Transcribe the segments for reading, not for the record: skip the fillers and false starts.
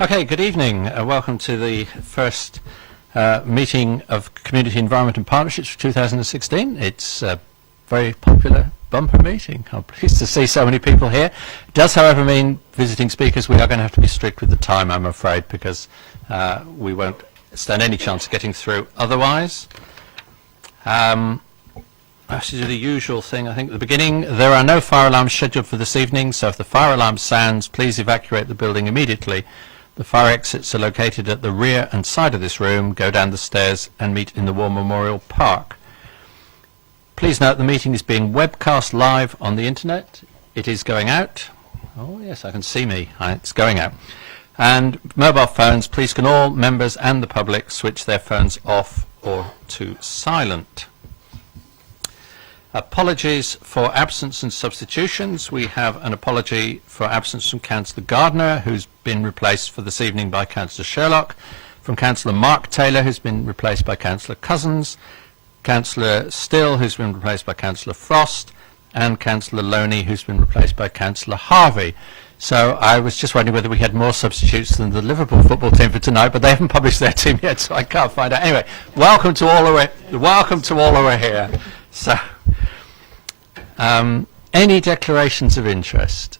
Okay, good evening. Welcome to the first meeting of Community Environment and Partnerships for 2016. It's a very popular bumper meeting. I'm pleased to see so many people here. It does, however, mean visiting speakers. We are going to have to be strict with the time, I'm afraid, because we won't stand any chance of getting through otherwise. I should do the usual thing, I think, at the beginning. There are no fire alarms scheduled for this evening, so if the fire alarm sounds, please evacuate the building immediately. The fire exits are located at the rear and side of this room. Go down the stairs and meet in the War Memorial Park. Please note the meeting is being webcast live on the internet. It is going out. Oh yes, I can see me. It's going out. And mobile phones, please can all members and the public switch their phones off or to silent. Apologies for absence and substitutions. We have an apology for absence from Councillor Gardner, who's been replaced for this evening by Councillor Sherlock, from Councillor Mark Taylor, who's been replaced by Councillor Cousins, Councillor Still, who's been replaced by Councillor Frost, and Councillor Loney, who's been replaced by Councillor Harvey. So I was just wondering whether we had more substitutes than the Liverpool football team for tonight, but they haven't published their team yet, so I can't find out. Anyway, welcome to all who are here. So, any declarations of interest?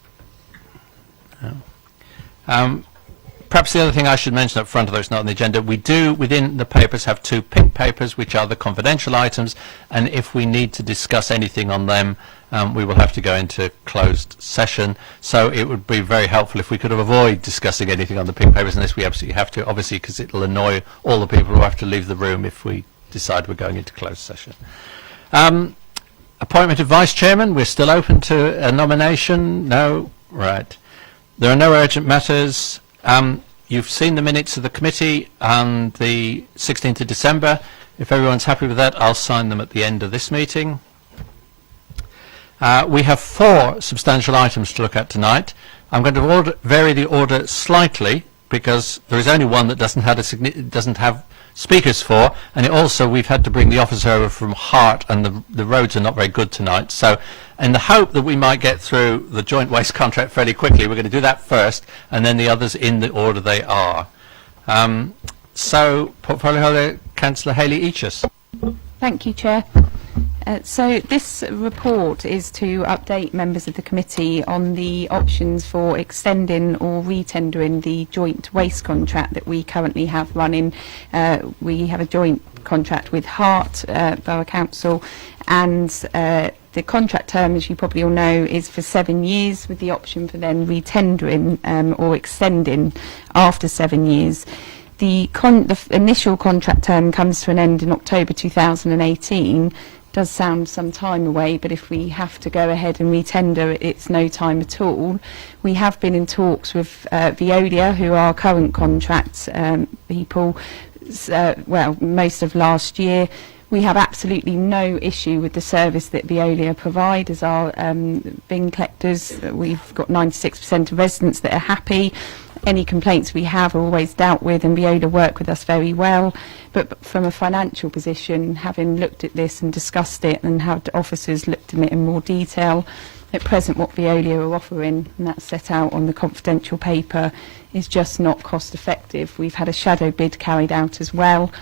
Perhaps the other thing I should mention up front, although it's not on the agenda, we do within the papers have two pink papers which are the confidential items, and if we need to discuss anything on them, we will have to go into closed session. So it would be very helpful if we could avoid discussing anything on the pink papers unless we absolutely have to, obviously, because it will annoy all the people who have to leave the room if we decide we're going into closed session. Appointment of Vice Chairman, we're still open to a nomination? No? Right. There are no urgent matters. You've seen the minutes of the committee on the 16th of December. If everyone's happy with that, I'll sign them at the end of this meeting. We have 4 substantial items to look at tonight. I'm going to vary the order slightly because there is only one that doesn't have speakers for, and it also we've had to bring the officer over from Hart, and the roads are not very good tonight. So in the hope that we might get through the joint waste contract fairly quickly, we're going to do that first and then the others in the order they are. So Portfolio Holder, Councillor Haley-Eachus. Thank you, Chair. So this report is to update members of the committee on the options for extending or retendering the joint waste contract that we currently have running. We have a joint contract with Hart Borough Council, and the contract term, as you probably all know, is for 7 years with the option for then retendering or extending after 7 years. The initial contract term comes to an end in October 2018. Does sound some time away, but if we have to go ahead and retender, it's no time at all. We have been in talks with Veolia, who are current contract people, well, most of last year. We have absolutely no issue with the service that Veolia provide as our bin collectors. We've got 96% of residents that are happy. Any complaints we have are always dealt with, and Veolia work with us very well. But from a financial position, having looked at this and discussed it and had officers looked at it in more detail, at present what Veolia are offering, and that's set out on the confidential paper, is just not cost effective. We've had a shadow bid carried out as well.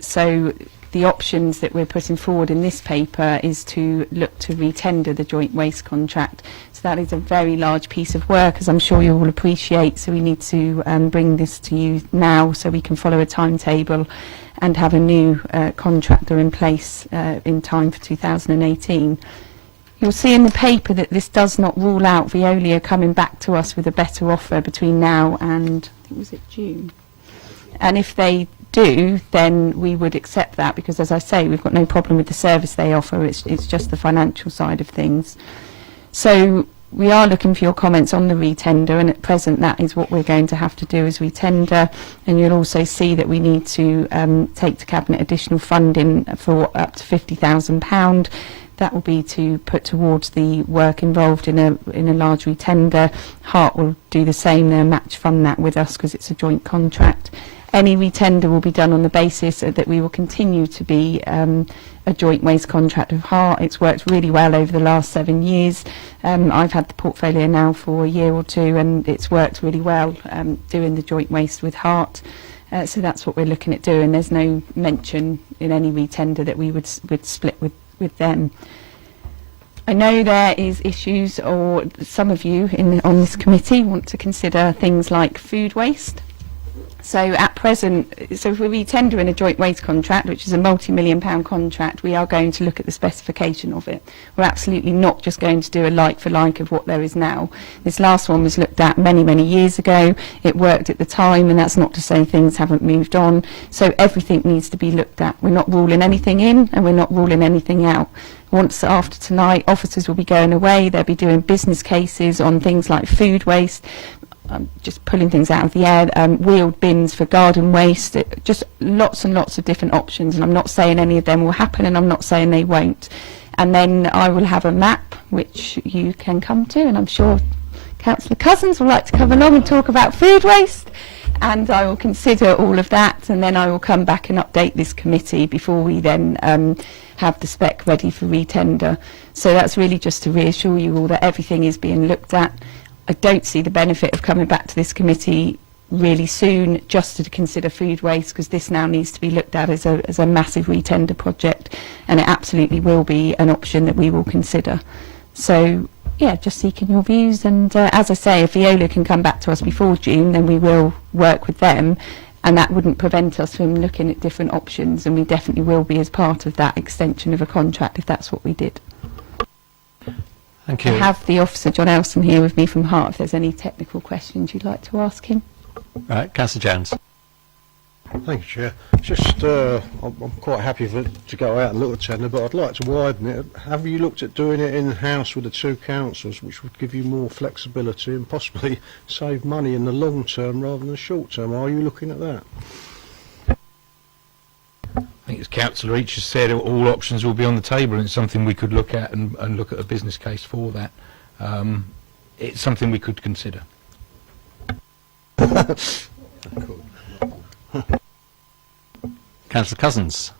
So the options that we're putting forward in this paper is to look to retender the joint waste contract. So that is a very large piece of work, as I'm sure you all appreciate, so we need to bring this to you now so we can follow a timetable and have a new contractor in place in time for 2018. You'll see in the paper that this does not rule out Veolia coming back to us with a better offer between now and, I think, was it June? And if they do, then we would accept that, because, as I say, we've got no problem with the service they offer. It's just the financial side of things. So we are looking for your comments on the retender, and at present that is what we're going to have to do, is retender. And you'll also see that we need to take to Cabinet additional funding for up to £50,000. That will be to put towards the work involved in a large retender. Hart will do the same. They'll match fund that with us because it's a joint contract. Any retender will be done on the basis that we will continue to be a joint waste contract with Hart. It's worked really well over the last 7 years. I've had the portfolio now for a year or two, and it's worked really well doing the joint waste with Hart. So that's what we're looking at doing. There's no mention in any retender that we would split with them. I know there is issues, or some of you on this committee want to consider things like food waste. So at present, so if we're retendering a joint waste contract, which is a multi-million-pound contract, we are going to look at the specification of it. We're absolutely not just going to do a like-for-like of what there is now. This last one was looked at many, many years ago. It worked at the time, and that's not to say things haven't moved on. So everything needs to be looked at. We're not ruling anything in, and we're not ruling anything out. Once after tonight, officers will be going away. They'll be doing business cases on things like food waste, just pulling things out of the air, wheeled bins for garden waste, just lots and lots of different options. And I'm not saying any of them will happen, and I'm not saying they won't. And then I will have a map which you can come to, and I'm sure Councillor Cousins will like to come along and talk about food waste. And I will consider all of that, and then I will come back and update this committee before we then have the spec ready for retender. So that's really just to reassure you all that everything is being looked at. I don't see the benefit of coming back to this committee really soon just to consider food waste, because this now needs to be looked at as a massive retender project, and it absolutely will be an option that we will consider. So yeah, just seeking your views, and as I say, if Veolia can come back to us before June, then we will work with them, and that wouldn't prevent us from looking at different options, and we definitely will be as part of that extension of a contract if that's what we did. Thank you. I have the officer John Elson here with me from Hart if there's any technical questions you'd like to ask him. Right, Councillor Jones. Thank you, Chair. Just, I'm quite happy to go out and look at the tender, but I'd like to widen it. Have you looked at doing it in-house with the two councils, which would give you more flexibility and possibly save money in the long term rather than the short term? Are you looking at that? I think as Councillor Each has said, all options will be on the table, and it's something we could look at and look at a business case for that. It's something we could consider. Cool. Councillor Cousins.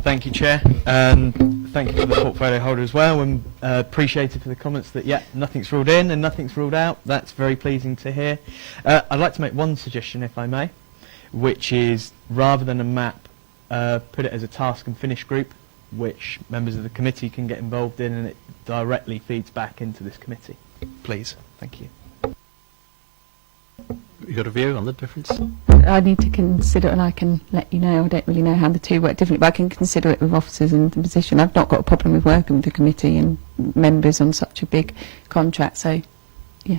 Thank you, Chair, and thank you to the portfolio holder as well, and appreciated for the comments that, yeah, nothing's ruled in and nothing's ruled out. That's very pleasing to hear. I'd like to make one suggestion, if I may, which is, rather than a map, put it as a task and finish group, which members of the committee can get involved in, and it directly feeds back into this committee. Please. Thank you. You got a view on the difference? I need to consider it, and I can let you know. I don't really know how the two work differently, but I can consider it with officers in the position. I've not got a problem with working with the committee and members on such a big contract, so yeah.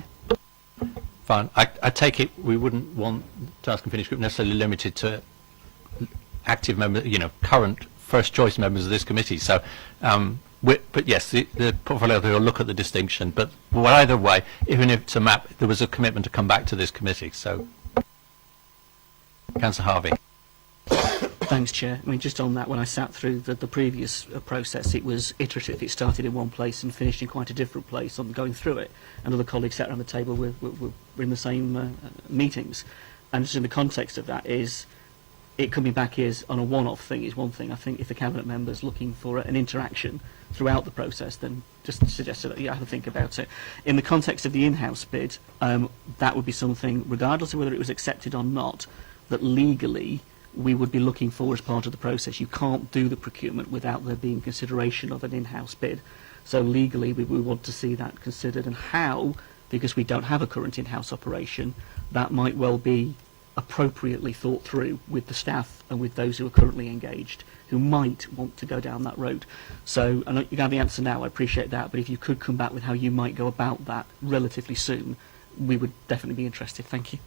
Fine. I take it we wouldn't want task and finish group necessarily limited to active members, current first choice members of this committee. So, but yes, the portfolio will look at the distinction. But either way, even if it's a map, there was a commitment to come back to this committee. So, Councillor Harvey. Thanks, Chair. I mean, just on that, when I sat through the previous process, it was iterative. It started in one place and finished in quite a different place on going through it. And other colleagues sat around the table were in the same meetings. And just in the context of that is, it coming back here on a one-off thing is one thing. I think if the Cabinet member's looking for an interaction throughout the process, then just suggest that you have to think about it. In the context of the in-house bid, that would be something, regardless of whether it was accepted or not, that legally we would be looking for as part of the process. You can't do the procurement without there being consideration of an in-house bid. So legally we want to see that considered, and how, because we don't have a current in-house operation, that might well be appropriately thought through with the staff and with those who are currently engaged, who might want to go down that road. So I know you have the answer now, I appreciate that, but if you could come back with how you might go about that relatively soon, we would definitely be interested. Thank you.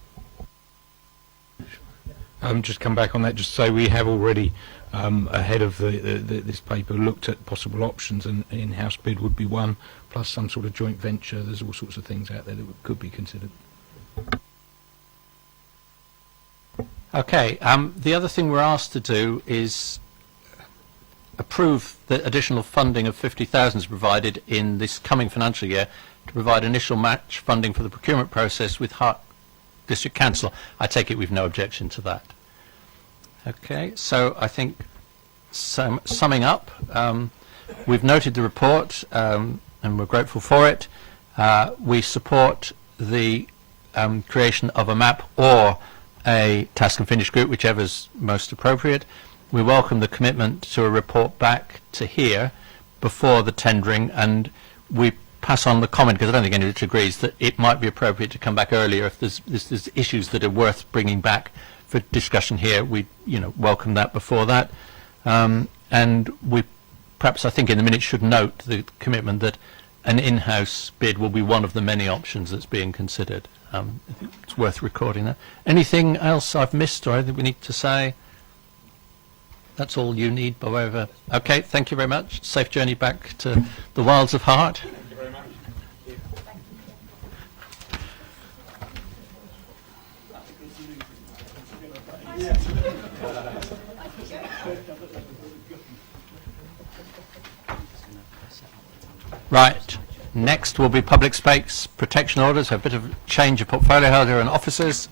Just come back on that, just say we have already, ahead of this paper, looked at possible options, and an in-house bid would be one, plus some sort of joint venture. There's all sorts of things out there that could be considered. Okay, the other thing we're asked to do is approve the additional funding of 50,000 is provided in this coming financial year to provide initial match funding for the procurement process with Hart District Council. I take it we've no objection to that. Okay, so I think summing up, we've noted the report and we're grateful for it. We support the creation of a map or a task and finish group, whichever's most appropriate. We welcome the commitment to a report back to here before the tendering, and we pass on the comment, because I don't think anybody agrees, that it might be appropriate to come back earlier if there's issues that are worth bringing back for discussion here. We welcome that before that. And we perhaps, I think in the minutes, should note the commitment that an in-house bid will be one of the many options that's being considered. I think it's worth recording that. Anything else I've missed or anything we need to say? That's all you need by way of a... Okay, thank you very much. Safe journey back to the wilds of Hart. Thank you very much. Right. Next will be public space protection orders, a bit of change of portfolio holder and officers.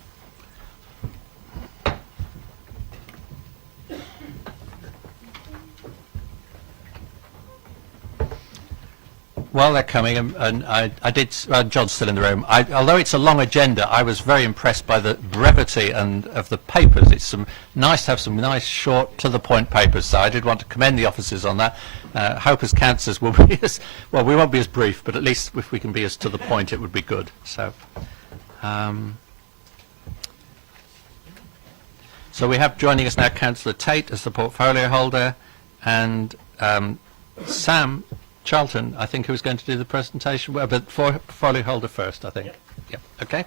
While they're coming, and I did, John's still in the room, although it's a long agenda, I was very impressed by the brevity and of the papers. It's nice to have some nice, short, to-the-point papers, so I did want to commend the officers on that. Hope as councillors will be as, well, we won't be as brief, but at least if we can be as to the point, it would be good. So, so we have joining us now Councillor Tate as the portfolio holder, and Sam Charlton, I think, who was going to do the presentation, well, but portfolio holder first, I think. Yep. Okay.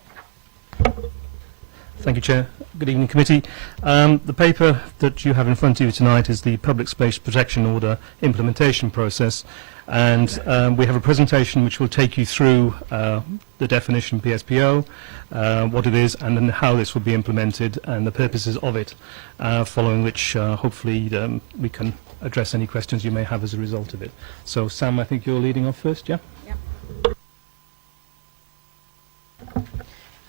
Thank you, Chair. Good evening, committee. The paper that you have in front of you tonight is the Public Space Protection Order implementation process, and we have a presentation which will take you through the definition PSPO, what it is, and then how this will be implemented and the purposes of it, following which hopefully we can address any questions you may have as a result of it. So, Sam, I think you're leading off first, yeah?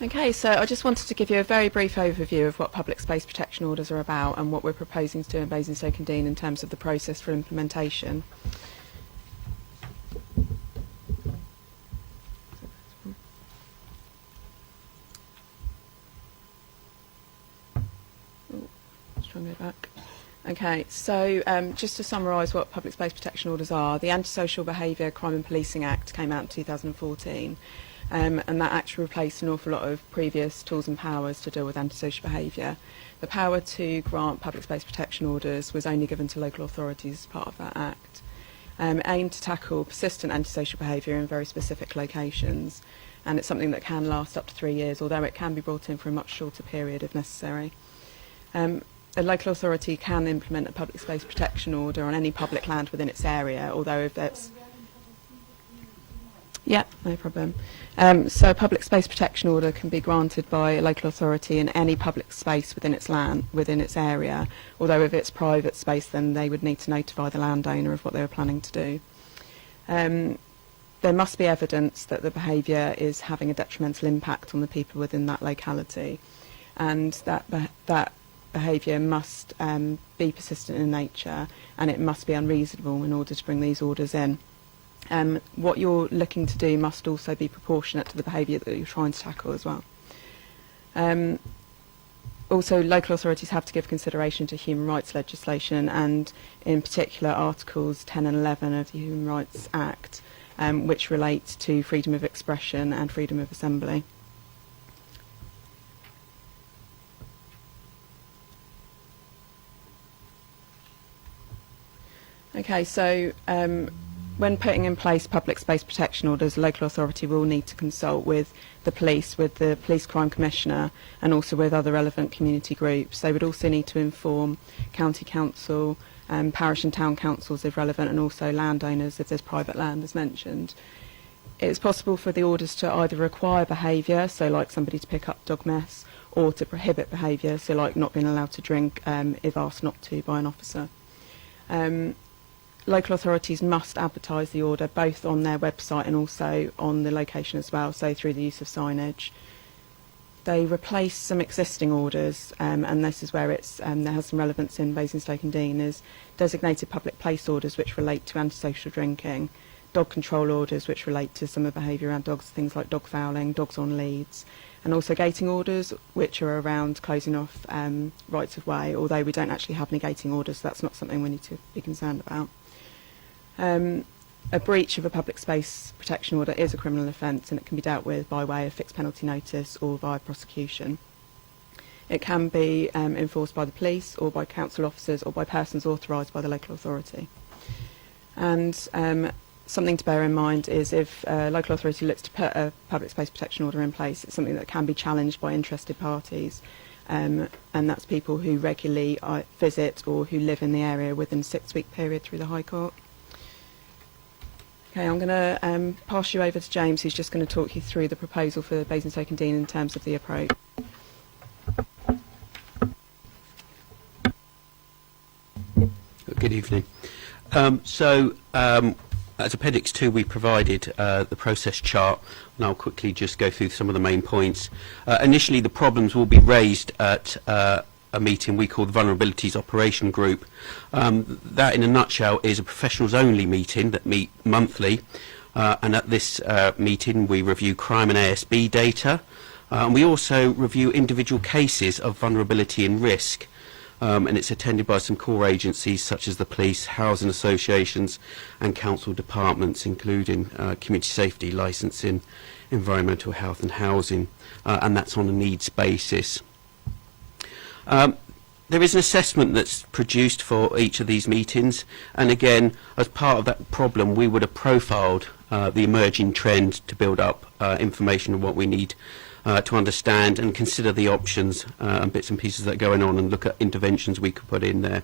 Okay, so I just wanted to give you a very brief overview of what public space protection orders are about and what we're proposing to do in Basingstoke and Deane in terms of the process for implementation. Let's try and go back. Okay, so just to summarise what public space protection orders are, the Antisocial Behaviour Crime and Policing Act came out in 2014. And that actually replaced an awful lot of previous tools and powers to deal with antisocial behaviour. The power to grant public space protection orders was only given to local authorities as part of that Act, aimed to tackle persistent antisocial behaviour in very specific locations, and it's something that can last up to 3 years, although it can be brought in for a much shorter period if necessary. A local authority can implement a public space protection order on any public land within its area, although if that's... Yeah, no problem. So a public space protection order can be granted by a local authority in any public space within its land, within its area, although if it's private space then they would need to notify the landowner of what they were planning to do. There must be evidence that the behaviour is having a detrimental impact on the people within that locality, and that behaviour must be persistent in nature, and it must be unreasonable in order to bring these orders in. What you're looking to do must also be proportionate to the behaviour that you're trying to tackle as well. Also, local authorities have to give consideration to human rights legislation, and in particular Articles 10 and 11 of the Human Rights Act, which relate to freedom of expression and freedom of assembly. Okay, so when putting in place public space protection orders, a local authority will need to consult with the police crime commissioner, and also with other relevant community groups. They would also need to inform county council, parish and town councils if relevant, and also landowners if there's private land as mentioned. It's possible for the orders to either require behaviour, so like somebody to pick up dog mess, or to prohibit behaviour, so like not being allowed to drink if asked not to by an officer. Local authorities must advertise the order both on their website and also on the location as well, so through the use of signage. They replace some existing orders, and this is where it's there has some relevance in Basingstoke and Dean, is designated public place orders which relate to antisocial drinking, dog control orders which relate to some of the behaviour around dogs, things like dog fouling, dogs on leads, and also gating orders which are around closing off rights of way, although we don't actually have any gating orders, so that's not something we need to be concerned about. A breach of a public space protection order is a criminal offence, and it can be dealt with by way of fixed penalty notice or via prosecution. It can be enforced by the police or by council officers or by persons authorised by the local authority. And something to bear in mind is if a local authority looks to put a public space protection order in place, it's something that can be challenged by interested parties, and that's people who regularly visit or who live in the area within a 6-week period through the High Court. Okay, I'm going to pass you over to James, who's just going to talk you through the proposal for Basingstoke and Dean in terms of the approach. Good evening. As Appendix 2 we provided the process chart, and I'll quickly just go through some of the main points. Initially the problems will be raised at a meeting we call the Vulnerabilities Operation Group. That in a nutshell is a professionals only meeting that meet monthly, and at this meeting we review crime and ASB data, and we also review individual cases of vulnerability and risk. And it's attended by some core agencies such as the police, housing associations and council departments, including community safety, licensing, environmental health and housing, and that's on a needs basis. There is an assessment that's produced for each of these meetings, and again, as part of that problem, we would have profiled the emerging trend to build up information on what we need to understand and consider the options and bits and pieces that are going on and look at interventions we could put in there.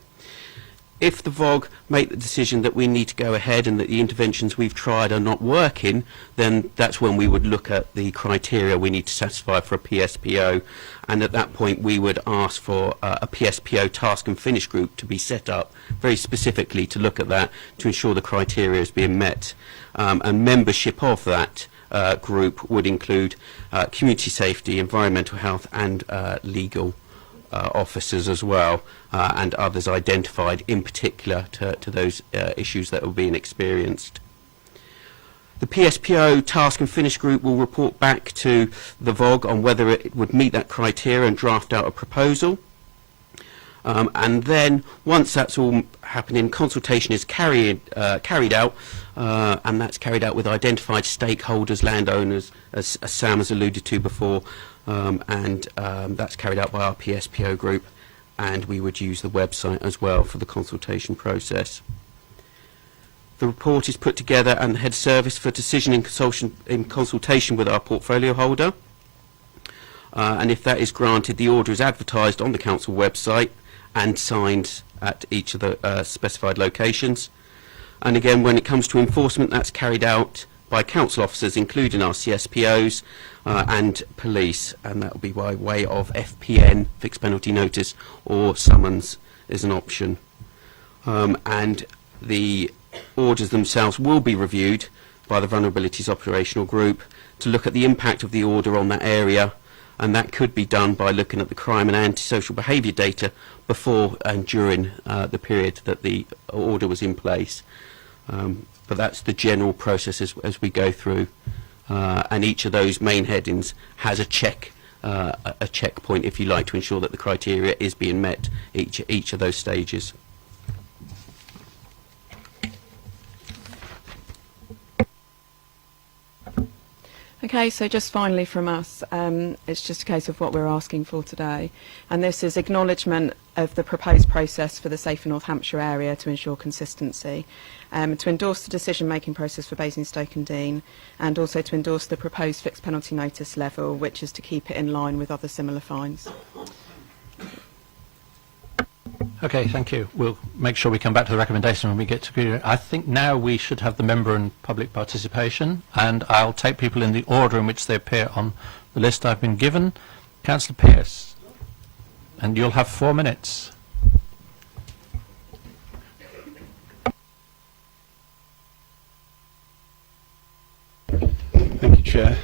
If the VOG make the decision that we need to go ahead and that the interventions we've tried are not working, then that's when we would look at the criteria we need to satisfy for a PSPO, and at that point we would ask for a PSPO task and finish group to be set up very specifically to look at that to ensure the criteria is being met, and membership of that group would include community safety, environmental health and legal officers as well, and others identified in particular to those issues that were being experienced. The PSPO task and finish group will report back to the VOG on whether it would meet that criteria and draft out a proposal. And then once that's all happening, consultation is carried out, and that's carried out with identified stakeholders, landowners, as Sam has alluded to before, and that's carried out by our PSPO group, and we would use the website as well for the consultation process. The report is put together and the head service for decision in consultation with our portfolio holder, and if that is granted, the order is advertised on the council website and signed at each of the specified locations. And again, when it comes to enforcement, that's carried out by council officers, including our CSPOs and police, and that will be by way of FPN, fixed penalty notice, or summons is an option. And the orders themselves will be reviewed by the Vulnerabilities Operational Group to look at the impact of the order on that area, and that could be done by looking at the crime and antisocial behaviour data before and during the period that the order was in place. But that's the general process as we go through, and each of those main headings has a checkpoint, if you like, to ensure that the criteria is being met each of those stages. Okay, so just finally from us, it's just a case of what we're asking for today, and this is acknowledgement of the proposed process for the safer North Hampshire area to ensure consistency, to endorse the decision-making process for Basingstoke and Dean, and also to endorse the proposed fixed penalty notice level, which is to keep it in line with other similar fines. Okay, thank you. We'll make sure we come back to the recommendation when we get to. I think now we should have the member and public participation, and I'll take people in the order in which they appear on the list I've been given. Councillor Pearce, and you'll have 4 minutes. Thank you, Chair.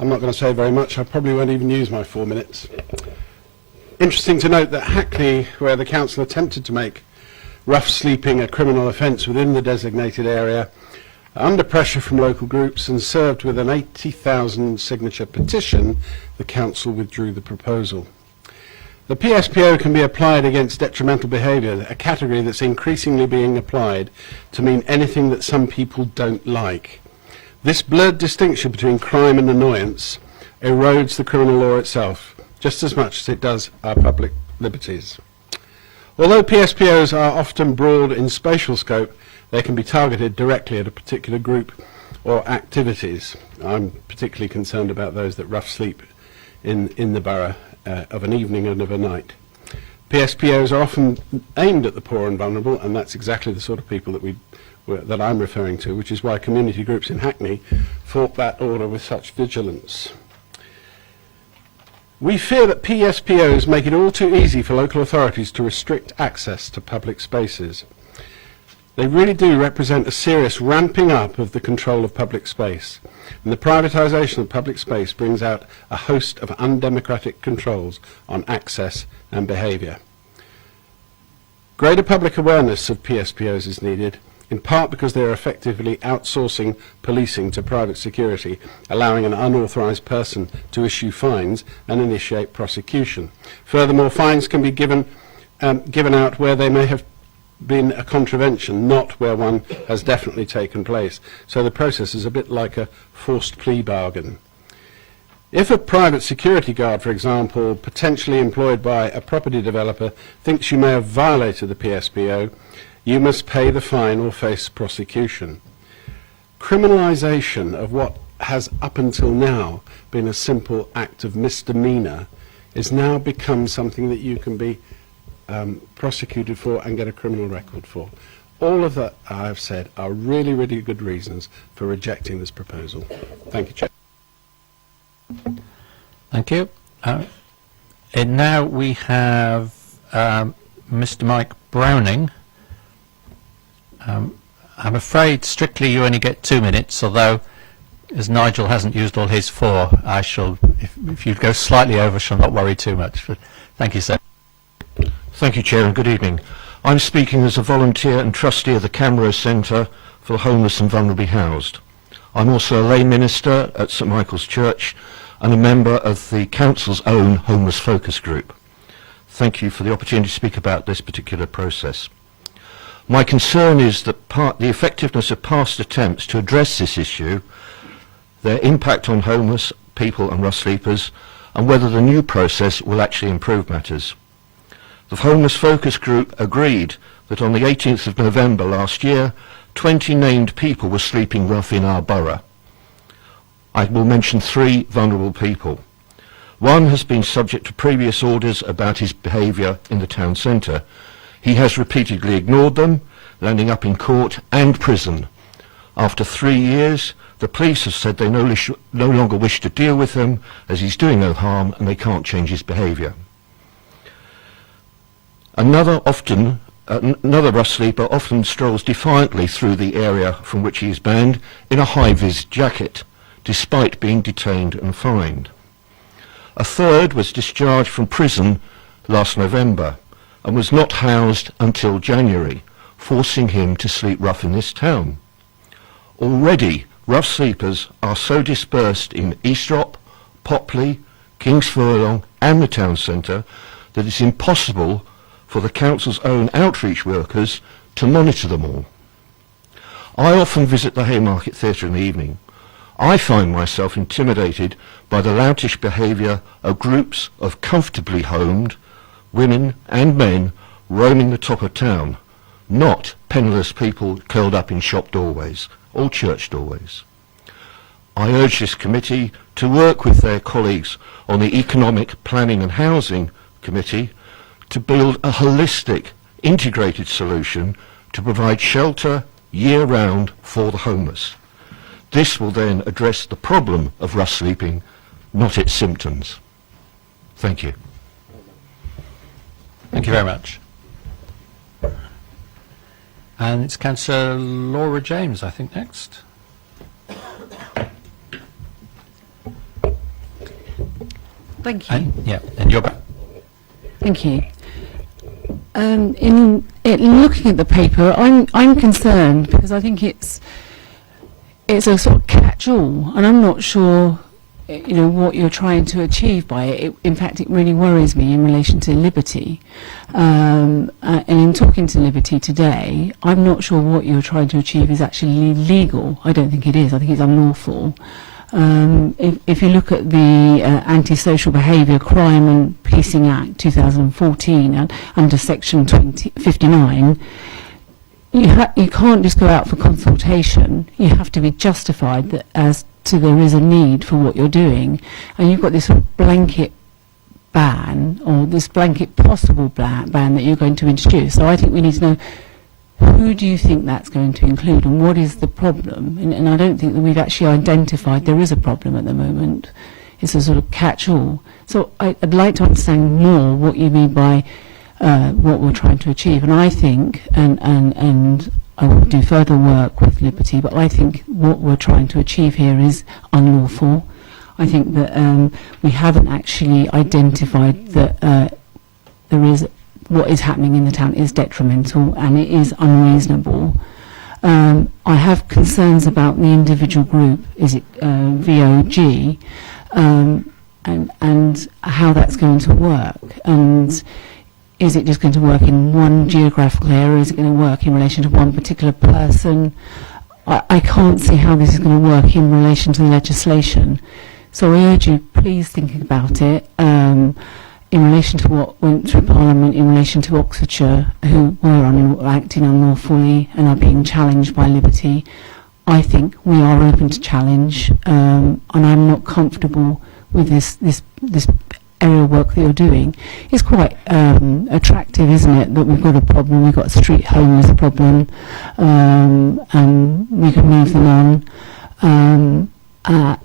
I'm not going to say very much. I probably won't even use my 4 minutes. Interesting to note that Hackney, where the council attempted to make rough sleeping a criminal offence within the designated area, under pressure from local groups and served with an 80,000 signature petition, the council withdrew the proposal. The PSPO can be applied against detrimental behaviour, a category that's increasingly being applied to mean anything that some people don't like. This blurred distinction between crime and annoyance erodes the criminal law itself, just as much as it does our public liberties. Although PSPOs are often broad in spatial scope, they can be targeted directly at a particular group or activities. I'm particularly concerned about those that rough sleep in the borough of an evening and of a night. PSPOs are often aimed at the poor and vulnerable, and that's exactly the sort of people that I'm referring to, which is why community groups in Hackney fought that order with such vigilance. We fear that PSPOs make it all too easy for local authorities to restrict access to public spaces. They really do represent a serious ramping up of the control of public space, and the privatisation of public space brings out a host of undemocratic controls on access and behaviour. Greater public awareness of PSPOs is needed, in part because they are effectively outsourcing policing to private security, allowing an unauthorised person to issue fines and initiate prosecution. Furthermore, fines can be given out where they may have been a contravention, not where one has definitely taken place. So the process is a bit like a forced plea bargain. If a private security guard, for example, potentially employed by a property developer, thinks you may have violated the PSPO, you must pay the fine or face prosecution. Criminalisation of what has up until now been a simple act of misdemeanour is now become something that you can be prosecuted for and get a criminal record for. All of that I have said are really, really good reasons for rejecting this proposal. Thank you, Chair. Thank you. And now we have Mr. Mike Browning. I'm afraid strictly you only get 2 minutes, although as Nigel hasn't used all his 4, I shall, if you go slightly over, shall not worry too much. But thank you, sir. Thank you, Chair, and good evening. I'm speaking as a volunteer and trustee of the Camera Centre for the Homeless and Vulnerably Housed. I'm also a lay minister at St Michael's Church and a member of the Council's own Homeless Focus Group. Thank you for the opportunity to speak about this particular process. My concern is that the effectiveness of past attempts to address this issue, their impact on homeless people and rough sleepers, and whether the new process will actually improve matters. The Homeless Focus Group agreed that on the 18th of November last year, 20 named people were sleeping rough in our borough. I will mention 3 vulnerable people. One has been subject to previous orders about his behaviour in the town centre. He has repeatedly ignored them, landing up in court and prison. After 3 years, the police have said they no longer wish to deal with him as he's doing no harm and they can't change his behaviour. Another rough sleeper often strolls defiantly through the area from which he is banned in a high-vis jacket, despite being detained and fined. A third was discharged from prison last November and was not housed until January, forcing him to sleep rough in this town. Already, rough sleepers are so dispersed in Eastrop, Popley, Kings Furlong and the town centre that it's impossible for the council's own outreach workers to monitor them all. I often visit the Haymarket Theatre in the evening. I find myself intimidated by the loutish behaviour of groups of comfortably homed women and men roaming the top of town, not penniless people curled up in shop doorways or church doorways. I urge this committee to work with their colleagues on the Economic Planning and Housing Committee to build a holistic, integrated solution to provide shelter year-round for the homeless. This will then address the problem of rough sleeping, not its symptoms. Thank you. Thank you very much. And it's Councillor Laura James, I think, next. Thank you. And you're back. Thank you. In looking at the paper, I'm concerned because I think it's a sort of catch-all, and I'm not sure, what you're trying to achieve by it. In fact, it really worries me in relation to Liberty. And in talking to Liberty today, I'm not sure what you're trying to achieve is actually legal. I don't think it is. I think it's unlawful. If you look at the Antisocial Behaviour Crime and Policing Act 2014 under Section 59, you can't just go out for consultation. You have to be justified that as to there is a need for what you're doing, and you've got this sort of blanket ban, or this blanket possible ban that you're going to introduce. So I think we need to know, who do you think that's going to include, and what is the problem? And I don't think that we've actually identified there is a problem at the moment. It's a sort of catch-all. So I'd like to understand more what you mean by what we're trying to achieve. And I think, and I will do further work with Liberty, but I think what we're trying to achieve here is unlawful. I think that we haven't actually identified that there is what is happening in the town is detrimental and it is unreasonable. I have concerns about the individual group, is it VOG, and how that's going to work. And is it just going to work in one geographical area? Is it going to work in relation to one particular person? I can't see how this is going to work in relation to the legislation. So I urge you, please think about it. In relation to what went through Parliament, in relation to Oxfordshire, who were acting unlawfully and are being challenged by Liberty, I think we are open to challenge, and I'm not comfortable with this area of work that you're doing. It's quite attractive, isn't it, that we've got a problem, we've got street homeless problem, and we can move them on.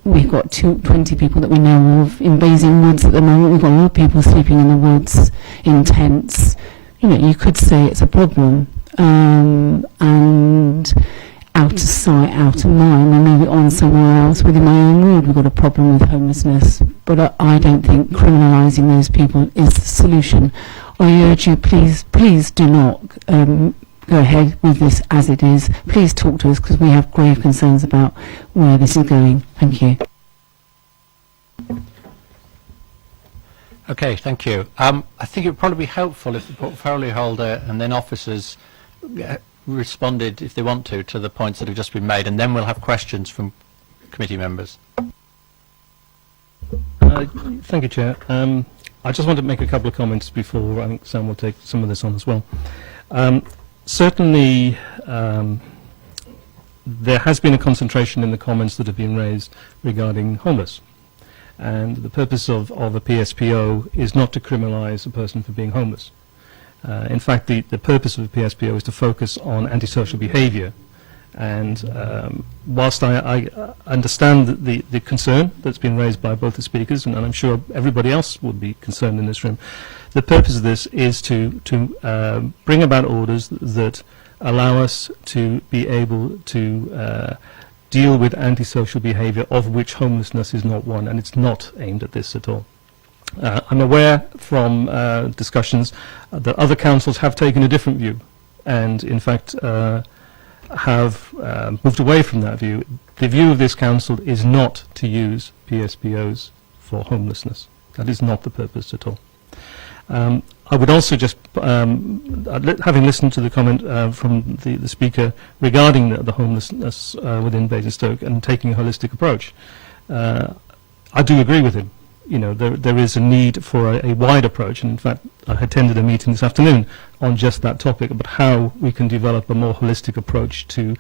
We've got 20 people that we know of in Basing Woods at the moment. We've got a lot of people sleeping in the woods in tents. You could say it's a problem, and out of sight, out of mind, we'll move it on somewhere else. Within my own ward, we've got a problem with homelessness, but I don't think criminalising those people is the solution. I urge you, please do not go ahead with this as it is. Please talk to us, because we have grave concerns about where this is going. Thank you. Okay, thank you. I think it would probably be helpful if the portfolio holder and then officers responded, if they want to the points that have just been made, and then we'll have questions from committee members. Thank you, Chair. I just want to make a couple of comments before I think Sam will take some of this on as well. Certainly, there has been a concentration in the comments that have been raised regarding homeless. And the purpose of a PSPO is not to criminalise a person for being homeless. In fact, the purpose of a PSPO is to focus on antisocial behaviour. And whilst I understand the concern that's been raised by both the speakers, and I'm sure everybody else would be concerned in this room, the purpose of this is to bring about orders that allow us to be able to deal with antisocial behaviour, of which homelessness is not one, and it's not aimed at this at all. I'm aware from discussions that other councils have taken a different view, and in fact have moved away from that view. The view of this council is not to use PSPOs for homelessness. That is not the purpose at all. I would also just, having listened to the comment from the speaker regarding the homelessness within Basingstoke and taking a holistic approach, I do agree with him. There is a need for a wide approach, and in fact I attended a meeting this afternoon on just that topic, about how we can develop a more holistic approach to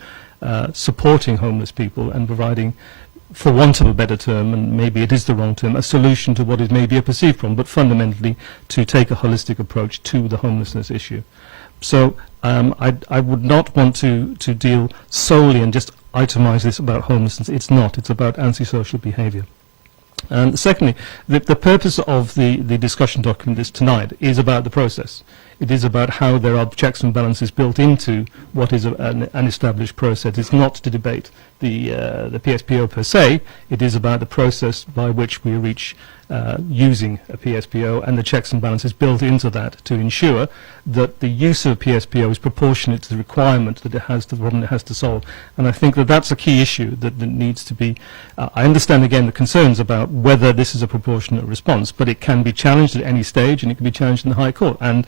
supporting homeless people and providing, for want of a better term, and maybe it is the wrong term, a solution to what is maybe a perceived problem, but fundamentally to take a holistic approach to the homelessness issue. So I would not want to deal solely and just itemise this about homelessness. It's not. It's about antisocial behaviour. And secondly, the purpose of the discussion document tonight is about the process. It is about how there are checks and balances built into what is an established process. It's not to debate the PSPO per se. It is about the process by which we reach using a PSPO and the checks and balances built into that to ensure that the use of a PSPO is proportionate to the requirement that it has, to the problem it has to solve. And I think that that's a key issue that needs to be. I understand again the concerns about whether this is a proportionate response, but it can be challenged at any stage, and it can be challenged in the High Court. And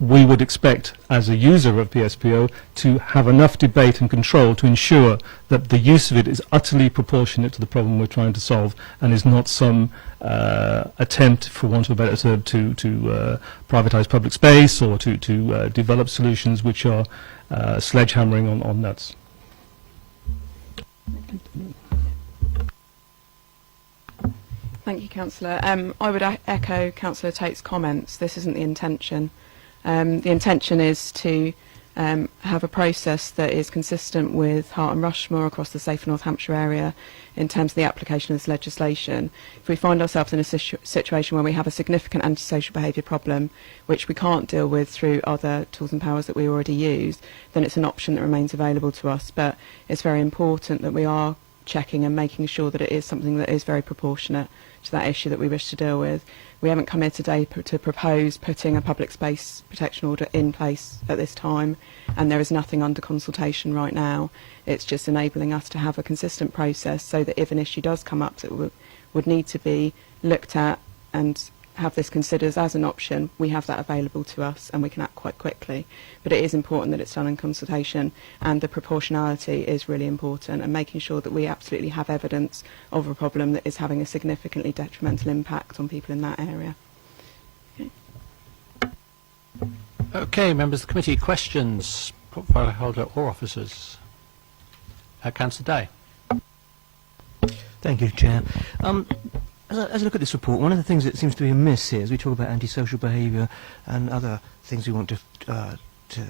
we would expect, as a user of PSPO, to have enough debate and control to ensure that the use of it is utterly proportionate to the problem we're trying to solve, and is not some attempt, for want of a better term, to privatise public space or to develop solutions which are sledgehammering on nuts. Thank you, Councillor. I would echo Councillor Tate's comments. This isn't the intention. The intention is to have a process that is consistent with Hart and Rushmore across the safe North Hampshire area in terms of the application of this legislation. If we find ourselves in a situation where we have a significant antisocial behaviour problem, which we can't deal with through other tools and powers that we already use, then it's an option that remains available to us. But it's very important that we are checking and making sure that it is something that is very proportionate to that issue that we wish to deal with. We haven't come here today to propose putting a public space protection order in place at this time, and there is nothing under consultation right now. It's just enabling us to have a consistent process so that if an issue does come up that would need to be looked at and have this considered as an option, we have that available to us and we can act quite quickly. But it is important that it's done in consultation, and the proportionality is really important, and making sure that we absolutely have evidence of a problem that is having a significantly detrimental impact on people in that area. Okay, members of the committee, questions, portfolio holder or officers? Councillor Day. Thank you, Chair. As I look at this report, one of the things that seems to be amiss here, as we talk about antisocial behaviour and other things we want to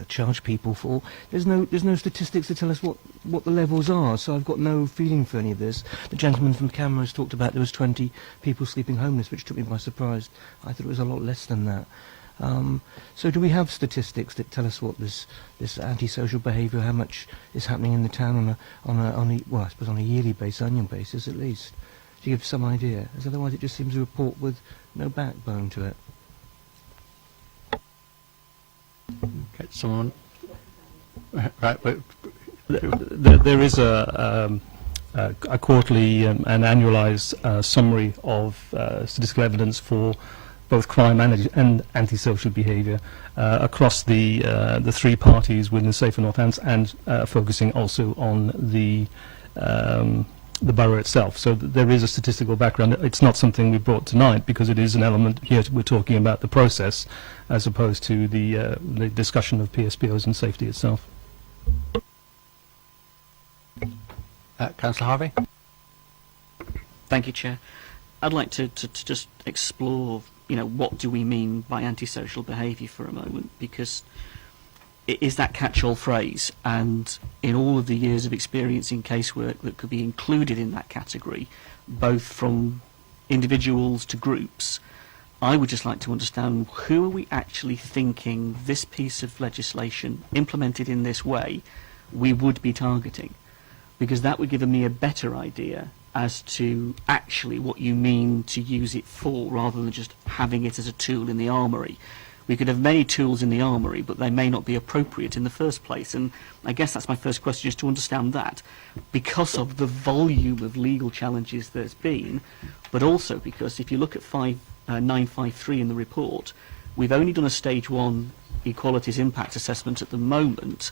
charge people for, there's no statistics to tell us what the levels are. So I've got no feeling for any of this. The gentleman from Cameras talked about there was 20 people sleeping homeless, which took me by surprise. I thought it was a lot less than that. So do we have statistics that tell us what this antisocial behaviour, how much is happening in the town on a yearly basis, annual basis at least? To give some idea, as otherwise it just seems a report with no backbone to it. Okay, someone. Right. There is a quarterly and annualised summary of statistical evidence for both crime and antisocial behaviour across the three parties within the Safer North Hants, and focusing also on the borough itself. So there is a statistical background. It's not something we brought tonight because it is an element here. We're talking about the process as opposed to the discussion of PSPOs and safety itself. Councillor Harvey. Thank you, Chair. I'd like to just explore, what do we mean by antisocial behaviour for a moment, because it is that catch-all phrase, and in all of the years of experience in casework that could be included in that category, both from individuals to groups, I would just like to understand who are we actually thinking this piece of legislation implemented in this way we would be targeting, because that would give me a better idea as to actually what you mean to use it for, rather than just having it as a tool in the armoury. We could have many tools in the armoury, but they may not be appropriate in the first place. And I guess that's my first question, is to understand that, because of the volume of legal challenges there's been, but also because if you look at 953 in the report, we've only done a stage 1 equalities impact assessment at the moment,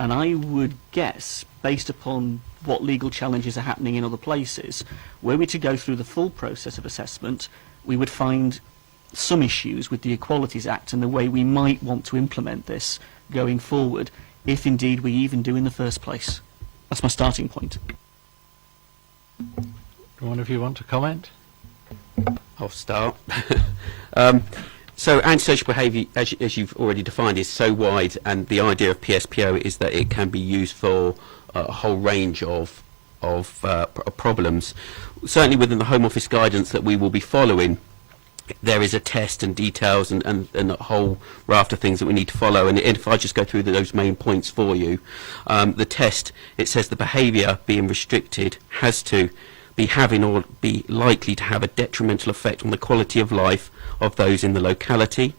and I would guess, based upon what legal challenges are happening in other places, were we to go through the full process of assessment, we would find some issues with the Equalities Act and the way we might want to implement this going forward, if indeed we even do in the first place. That's my starting point. Do one of you want to comment? I'll start. So antisocial behaviour, as you've already defined, is so wide, and the idea of PSPO is that it can be used for a whole range of problems. Certainly within the Home Office guidance that we will be following, there is a test and details and a whole raft of things that we need to follow. And if I just go through those main points for you, the test, it says the behaviour being restricted has to be having or be likely to have a detrimental effect on the quality of life of those in the locality,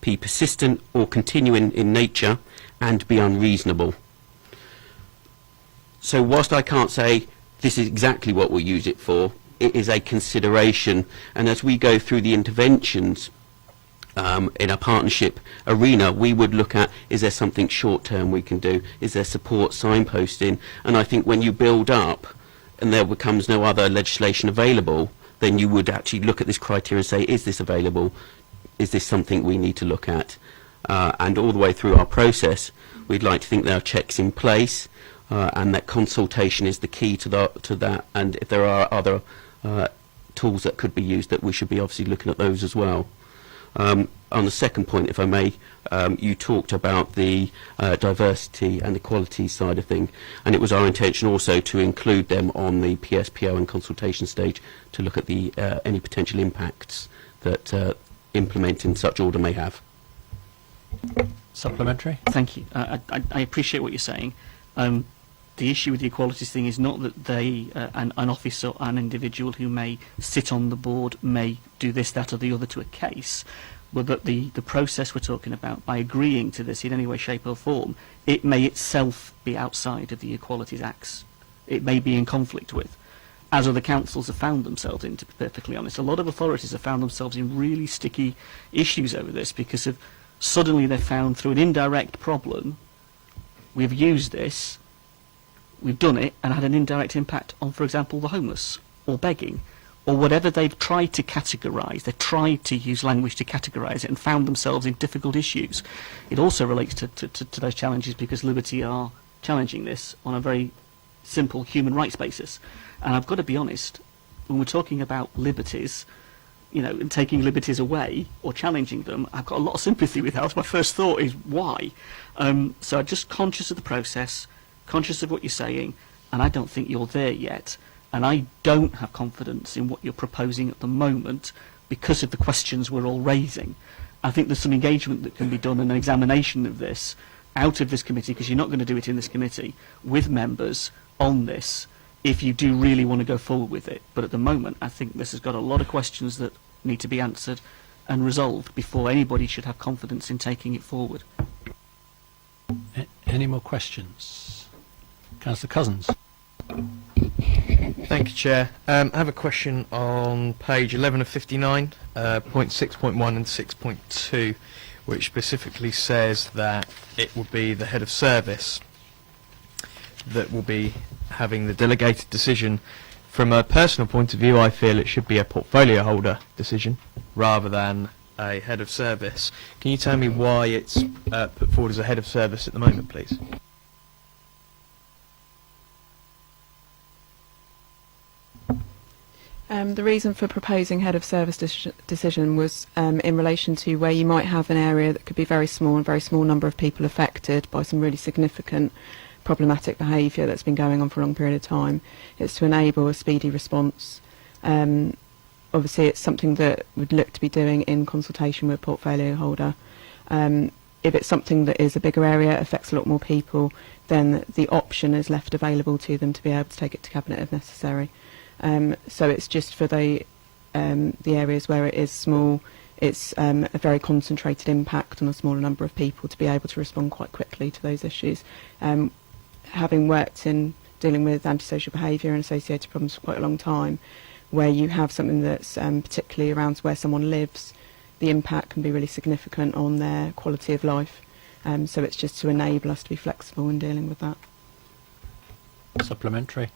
be persistent or continuing in nature, and be unreasonable. So whilst I can't say this is exactly what we'll use it for, it is a consideration, and as we go through the interventions in a partnership arena, we would look at, is there something short-term we can do? Is there support signposting? And I think when you build up and there becomes no other legislation available, then you would actually look at this criteria and say, is this available? Is this something we need to look at? And all the way through our process, we'd like to think there are checks in place, and that consultation is the key to that. And if there are other tools that could be used, that we should be obviously looking at those as well. On the second point, if I may, you talked about the diversity and equality side of thing, and it was our intention also to include them on the PSPO and consultation stage to look at the any potential impacts that implementing such order may have. Supplementary? Thank you. I appreciate what you're saying. The issue with the equalities thing is not that they, an officer or an individual who may sit on the board may do this, that or the other to a case, but that the process we're talking about, by agreeing to this in any way, shape or form, it may itself be outside of the Equalities Acts. It may be in conflict with, as other councils have found themselves in, to be perfectly honest. A lot of authorities have found themselves in really sticky issues over this because of suddenly they've found through an indirect problem, we've used this, we've done it and had an indirect impact on, for example, the homeless or begging or whatever they've tried to categorise. They've tried to use language to categorise it and found themselves in difficult issues. It also relates to those challenges because Liberty are challenging this on a very simple human rights basis. And I've got to be honest, when we're talking about liberties, you know, and taking liberties away or challenging them, I've got a lot of sympathy with that. My first thought is why? So I'm just conscious of the process, conscious of what you're saying, and I don't think you're there yet. And I don't have confidence in what you're proposing at the moment because of the questions we're all raising. I think there's some engagement that can be done and an examination of this out of this committee, because you're not going to do it in this committee, with members on this, if you do really want to go forward with it. But at the moment, I think this has got a lot of questions that need to be answered and resolved before anybody should have confidence in taking it forward. Any more questions? Councillor Cousins. Thank you, Chair. I have a question on page 11 of 59, point 6.1 and 6.2, which specifically says that it will be the head of service that will be having the delegated decision. From a personal point of view, I feel it should be a portfolio holder decision rather than a head of service. Can you tell me why it's put forward as a head of service at the moment, please? The reason for proposing head of service decision was in relation to where you might have an area that could be very small and very small number of people affected by some really significant problematic behaviour that's been going on for a long period of time. It's to enable a speedy response. Obviously it's something that we'd look to be doing in consultation with portfolio holder. If it's something that is a bigger area, affects a lot more people, then the option is left available to them to be able to take it to Cabinet if necessary. So it's just for the areas where it is small, it's a very concentrated impact on a smaller number of people to be able to respond quite quickly to those issues. Having worked in dealing with antisocial behaviour and associated problems for quite a long time, where you have something that's particularly around where someone lives, the impact can be really significant on their quality of life. So it's just to enable us to be flexible in dealing with that. Supplementary.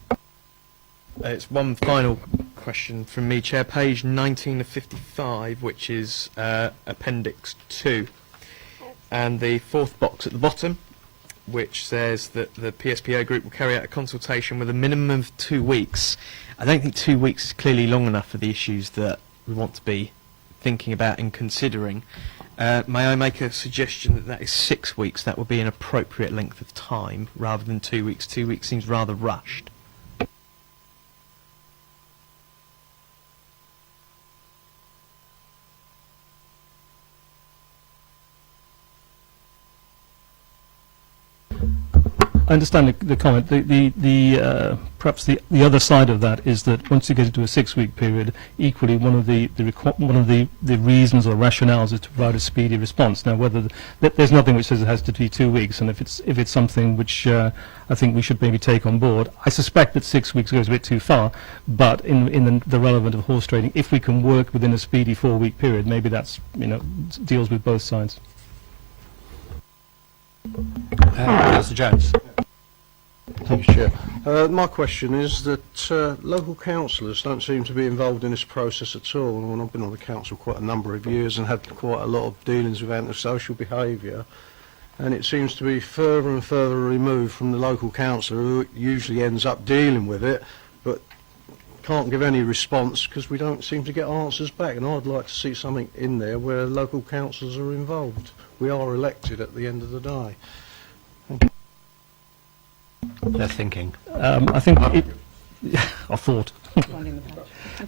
It's one final question from me, Chair. Page 19 of 55, which is Appendix 2. And the fourth box at the bottom, which says that the PSPO group will carry out a consultation with a minimum of 2 weeks. I don't think 2 weeks is clearly long enough for the issues that we want to be thinking about and considering. May I make a suggestion that that is 6 weeks? That would be an appropriate length of time rather than 2 weeks. 2 weeks seems rather rushed. I understand the comment. Perhaps the other side of that is that once you get into a 6-week period, equally one of the reasons or rationales is to provide a speedy response. Now, there's nothing which says it has to be 2 weeks, and if it's something which I think we should maybe take on board. I suspect that 6 weeks goes a bit too far, but in the relevant of horse trading, if we can work within a speedy 4-week period, maybe that's deals with both sides. Councillor Jones. Thanks, Chair. My question is that local councillors don't seem to be involved in this process at all. And I've been on the council quite a number of years and had quite a lot of dealings with antisocial behaviour, and it seems to be further and further removed from the local councillor, who usually ends up dealing with it, but can't give any response because we don't seem to get answers back. And I'd like to see something in there where local councillors are involved. We are elected at the end of the day. They're thinking. I think I thought.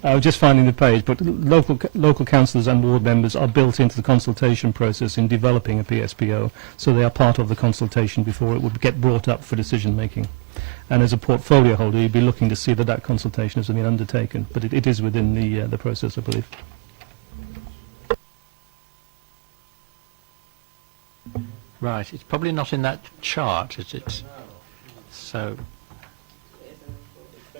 I was just finding the page, but local councillors and ward members are built into the consultation process in developing a PSPO, so they are part of the consultation before it would get brought up for decision making. And as a portfolio holder, you'd be looking to see that consultation has been undertaken, but it is within the process, I believe. Right, it's probably not in that chart, is it? So,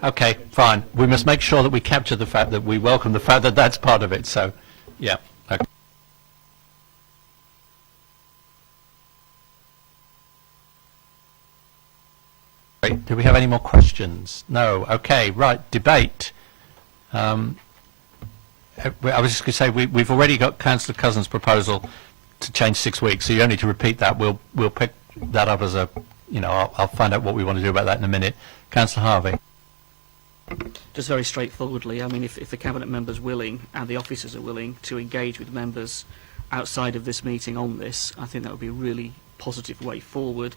okay, fine. We must make sure that we capture the fact that we welcome the fact that that's part of it. So, yeah. Okay. Great. Do we have any more questions? No. Okay. Right. Debate. I was just going to say we've already got Councillor Cousins' proposal to change 6 weeks, so you don't need to repeat that. We'll pick that up as a, I'll find out what we want to do about that in a minute. Councillor Harvey. Just very straightforwardly, I mean, if the Cabinet members willing and the officers are willing to engage with members outside of this meeting on this, I think that would be a really positive way forward,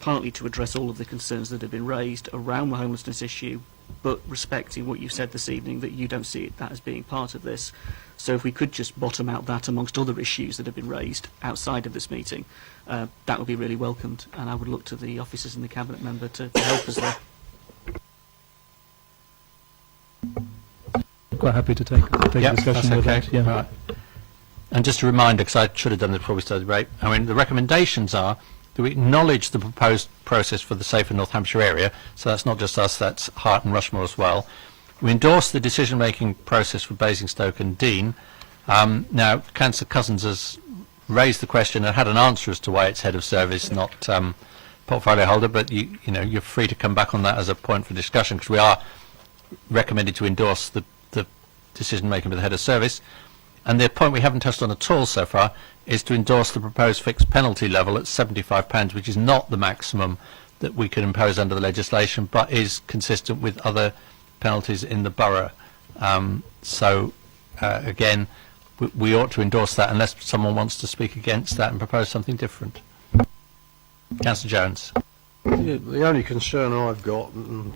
partly to address all of the concerns that have been raised around the homelessness issue, but respecting what you said this evening, that you don't see that as being part of this. So if we could just bottom out that amongst other issues that have been raised outside of this meeting, that would be really welcomed, and I would look to the officers and the Cabinet member to help us there. Quite happy to take a discussion with that. Yeah. Right. And just a reminder, because I should have done this before we started, right? I mean, the recommendations are that we acknowledge the proposed process for the safer North Hampshire area, so that's not just us, that's Hart and Rushmore as well. We endorse the decision-making process for Basingstoke and Dean. Now, Councillor Cousins has raised the question and had an answer as to why it's head of service, not portfolio holder, but you're free to come back on that as a point for discussion, because we are recommended to endorse the decision-making with the head of service. And the point we haven't touched on at all so far is to endorse the proposed fixed penalty level at £75, which is not the maximum that we could impose under the legislation, but is consistent with other penalties in the borough. Again, we ought to endorse that unless someone wants to speak against that and propose something different. Councillor Jones. The only concern I've got, and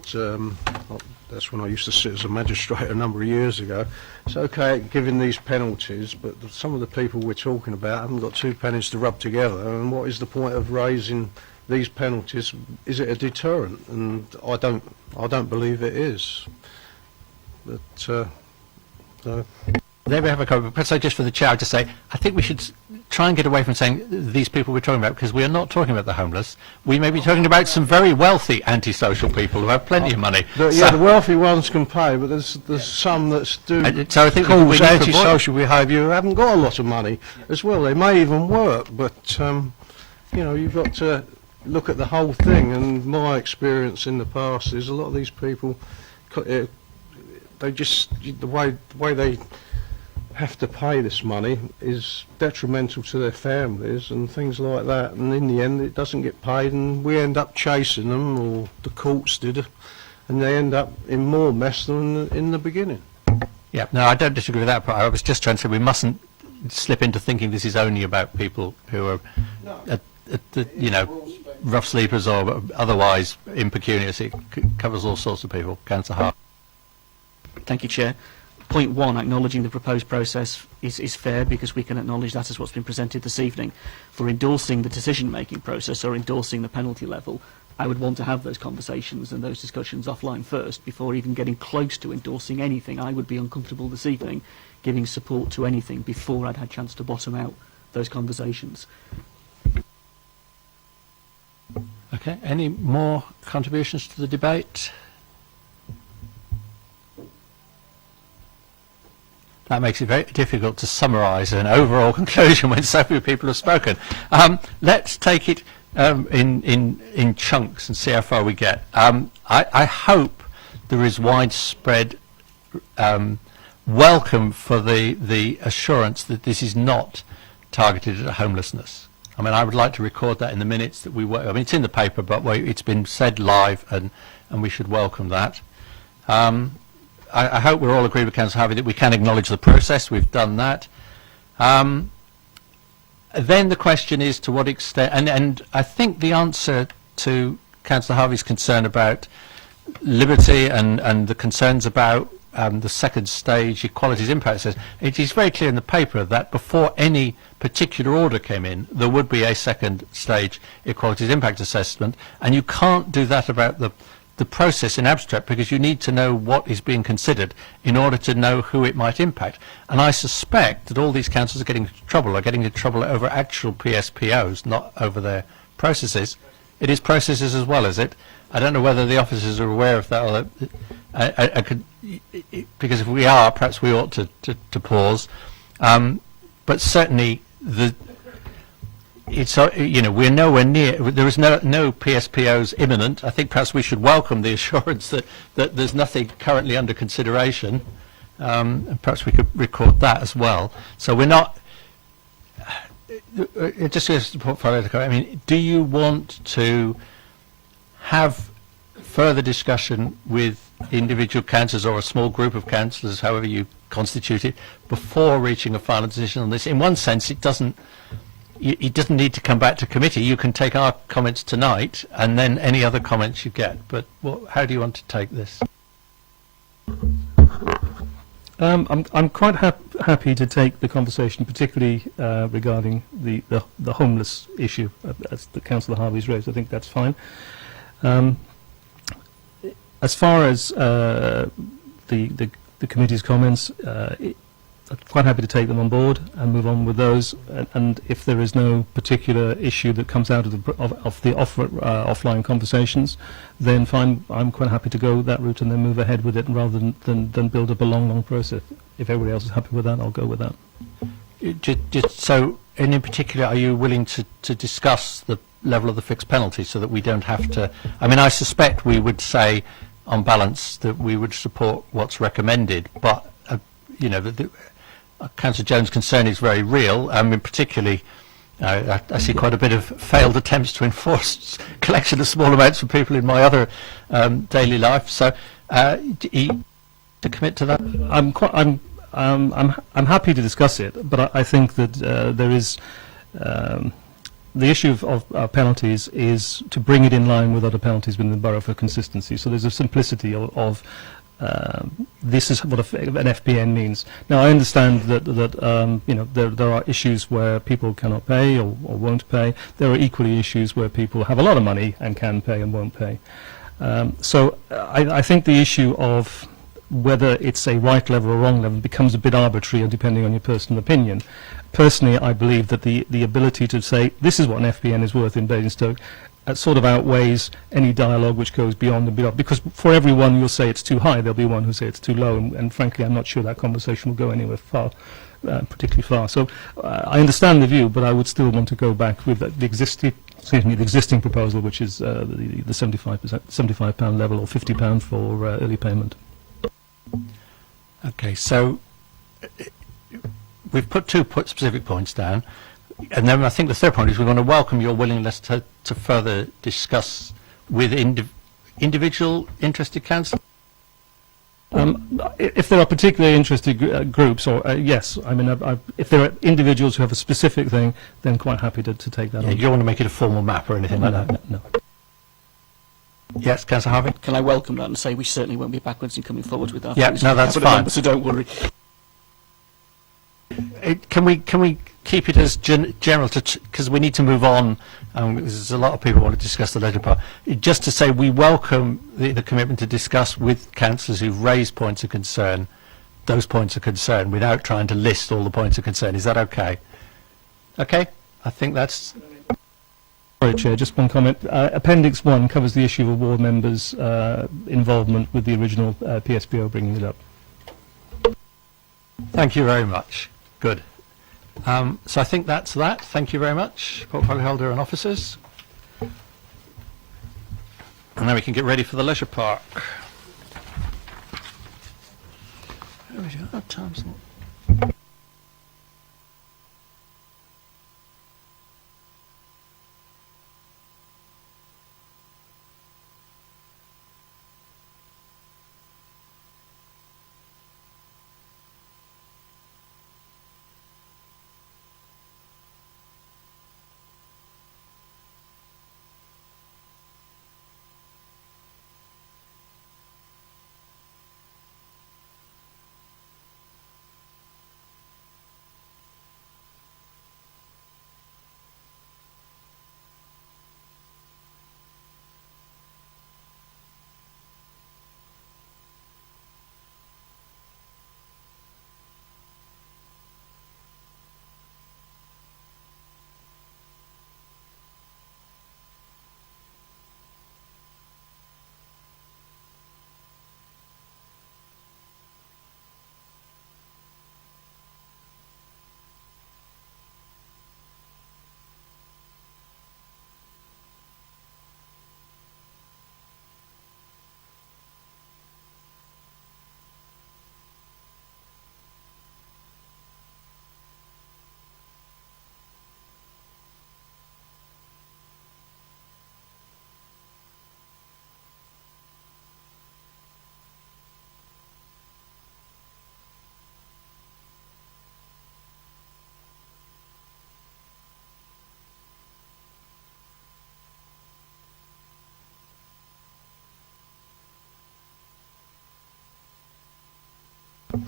that's when I used to sit as a magistrate a number of years ago, it's okay giving these penalties, but some of the people we're talking about haven't got 2 pennies to rub together, and what is the point of raising these penalties? Is it a deterrent? And I don't believe it is. But so. There we have a comment. Perhaps just for the chair, I'd just say, I think we should try and get away from saying these people we're talking about, because we are not talking about the homeless. We may be talking about some very wealthy antisocial people who have plenty of money. The wealthy ones can pay, but there's some that do so I think cause antisocial behaviour who haven't got a lot of money as well. They may even work, but you've got to look at the whole thing. And my experience in the past is a lot of these people, they just the way they have to pay this money is detrimental to their families and things like that, and in the end it doesn't get paid, and we end up chasing them, or the courts did, and they end up in more mess than in the beginning. Yeah, no, I don't disagree with that, but I was just trying to say we mustn't slip into thinking this is only about people who are rough sleepers or otherwise impecunious. It covers all sorts of people. Councillor Hart. Thank you, Chair. Point 1, acknowledging the proposed process is fair, because we can acknowledge that as what's been presented this evening. For endorsing the decision-making process or endorsing the penalty level, I would want to have those conversations and those discussions offline first before even getting close to endorsing anything. I would be uncomfortable this evening giving support to anything before I'd had a chance to bottom out those conversations. Okay, any more contributions to the debate? That makes it very difficult to summarise an overall conclusion when so few people have spoken. Let's take it in chunks and see how far we get. I hope there is widespread welcome for the assurance that this is not targeted at homelessness. I mean, I would like to record that in the minutes that we were. I mean, it's in the paper, but it's been said live, and we should welcome that. I hope we're all agreed with Councillor Harvey that we can acknowledge the process. We've done that. Then the question is to what extent, and I think the answer to Councillor Harvey's concern about liberty and the concerns about the second stage equalities impact says it is very clear in the paper that before any particular order came in, there would be a second stage equalities impact assessment, and you can't do that about the process in abstract because you need to know what is being considered in order to know who it might impact. And I suspect that all these councils are getting into trouble over actual PSPOs, not over their processes. It is processes as well, is it? I don't know whether the officers are aware of that, or I could, because if we are, perhaps we ought to pause. But certainly it's we're nowhere near. There is no PSPOs imminent. I think perhaps we should welcome the assurance that there's nothing currently under consideration, and perhaps we could record that as well. So we're not. It just goes to the portfolio. I mean, do you want to have further discussion with individual councillors or a small group of councillors, however you constitute it, before reaching a final decision on this? In one sense, it doesn't need to come back to committee. You can take our comments tonight and then any other comments you get. But how do you want to take this? I'm quite happy to take the conversation, particularly regarding the homeless issue, as the Councillor Harvey's raised. I think that's fine. As far as the committee's comments, I'm quite happy to take them on board and move on with those. And if there is no particular issue that comes out of the offline conversations, then fine. I'm quite happy to go that route and then move ahead with it, rather than build up a long process. If everybody else is happy with that, I'll go with that. So, and in particular, are you willing to discuss the level of the fixed penalty so that we don't have to? I mean, I suspect we would say, on balance, that we would support what's recommended, but Councillor Jones' concern is very real. I mean, particularly, I see quite a bit of failed attempts to enforce collection of small amounts from people in my other daily life. So, to commit to that, I'm happy to discuss it, but I think that there is the issue of penalties is to bring it in line with other penalties within the borough for consistency. So there's a simplicity of this is what an FPN means. Now, I understand that there are issues where people cannot pay or won't pay. There are equally issues where people have a lot of money and can pay and won't pay. So I think the issue of whether it's a right level or wrong level becomes a bit arbitrary depending on your personal opinion. Personally, I believe that the ability to say this is what an FPN is worth in Basingstoke sort of outweighs any dialogue which goes beyond and beyond, because for everyone you'll say it's too high, there'll be one who say it's too low, and frankly I'm not sure that conversation will go anywhere particularly far. So I understand the view, but I would still want to go back with the existing proposal, which is the £75 level, or £50 for early payment. Okay, so we've put two specific points down, and then I think the third point is we want to welcome your willingness to further discuss with individual interested councillors. If there are particularly interested groups, or yes, I mean, if there are individuals who have a specific thing, then quite happy to take that on. You don't want to make it a formal map or anything like that? No. Yes, Councillor Harvey? Can I welcome that and say we certainly won't be backwards in coming forward with that? Yeah, no, that's fine. So don't worry. Can we keep it as general, because we need to move on. There's a lot of people who want to discuss the leisure part. Just to say we welcome the commitment to discuss with councillors who've raised points of concern, those points of concern, without trying to list all the points of concern. Is that okay? Okay, I think that's... Sorry, Chair, just one comment. Appendix 1 covers the issue of a ward member's involvement with the original PSPO bringing it up. Thank you very much. Good. So I think that's that. Thank you very much, portfolio holder and officers. And then we can get ready for the leisure park. Where is your time's not.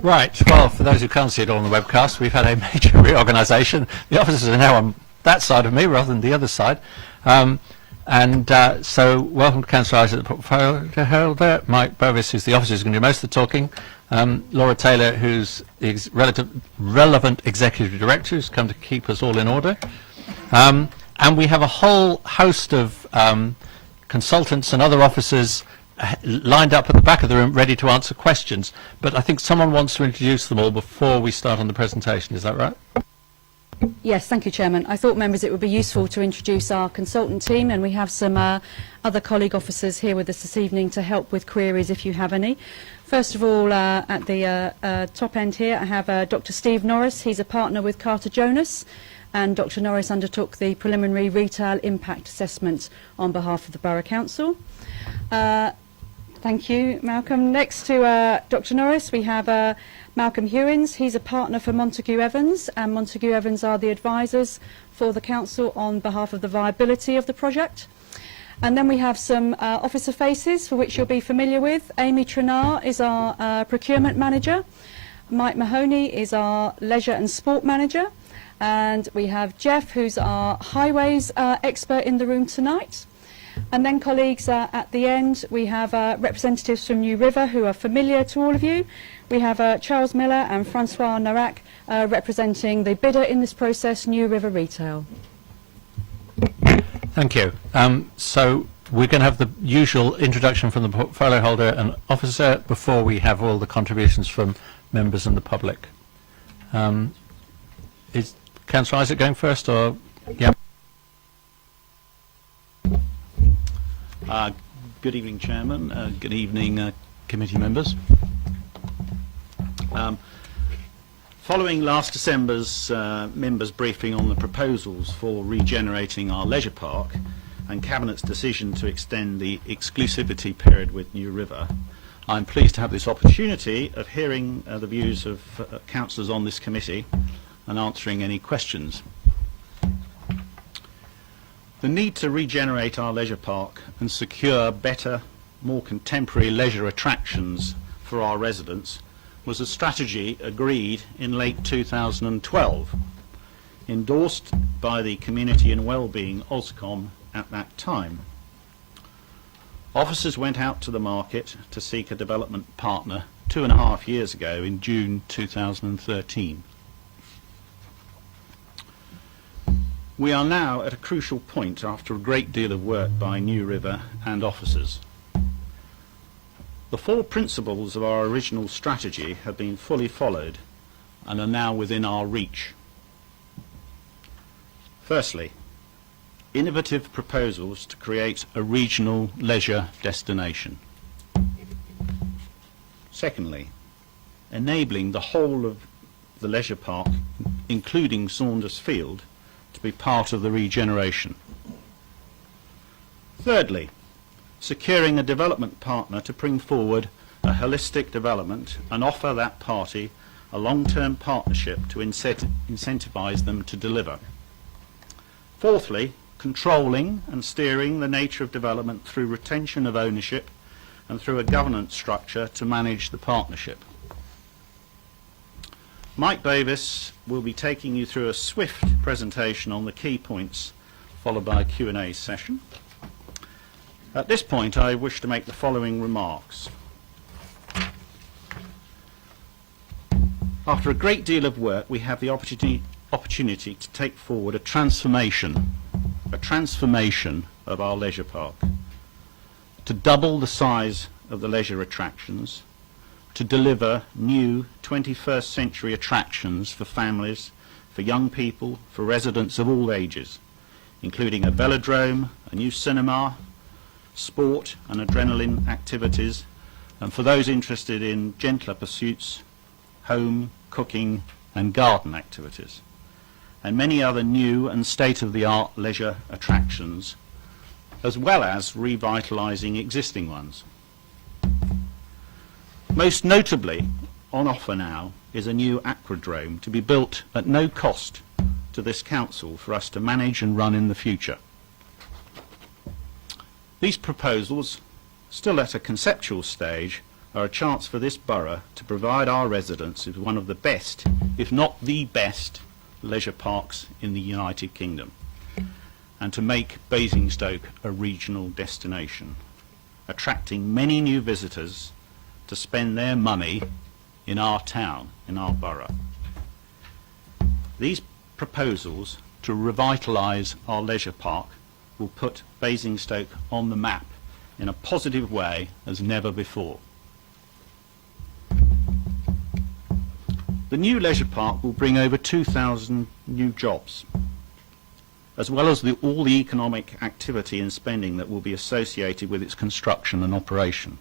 Right, well, for those who can't see it all on the webcast, we've had a major reorganisation. The officers are now on that side of me rather than the other side. So welcome to Councillor Isaac, the portfolio holder, Mike Bovis, who's the officer who's going to do most of the talking, Laura Taylor, who's the relevant executive director, who's come to keep us all in order. And we have a whole host of consultants and other officers lined up at the back of the room ready to answer questions, but I think someone wants to introduce them all before we start on the presentation. Is that right? Yes, thank you, Chairman. I thought, members, it would be useful to introduce our consultant team, and we have some other colleague officers here with us this evening to help with queries if you have any. First of all, at the top end here, I have Dr. Steve Norris. He's a partner with Carter Jonas, and Dr. Norris undertook the preliminary retail impact assessment on behalf of the Borough Council. Thank you, Malcolm. Next to Dr. Norris, we have Malcolm Hewins. He's a partner for Montague Evans, and Montague Evans are the advisors for the Council on behalf of the viability of the project. And then we have some officer faces for which you'll be familiar with. Amy Trenar is our procurement manager. Mike Mahoney is our leisure and sport manager. And we have Jeff, who's our highways expert in the room tonight. And then, colleagues, at the end, we have representatives from New River who are familiar to all of you. We have Charles Miller and Francois Narak representing the bidder in this process, New River Retail. Thank you. So we're going to have the usual introduction from the portfolio holder and officer before we have all the contributions from members and the public. Is Councillor Isaac going first, or...? Yeah. Good evening, Chairman. Good evening, committee members. Following last December's members' briefing on the proposals for regenerating our leisure park and Cabinet's decision to extend the exclusivity period with New River, I'm pleased to have this opportunity of hearing the views of councillors on this committee and answering any questions. The need to regenerate our leisure park and secure better, more contemporary leisure attractions for our residents was a strategy agreed in late 2012 endorsed by the Community and Wellbeing Ofcom at that time. Officers went out to the market to seek a development partner 2.5 years ago in June 2013. We are now at a crucial point after a great deal of work by New River and officers. The 4 principles of our original strategy have been fully followed and are now within our reach. Firstly, innovative proposals to create a regional leisure destination. Secondly, enabling the whole of the leisure park, including Saunders Field, to be part of the regeneration. Thirdly, securing a development partner to bring forward a holistic development and offer that party a long-term partnership to incentivise them to deliver. Fourthly, controlling and steering the nature of development through retention of ownership and through a governance structure to manage the partnership. Mike Davis will be taking you through a swift presentation on the key points, followed by a Q&A session. At this point, I wish to make the following remarks. After a great deal of work, we have the opportunity to take forward a transformation of our leisure park, to double the size of the leisure attractions, to deliver new 21st century attractions for families, for young people, for residents of all ages, including a velodrome, a new cinema, sport and adrenaline activities, and for those interested in gentler pursuits, home, cooking and garden activities, and many other new and state-of-the-art leisure attractions, as well as revitalising existing ones. Most notably, on offer now is a new aquadrome to be built at no cost to this council for us to manage and run in the future. These proposals, still at a conceptual stage, are a chance for this borough to provide our residents with one of the best, if not the best, leisure parks in the United Kingdom, and to make Basingstoke a regional destination, attracting many new visitors to spend their money in our town, in our borough. These proposals to revitalise our leisure park will put Basingstoke on the map in a positive way as never before. The new leisure park will bring over 2,000 new jobs, as well as all the economic activity and spending that will be associated with its construction and operation.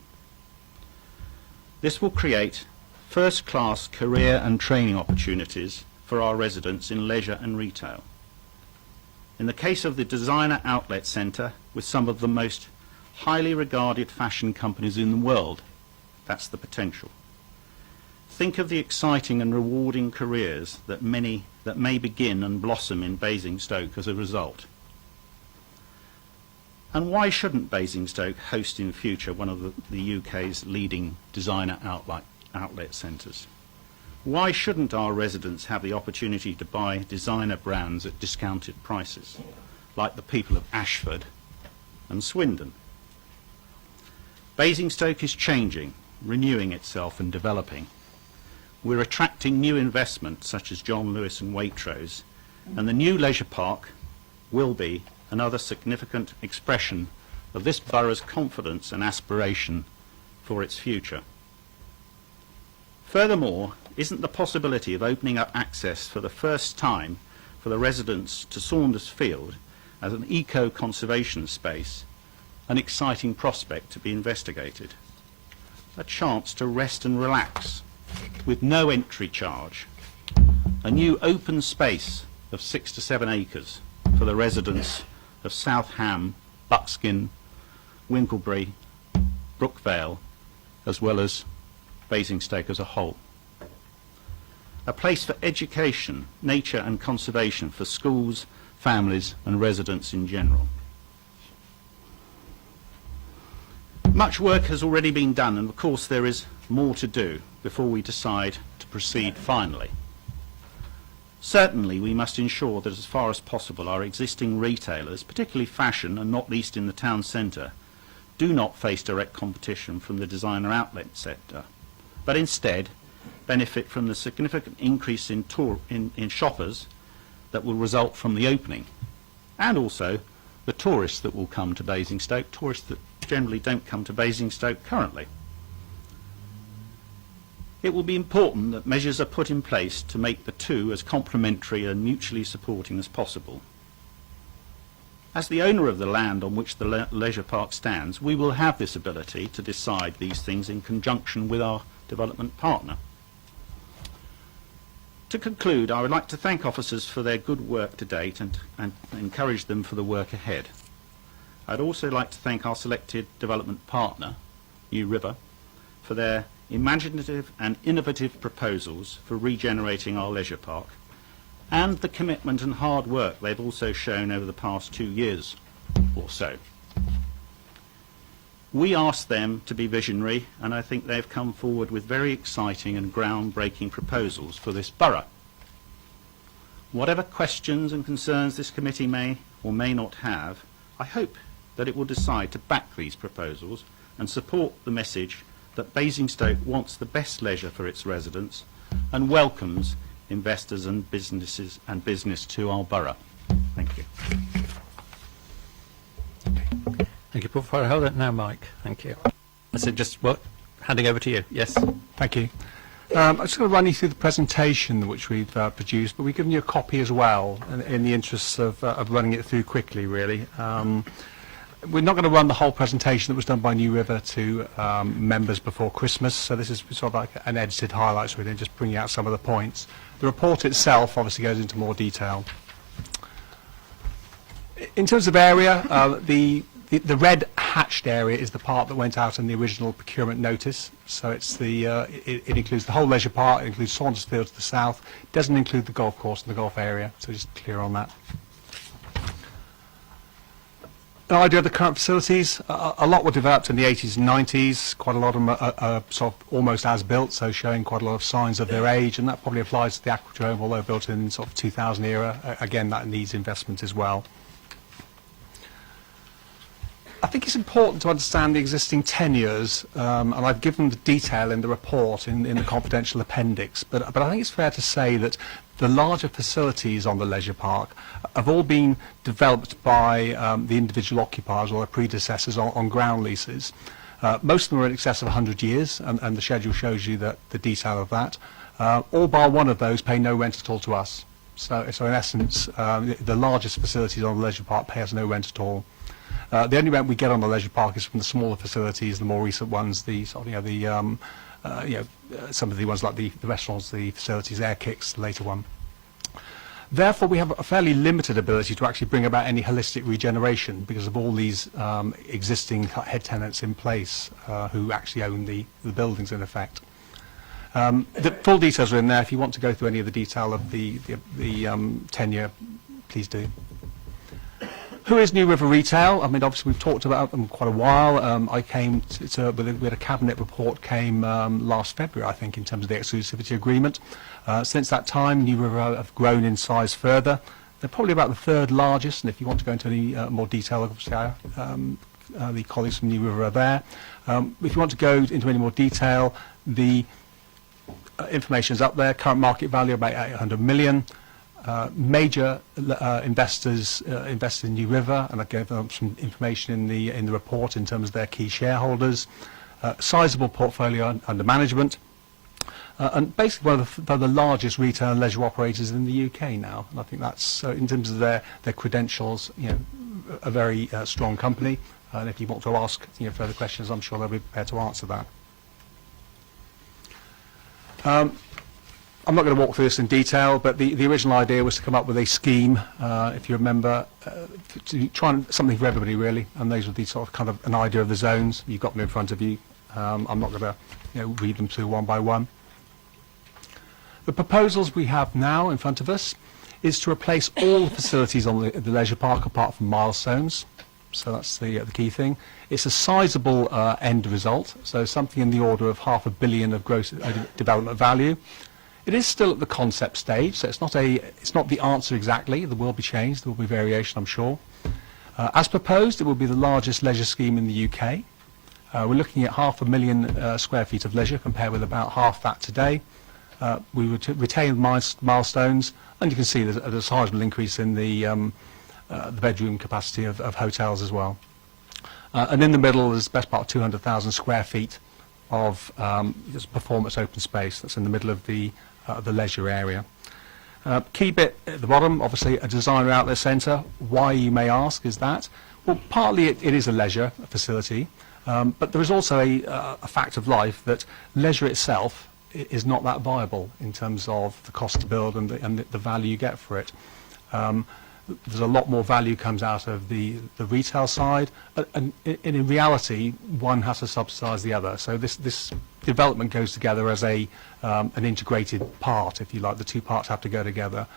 This will create first-class career and training opportunities for our residents in leisure and retail. In the case of the designer outlet centre, with some of the most highly regarded fashion companies in the world, that's the potential. Think of the exciting and rewarding careers that may begin and blossom in Basingstoke as a result. And why shouldn't Basingstoke host in future one of the UK's leading designer outlet centres? Why shouldn't our residents have the opportunity to buy designer brands at discounted prices, like the people of Ashford and Swindon? Basingstoke is changing, renewing itself and developing. We're attracting new investment such as John Lewis and Waitrose, and the new leisure park will be another significant expression of this borough's confidence and aspiration for its future. Furthermore, isn't the possibility of opening up access for the first time for the residents to Saunders Field as an eco-conservation space an exciting prospect to be investigated? A chance to rest and relax with no entry charge. A new open space of 6 to 7 acres for the residents of South Ham, Buckskin, Winklebury, Brookvale, as well as Basingstoke as a whole. A place for education, nature and conservation for schools, families and residents in general. Much work has already been done, and of course there is more to do before we decide to proceed finally. Certainly, we must ensure that as far as possible our existing retailers, particularly fashion and not least in the town centre, do not face direct competition from the designer outlet sector, but instead benefit from the significant increase in shoppers that will result from the opening, and also the tourists that will come to Basingstoke, tourists that generally don't come to Basingstoke currently. It will be important that measures are put in place to make the two as complementary and mutually supporting as possible. As the owner of the land on which the leisure park stands, we will have this ability to decide these things in conjunction with our development partner. To conclude, I would like to thank officers for their good work to date and encourage them for the work ahead. I'd also like to thank our selected development partner, New River, for their imaginative and innovative proposals for regenerating our leisure park, and the commitment and hard work they've also shown over the past 2 years or so. We asked them to be visionary, and I think they've come forward with very exciting and groundbreaking proposals for this borough. Whatever questions and concerns this committee may or may not have, I hope that it will decide to back these proposals and support the message that Basingstoke wants the best leisure for its residents and welcomes investors and business to our borough. Thank you. Thank you, Portfolio Holder. Now, Mike. Thank you. I said just handing over to you. Yes. Thank you. I'm just going to run you through the presentation which we've produced, but we've given you a copy as well in the interests of running it through quickly, really. We're not going to run the whole presentation that was done by New River to members before Christmas, so this is sort of like an edited highlights, really, just bringing out some of the points. The report itself obviously goes into more detail. In terms of area, the red hatched area is the part that went out in the original procurement notice. So it's it includes the whole leisure park, it includes Saundersfield to the south, it doesn't include the golf course and the golf area, so just clear on that. The idea of the current facilities, a lot were developed in the 80s and 90s, quite a lot of them are sort of almost as built, so showing quite a lot of signs of their age, and that probably applies to the Aquadrome, although built in sort of 2000 era. Again, that needs investment as well. I think it's important to understand the existing tenures, and I've given the detail in the report in the confidential appendix, but I think it's fair to say that the larger facilities on the leisure park have all been developed by the individual occupiers or their predecessors on ground leases. Most of them are in excess of 100 years, and the schedule shows you the detail of that. All bar one of those pay no rent at all to us. So in essence, the largest facilities on the leisure park pay us no rent at all. The only rent we get on the leisure park is from the smaller facilities, the more recent ones, some of the ones like the restaurants, the facilities, Air Kicks, the later one. Therefore, we have a fairly limited ability to actually bring about any holistic regeneration because of all these existing head tenants in place who actually own the buildings in effect. The full details are in there. If you want to go through any of the detail of the tenure, please do. Who is New River Retail? I mean, obviously we've talked about them quite a while. I came we had a cabinet report came last February, I think, in terms of the exclusivity agreement. Since that time, New River have grown in size further. They're probably about the third largest, and if you want to go into any more detail, obviously the colleagues from New River are there. If you want to go into any more detail, the information is up there. Current market value about 800 million. Major investors invested in New River, and I gave them some information in the report in terms of their key shareholders. Sizable portfolio under management, and basically one of the largest retail and leisure operators in the UK now. And I think that's in terms of their credentials, a very strong company. And if you want to ask further questions, I'm sure they'll be prepared to answer that. I'm not going to walk through this in detail, but the original idea was to come up with a scheme, if you remember, to try and something for everybody really, and those were the sort of kind of an idea of the zones. You've got them in front of you. I'm not going to read them through one by one. The proposals we have now in front of us is to replace all the facilities on the leisure park apart from milestones. So that's the key thing. It's a sizable end result, so something in the order of £500 million of gross development value. It is still at the concept stage, so it's not the answer exactly. There will be change, there will be variation, I'm sure. As proposed, it will be the largest leisure scheme in the UK. We're looking at 500,000 square feet of leisure, compared with about half that today. We would retain milestones, and you can see there's a sizable increase in the bedroom capacity of hotels as well. And in the middle, there's the best part of 200,000 square feet of performance open space that's in the middle of the leisure area. Key bit at the bottom, obviously a designer outlet centre. Why, you may ask, is that? Well, partly it is a leisure facility, but there is also a fact of life that leisure itself is not that viable in terms of the cost to build and the value you get for it. There's a lot more value comes out of the retail side, and in reality, one has to subsidise the other. So this development goes together as an integrated part, if you like. The two parts have to go together.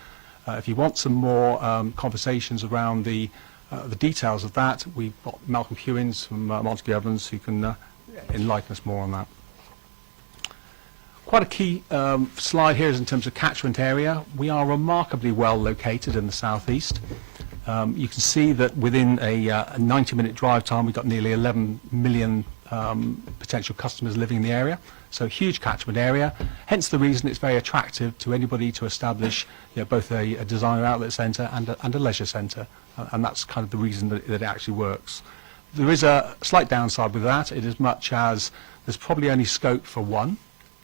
If you want some more conversations around the details of that, we've got Malcolm Hewins from Montague Evans who can enlighten us more on that. Quite a key slide here is in terms of catchment area. We are remarkably well located in the southeast. You can see that within a 90-minute drive time, we've got nearly 11 million potential customers living in the area. So huge catchment area. Hence the reason it's very attractive to anybody to establish both a designer outlet centre and a leisure centre. And that's kind of the reason that it actually works. There is a slight downside with that, in as much as there's probably only scope for one.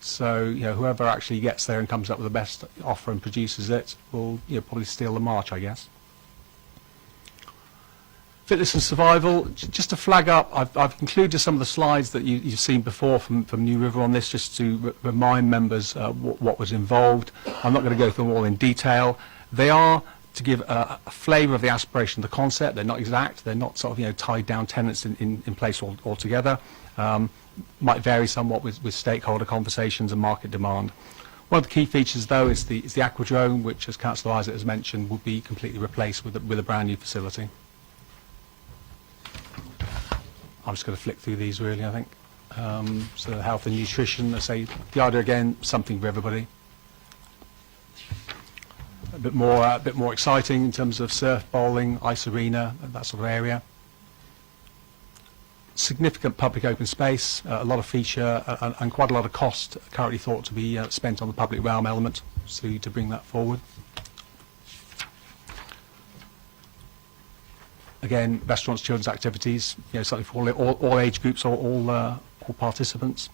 So whoever actually gets there and comes up with the best offer and produces it will probably steal the march, I guess. Fitness and survival, just to flag up, I've included some of the slides that you've seen before from New River on this, just to remind members what was involved. I'm not going to go through them all in detail. They are to give a flavour of the aspiration of the concept. They're not exact. They're not sort of tied down tenants in place altogether. Might vary somewhat with stakeholder conversations and market demand. One of the key features, though, is the aquadrome, which, as Councillor Isaac has mentioned, will be completely replaced with a brand new facility. I'm just going to flick through these, really, I think. So health and nutrition, I say, the idea again, something for everybody. A bit more exciting in terms of surf, bowling, ice arena, that sort of area. Significant public open space, a lot of feature and quite a lot of cost currently thought to be spent on the public realm element, so to bring that forward. Again, restaurants, children's activities, something for all age groups, all participants.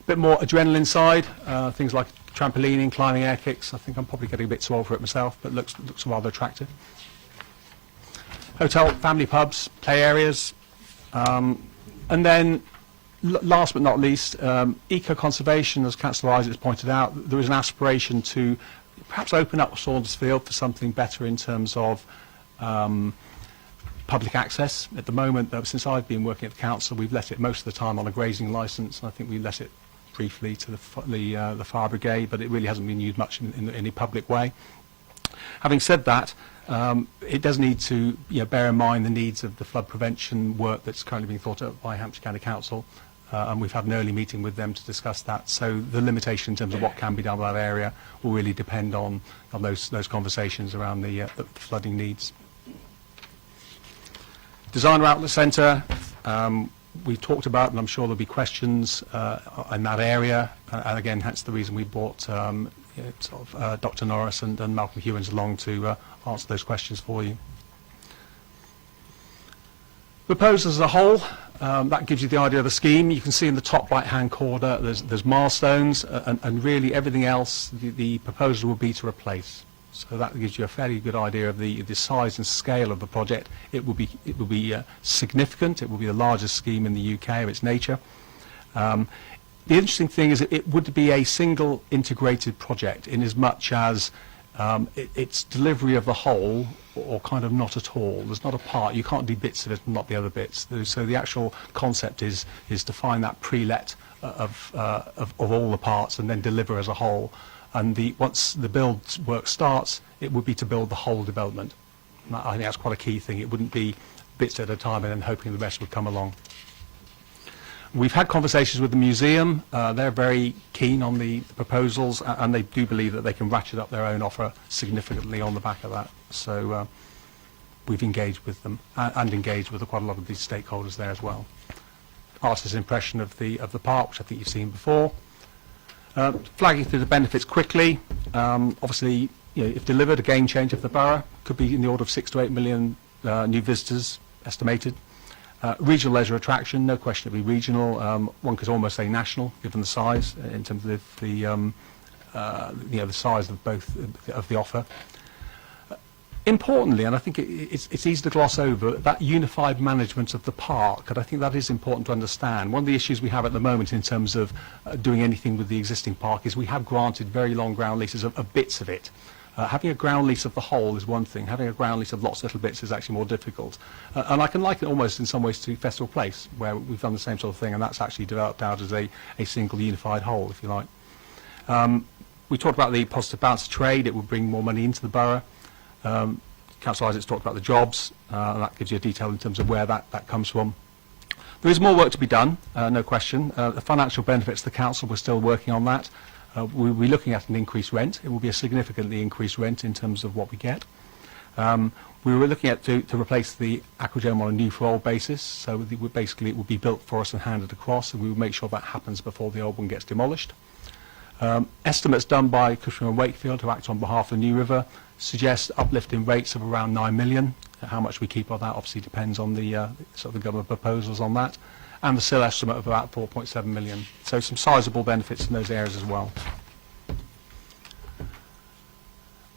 A bit more adrenaline side, things like trampolining, climbing, air kicks. I think I'm probably getting a bit too old for it myself, but looks rather attractive. Hotel, family pubs, play areas. And then, last but not least, eco-conservation, as Councillor Isaac has pointed out. There is an aspiration to perhaps open up Saundersfield for something better in terms of public access. At the moment, though, since I've been working at the council, we've let it most of the time on a grazing licence, and I think we let it briefly to the fire brigade, but it really hasn't been used much in any public way. Having said that, it does need to bear in mind the needs of the flood prevention work that's currently being thought of by Hampshire County Council, and we've had an early meeting with them to discuss that. So the limitation in terms of what can be done with that area will really depend on those conversations around the flooding needs. Designer Outlet Centre, we've talked about, and I'm sure there'll be questions in that area, and again, hence the reason we brought Dr. Norris and Malcolm Hewins along to answer those questions for you. Proposed as a whole, that gives you the idea of the scheme. You can see in the top right-hand corner there's milestones, and really everything else the proposal will be to replace. So that gives you a fairly good idea of the size and scale of the project. It will be significant. It will be the largest scheme in the UK of its nature. The interesting thing is it would be a single integrated project in as much as its delivery of the whole, or kind of not at all. There's not a part. You can't do bits of it and not the other bits. So the actual concept is to find that pre-let of all the parts and then deliver as a whole. And once the build work starts, it would be to build the whole development. And I think that's quite a key thing. It wouldn't be bits at a time and then hoping the rest would come along. We've had conversations with the museum. They're very keen on the proposals, and they do believe that they can ratchet up their own offer significantly on the back of that. So we've engaged with them and engaged with quite a lot of these stakeholders there as well. Artist's impression of the park, which I think you've seen before. Flagging through the benefits quickly. Obviously, if delivered, a game changer for the borough. Could be in the order of 6 to 8 million new visitors estimated. Regional leisure attraction, no question it'll be regional. One could almost say national, given the size in terms of the size of both of the offer. Importantly, and I think it's easy to gloss over, that unified management of the park, and I think that is important to understand. One of the issues we have at the moment in terms of doing anything with the existing park is we have granted very long ground leases of bits of it. Having a ground lease of the whole is one thing. Having a ground lease of lots of little bits is actually more difficult. And I can liken it almost in some ways to Festival Place, where we've done the same sort of thing, and that's actually developed out as a single unified whole, if you like. We talked about the positive balance of trade. It will bring more money into the borough. Councillor Isaac's talked about the jobs, and that gives you a detail in terms of where that comes from. There is more work to be done, no question. The financial benefits to the council, we're still working on that. We'll be looking at an increased rent. It will be a significantly increased rent in terms of what we get. We were looking at to replace the Aquadome on a new for old basis, so basically it will be built for us and handed across, and we will make sure that happens before the old one gets demolished. Estimates done by Cushman and Wakefield, who act on behalf of New River, suggest uplift in rates of around 9 million. How much we keep of that obviously depends on the sort of the government proposals on that. And the SIL estimate of about 4.7 million. So some sizable benefits in those areas as well.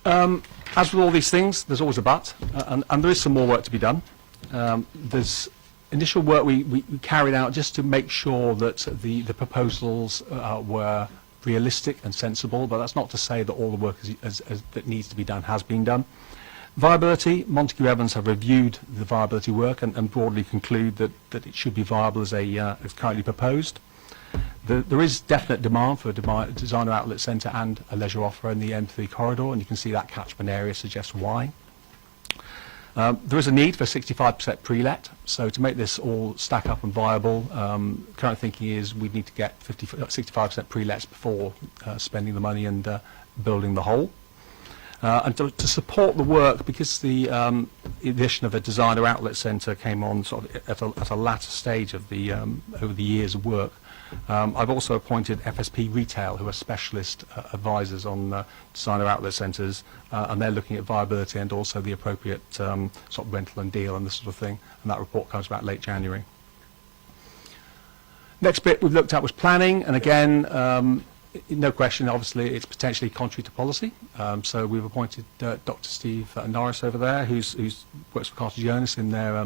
As with all these things, there's always a but, and there is some more work to be done. There's initial work we carried out just to make sure that the proposals were realistic and sensible, but that's not to say that all the work that needs to be done has been done. Viability, Montague Evans have reviewed the viability work and broadly conclude that it should be viable as currently proposed. There is definite demand for a designer outlet centre and a leisure offer in the M3 corridor, and you can see that catchment area suggests why. There is a need for 65% pre-let, so to make this all stack up and viable, current thinking is we need to get 65% pre-lets before spending the money and building the whole. And to support the work, because the addition of a designer outlet centre came on sort of at a latter stage of the over the years of work, I've also appointed FSP Retail, who are specialist advisors on designer outlet centres, and they're looking at viability and also the appropriate sort of rental and deal and this sort of thing, and that report comes about late January. Next bit we've looked at was planning, and again, no question, obviously, it's potentially contrary to policy. So we've appointed Dr. Steve Norris over there, who works for Carter Jonas in their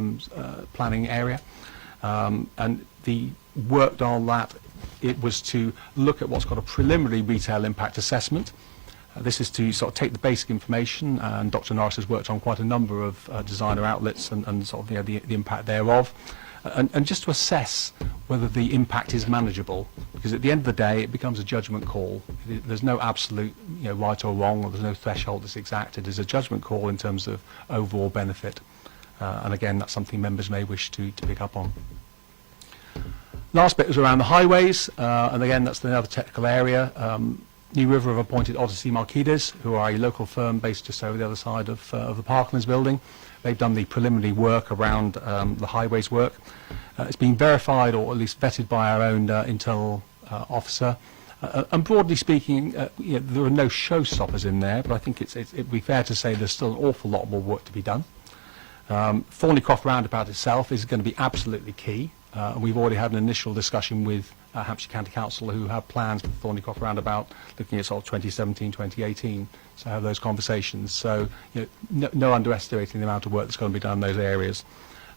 planning area. And the work on that, it was to look at what's called a preliminary retail impact assessment. This is to sort of take the basic information, and Dr. Norris has worked on quite a number of designer outlets and sort of the impact thereof. And just to assess whether the impact is manageable, because at the end of the day it becomes a judgment call. There's no absolute right or wrong, or there's no threshold that's exacted. It's a judgment call in terms of overall benefit, and again that's something members may wish to pick up on. Last bit was around the highways, and again that's another technical area. New River have appointed Odyssey Marquides, who are a local firm based just over the other side of the Parklands building. They've done the preliminary work around the highways work. It's been verified, or at least vetted, by our own internal officer. And broadly speaking, there are no showstoppers in there, but I think it'd be fair to say there's still an awful lot more work to be done. Thornycroft Roundabout itself is going to be absolutely key. And we've already had an initial discussion with Hampshire County Council, who have plans for the Thornycroft Roundabout looking at sort of 2017, 2018. So have those conversations. So no underestimating the amount of work that's going to be done in those areas.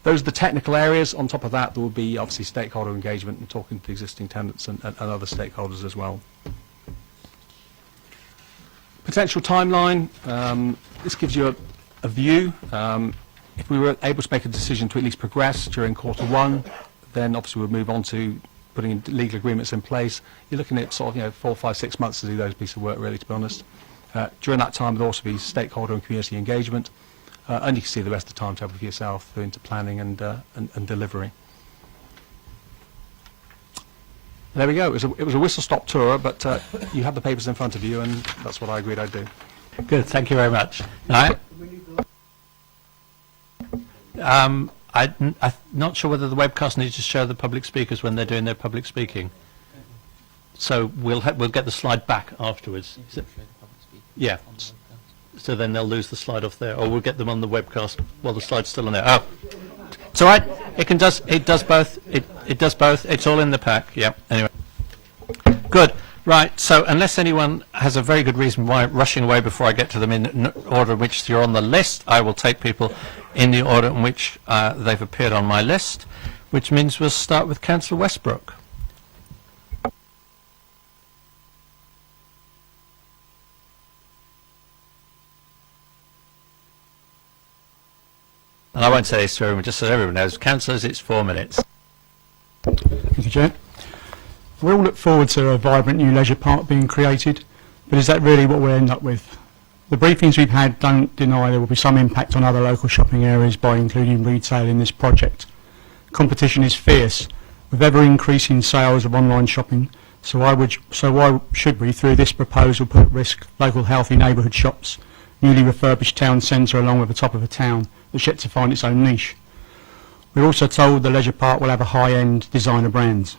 Those are the technical areas. On top of that, there will be obviously stakeholder engagement and talking to the existing tenants and other stakeholders as well. Potential timeline. This gives you a view. If we were able to make a decision to at least progress during Q1, then obviously we'll move on to putting legal agreements in place. You're looking at sort of 4, 5, 6 months to do those pieces of work, really, to be honest. During that time, there'll also be stakeholder and community engagement, and you can see the rest of the timetable for yourself into planning and delivery. There we go. It was a whistle-stop tour, but you have the papers in front of you, and that's what I agreed I'd do. Good, thank you very much. I'm not sure whether the webcast needs to show the public speakers when they're doing their public speaking. So we'll get the slide back afterwards. Yeah. So then they'll lose the slide off there, or we'll get them on the webcast while the slide's still on there. Oh, it's all right. It does both. It does both. It's all in the pack. Yeah. Anyway. Good. Right. So unless anyone has a very good reason why rushing away before I get to them in order in which you're on the list, I will take people in the order in which they've appeared on my list, which means we'll start with Councillor Westbrook. And I won't say this to everyone, just so everyone knows. Councillors, it's 4 minutes. Thank you, Chair. We all look forward to a vibrant new leisure park being created, but is that really what we'll end up with? The briefings we've had don't deny there will be some impact on other local shopping areas by including retail in this project. Competition is fierce, with ever-increasing sales of online shopping, so why should we, through this proposal, put at risk local healthy neighbourhood shops, newly refurbished town centre along with the top of a town that's yet to find its own niche? We're also told the leisure park will have a high-end designer brands.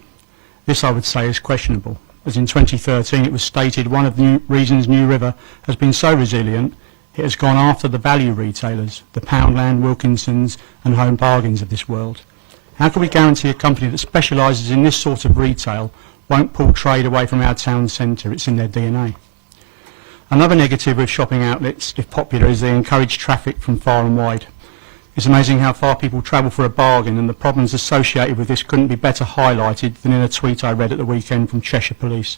This, I would say, is questionable, as in 2013 it was stated one of the reasons New River has been so resilient, it has gone after the value retailers, the Poundland, Wilkinsons and Home Bargains of this world. How can we guarantee a company that specialises in this sort of retail won't pull trade away from our town centre? It's in their DNA. Another negative with shopping outlets, if popular, is they encourage traffic from far and wide. It's amazing how far people travel for a bargain, and the problems associated with this couldn't be better highlighted than in a tweet I read at the weekend from Cheshire Police.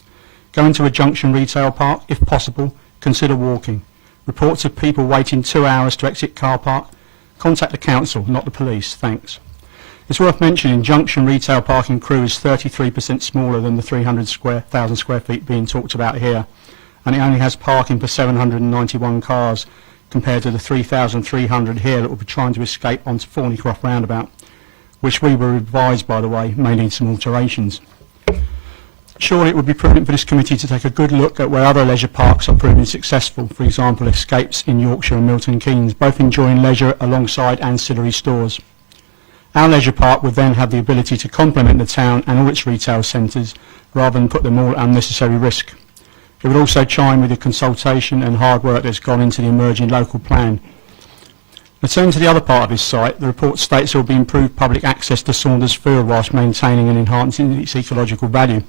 Go into a junction retail park, if possible, consider walking. Reports of people waiting 2 hours to exit car park? Contact the council, not the police, thanks. It's worth mentioning junction retail park in Crewe is 33% smaller than the 300,000 square feet being talked about here, and it only has parking for 791 cars, compared to the 3,300 here that will be trying to escape onto Thornycroft roundabout, which we were advised, by the way, may need some alterations. Surely it would be prudent for this committee to take a good look at where other leisure parks are proving successful, for example Escapes in Yorkshire and Milton Keynes, both enjoying leisure alongside ancillary stores. Our leisure park would then have the ability to complement the town and all its retail centres, rather than put them all at unnecessary risk. It would also chime with the consultation and hard work that's gone into the emerging local plan. Returning to the other part of this site, the report states there will be improved public access to Saunders Field whilst maintaining and enhancing its ecological value.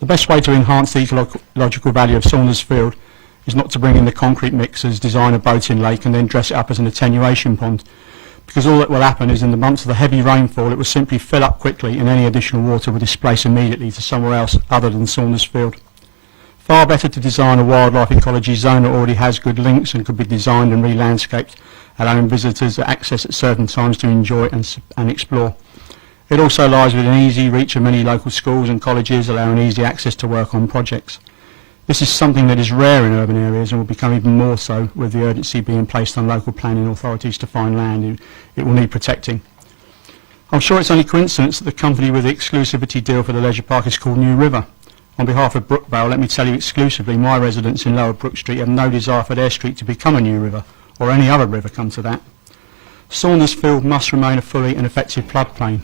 The best way to enhance the ecological value of Saunders Field is not to bring in the concrete mixers, design a boating lake and then dress it up as an attenuation pond, because all that will happen is in the months of the heavy rainfall it will simply fill up quickly and any additional water will displace immediately to somewhere else other than Saunders Field. Far better to design a wildlife ecology zone that already has good links and could be designed and re-landscaped, allowing visitors access at certain times to enjoy and explore. It also lies within easy reach of many local schools and colleges, allowing easy access to work on projects. This is something that is rare in urban areas and will become even more so with the urgency being placed on local planning authorities to find land it will need protecting. I'm sure it's only coincidence that the company with the exclusivity deal for the leisure park is called New River. On behalf of Brookvale, let me tell you exclusively, my residents in Lower Brook Street have no desire for their street to become a new river, or any other river come to that. Saunders Field must remain a fully and effective floodplain.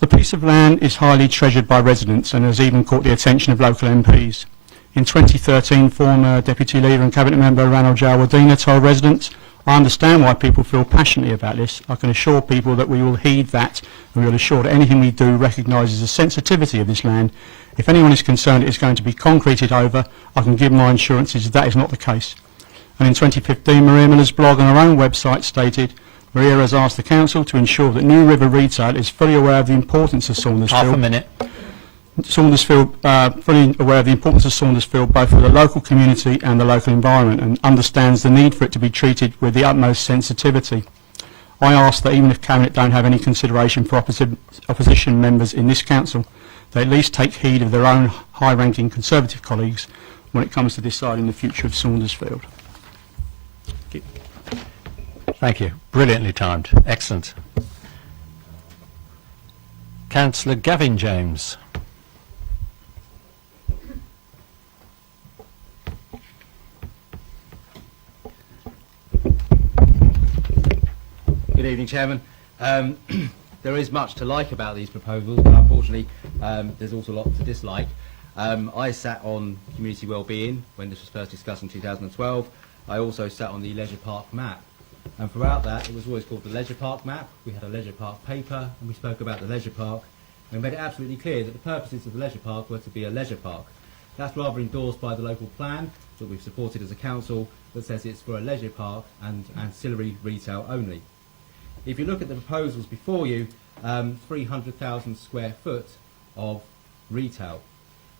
The piece of land is highly treasured by residents and has even caught the attention of local MPs. In 2013, former Deputy Leader and Cabinet Member Ranil Jawadina told residents, I understand why people feel passionately about this. I can assure people that we will heed that and we will assure that anything we do recognises the sensitivity of this land. If anyone is concerned it is going to be concreted over, I can give my assurances that is not the case. And in 2015, Maria Miller's blog on her own website stated, Maria has asked the Council to ensure that New River Retail is fully aware of the importance of Saunders Field. Half a minute. Fully aware of the importance of Saunders Field both for the local community and the local environment, and understands the need for it to be treated with the utmost sensitivity. I ask that even if Cabinet don't have any consideration for opposition members in this Council, they at least take heed of their own high-ranking Conservative colleagues when it comes to deciding the future of Saunders Field. Thank you. Brilliantly timed. Excellent. Councillor Gavin James. Good evening, Chairman. There is much to like about these proposals, but unfortunately there's also a lot to dislike. I sat on community wellbeing when this was first discussed in 2012. I also sat on the leisure park map, and throughout that it was always called the leisure park map. We had a leisure park paper and we spoke about the leisure park and made it absolutely clear that the purposes of the leisure park were to be a leisure park. That's rather endorsed by the local plan that we've supported as a council that says it's for a leisure park and ancillary retail only. If you look at the proposals before you, 300,000 square foot of retail.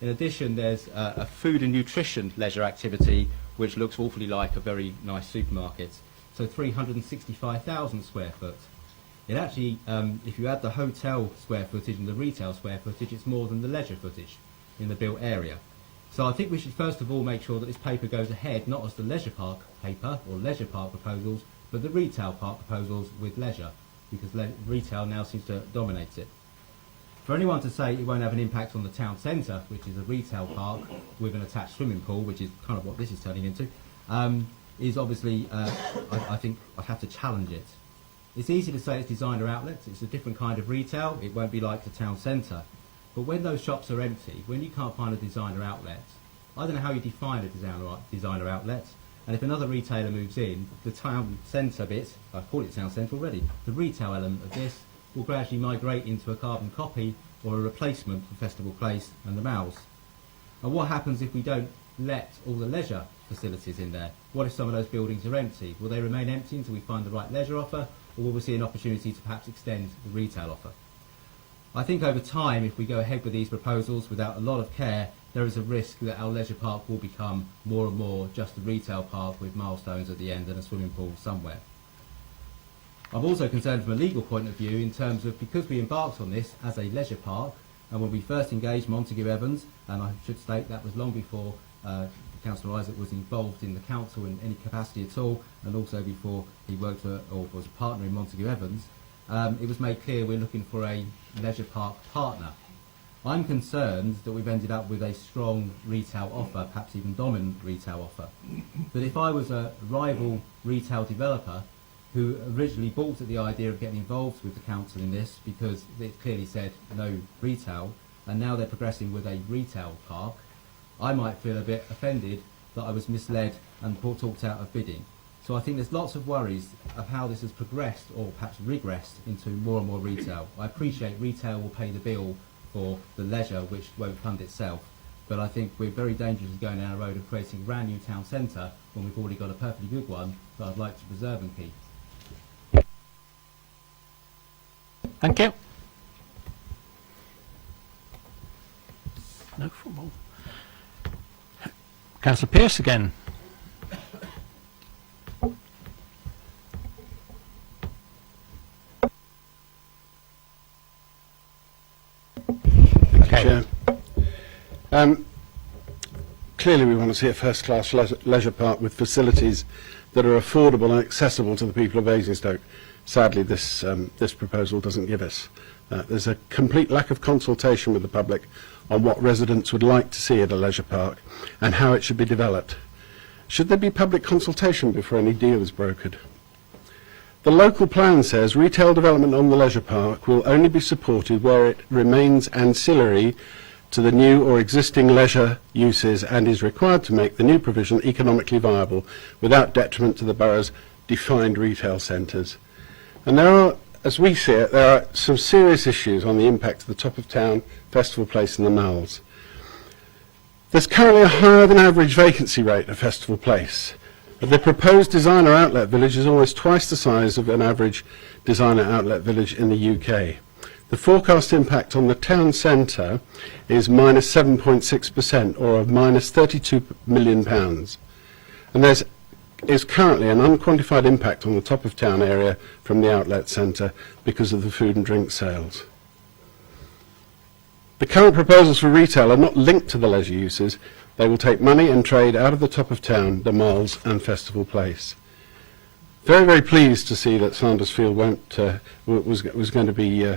In addition, there's a food and nutrition leisure activity which looks awfully like a very nice supermarket. So 365,000 square foot. It actually, if you add the hotel square footage and the retail square footage, it's more than the leisure footage in the built area. So I think we should first of all make sure that this paper goes ahead, not as the leisure park paper or leisure park proposals, but the retail park proposals with leisure, because retail now seems to dominate it. For anyone to say it won't have an impact on the town centre, which is a retail park with an attached swimming pool, which is kind of what this is turning into, is obviously, I think I'd have to challenge it. It's easy to say it's designer outlets, it's a different kind of retail, it won't be like the town centre. But when those shops are empty, when you can't find a designer outlet, I don't know how you define a designer outlet, and if another retailer moves in, the town centre bit, I call it town centre already, the retail element of this will gradually migrate into a carbon copy or a replacement for Festival Place and the Malls. And what happens if we don't let all the leisure facilities in there? What if some of those buildings are empty? Will they remain empty until we find the right leisure offer, or will we see an opportunity to perhaps extend the retail offer? I think over time, if we go ahead with these proposals without a lot of care, there is a risk that our leisure park will become more and more just a retail park with milestones at the end and a swimming pool somewhere. I'm also concerned from a legal point of view in terms of, because we embarked on this as a leisure park, and when we first engaged Montague Evans, and I should state that was long before Councillor Isaac was involved in the council in any capacity at all, and also before he worked for, or was a partner in Montague Evans, it was made clear we're looking for a leisure park partner. I'm concerned that we've ended up with a strong retail offer, perhaps even dominant retail offer. That if I was a rival retail developer who originally balked at the idea of getting involved with the council in this because it clearly said no retail, and now they're progressing with a retail park, I might feel a bit offended that I was misled and talked out of bidding. So I think there's lots of worries of how this has progressed or perhaps regressed into more and more retail. I appreciate retail will pay the bill for the leisure, which won't fund itself, but I think we're very dangerously going down a road of creating a brand new town centre when we've already got a perfectly good one that I'd like to preserve and keep. Thank you. No football. Councillor Pearce again. Chair. Clearly we want to see a first-class leisure park with facilities that are affordable and accessible to the people of Basingstoke. Sadly, this proposal doesn't give us. There's a complete lack of consultation with the public on what residents would like to see at a leisure park and how it should be developed. Should there be public consultation before any deal is brokered? The local plan says retail development on the leisure park will only be supported where it remains ancillary to the new or existing leisure uses and is required to make the new provision economically viable without detriment to the borough's defined retail centres. And there are, as we see it, there are some serious issues on the impact of the top of town, Festival Place and the Malls. There's currently a higher than average vacancy rate at Festival Place. The proposed designer outlet village is almost twice the size of an average designer outlet village in the UK. The forecast impact on the town centre is minus 7.6%, or of minus £32 million. And there is currently an unquantified impact on the top of town area from the outlet centre because of the food and drink sales. The current proposals for retail are not linked to the leisure uses. They will take money and trade out of the top of town, the malls and Festival Place. Very, very pleased to see that Sanders Field was going to be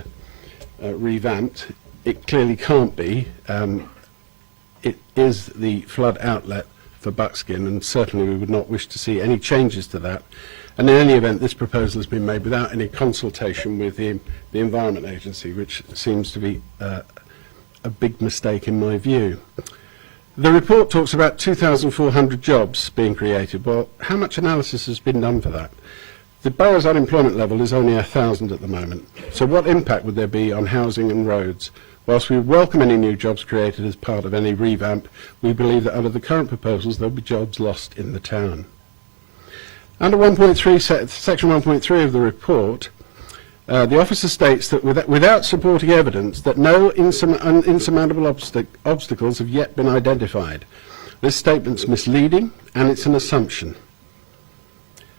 revamped. It clearly can't be. It is the flood outlet for Buckskin, and certainly we would not wish to see any changes to that. And in any event, this proposal has been made without any consultation with the Environment Agency, which seems to be a big mistake in my view. The report talks about 2,400 jobs being created. Well, how much analysis has been done for that? The borough's unemployment level is only 1,000 at the moment. So what impact would there be on housing and roads? Whilst we welcome any new jobs created as part of any revamp, we believe that under the current proposals there will be jobs lost in the town. Under 1.3, section 1.3 of the report, the officer states that without supporting evidence that no insurmountable obstacles have yet been identified. This statement's misleading and it's an assumption.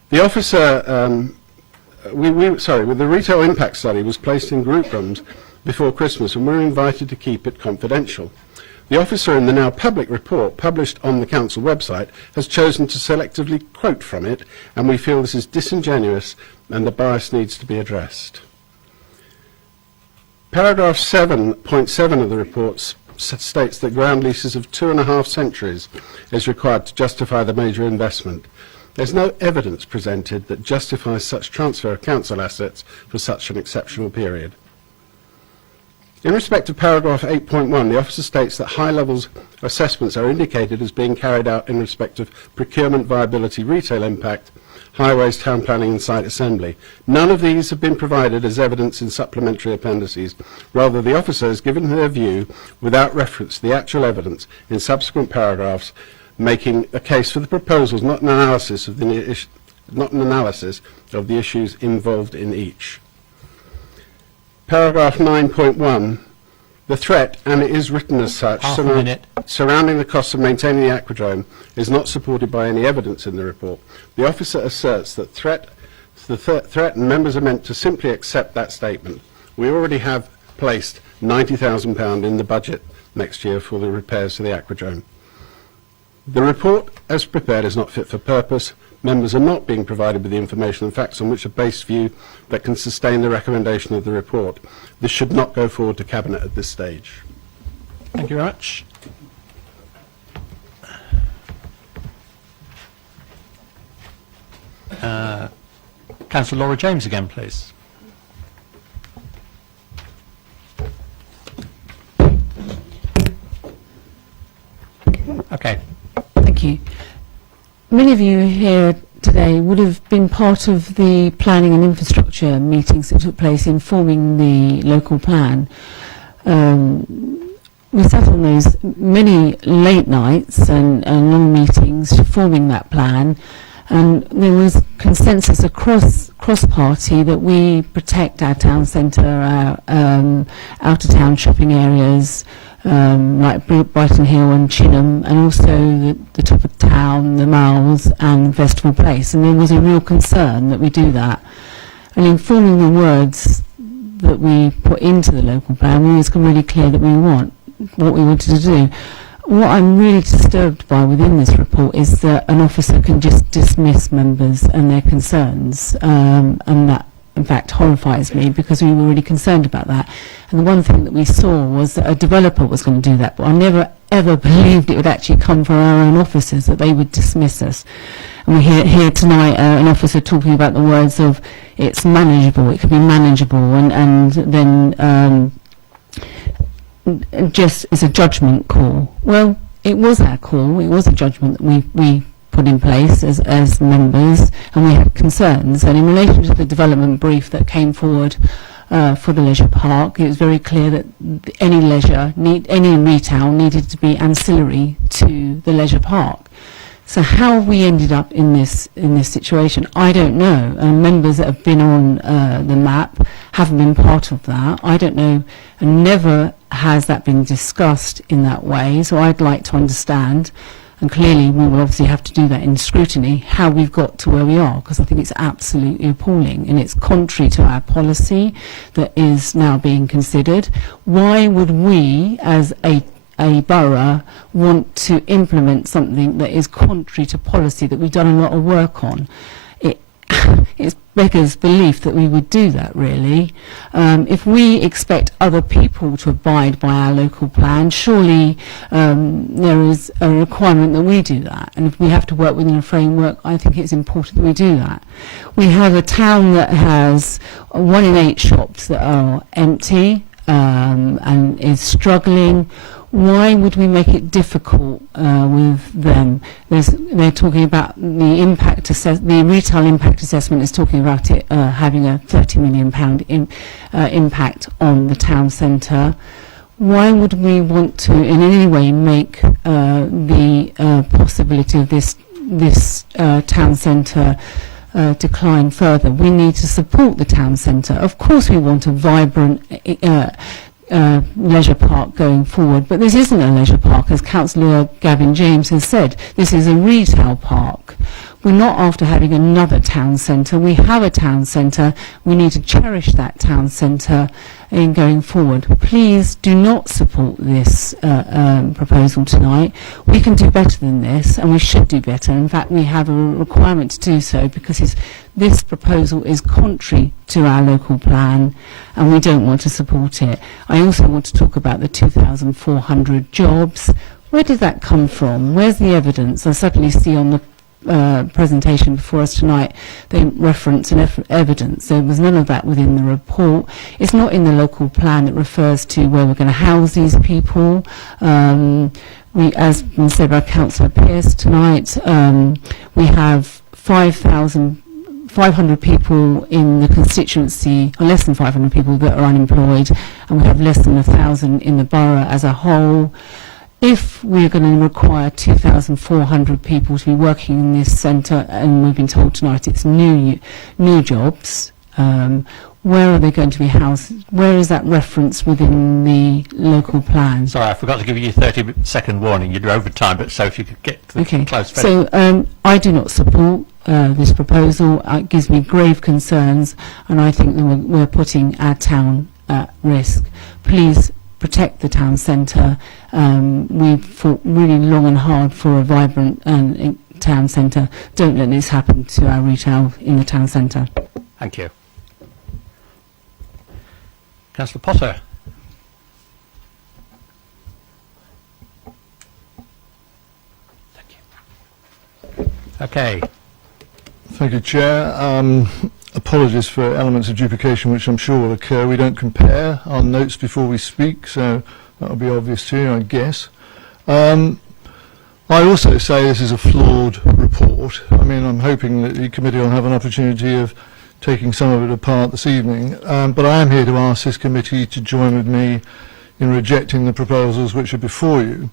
The officer, the retail impact study was placed in group rooms before Christmas and we were invited to keep it confidential. The officer in the now public report published on the council website has chosen to selectively quote from it, and we feel this is disingenuous and the bias needs to be addressed. Paragraph 7.7 of the report states that ground leases of 2.5 centuries is required to justify the major investment. There's no evidence presented that justifies such transfer of council assets for such an exceptional period. In respect of paragraph 8.1, the officer states that high levels assessments are indicated as being carried out in respect of procurement viability, retail impact, highways, town planning and site assembly. None of these have been provided as evidence in supplementary appendices. Rather, the officer has given their view without reference to the actual evidence in subsequent paragraphs, making a case for the proposals, not an analysis of the issues involved in each. Paragraph 9.1, the threat, and it is written as such, surrounding the costs of maintaining the aquadrome is not supported by any evidence in the report. The officer asserts that the threat and members are meant to simply accept that statement. We already have placed £90,000 in the budget next year for the repairs to the aquadrome. The report as prepared is not fit for purpose. Members are not being provided with the information and facts on which a based view that can sustain the recommendation of the report. This should not go forward to Cabinet at this stage. Thank you very much. Councillor Laura James again, please. Okay. Thank you. Many of you here today would have been part of the planning and infrastructure meetings that took place in forming the local plan. We sat on those many late nights and long meetings forming that plan, and there was consensus across party that we protect our town centre, our out of town shopping areas, like Brighton Hill and Chinham, and also the top of town, the Malls and Festival Place. And there was a real concern that we do that. And in forming the words that we put into the local plan, we was really clear that we want what we wanted to do. What I'm really disturbed by within this report is that an officer can just dismiss members and their concerns, and that in fact horrifies me, because we were really concerned about that. And the one thing that we saw was that a developer was going to do that, but I never ever believed it would actually come from our own officers, that they would dismiss us. And we hear tonight an officer talking about the words of it's manageable, it can be manageable, and then just as a judgment call. Well, it was our call, it was a judgment that we put in place as members, and we had concerns. And in relation to the development brief that came forward for the leisure park, it was very clear that any retail needed to be ancillary to the leisure park. So how we ended up in this situation, I don't know. And members that have been on the map haven't been part of that. I don't know, and never has that been discussed in that way. So I'd like to understand, and clearly we will obviously have to do that in scrutiny, how we've got to where we are, because I think it's absolutely appalling and it's contrary to our policy that is now being considered. Why would we, as a borough, want to implement something that is contrary to policy that we've done a lot of work on? it's beggars belief that we would do that, really. If we expect other people to abide by our local plan, surely there is a requirement that we do that. And if we have to work within a framework, I think it's important that we do that. We have a town that has 1 in 8 shops that are empty and is struggling. Why would we make it difficult with them? They're talking about the impact the retail impact assessment is talking about it having a £30 million impact on the town centre. Why would we want to in any way make the possibility of this town centre decline further? We need to support the town centre. Of course we want a vibrant leisure park going forward, but this isn't a leisure park, as Councillor Gavin James has said. This is a retail park. We're not after having another town centre. We have a town centre. We need to cherish that town centre in going forward. Please do not support this proposal tonight. We can do better than this, and we should do better. In fact, we have a requirement to do so because this proposal is contrary to our local plan, and we don't want to support it. I also want to talk about the 2,400 jobs. Where did that come from? Where's the evidence? I suddenly see on the presentation before us tonight they reference and evidence. There was none of that within the report. It's not in the local plan that refers to where we're going to house these people. As been said by Councillor Pearce tonight, we have 500 people in the constituency, or less than 500 people that are unemployed, and we have less than 1,000 in the borough as a whole. If we're going to require 2,400 people to be working in this centre, and we've been told tonight it's new jobs, where are they going to be housed? Where is that reference within the local plan? Sorry, I forgot to give you a 30-second warning. You're over time, but so if you could get to the close. So I do not support this proposal. It gives me grave concerns, and I think that we're putting our town at risk. Please protect the town centre. We've fought really long and hard for a vibrant town centre. Don't let this happen to our retail in the town centre. Thank you. Councillor Potter. Thank you. Okay. Thank you, Chair. Apologies for elements of duplication which I'm sure will occur. We don't compare our notes before we speak, so that'll be obvious to you, I guess. I also say this is a flawed report. I mean, I'm hoping that the committee will have an opportunity of taking some of it apart this evening, but I am here to ask this committee to join with me in rejecting the proposals which are before you,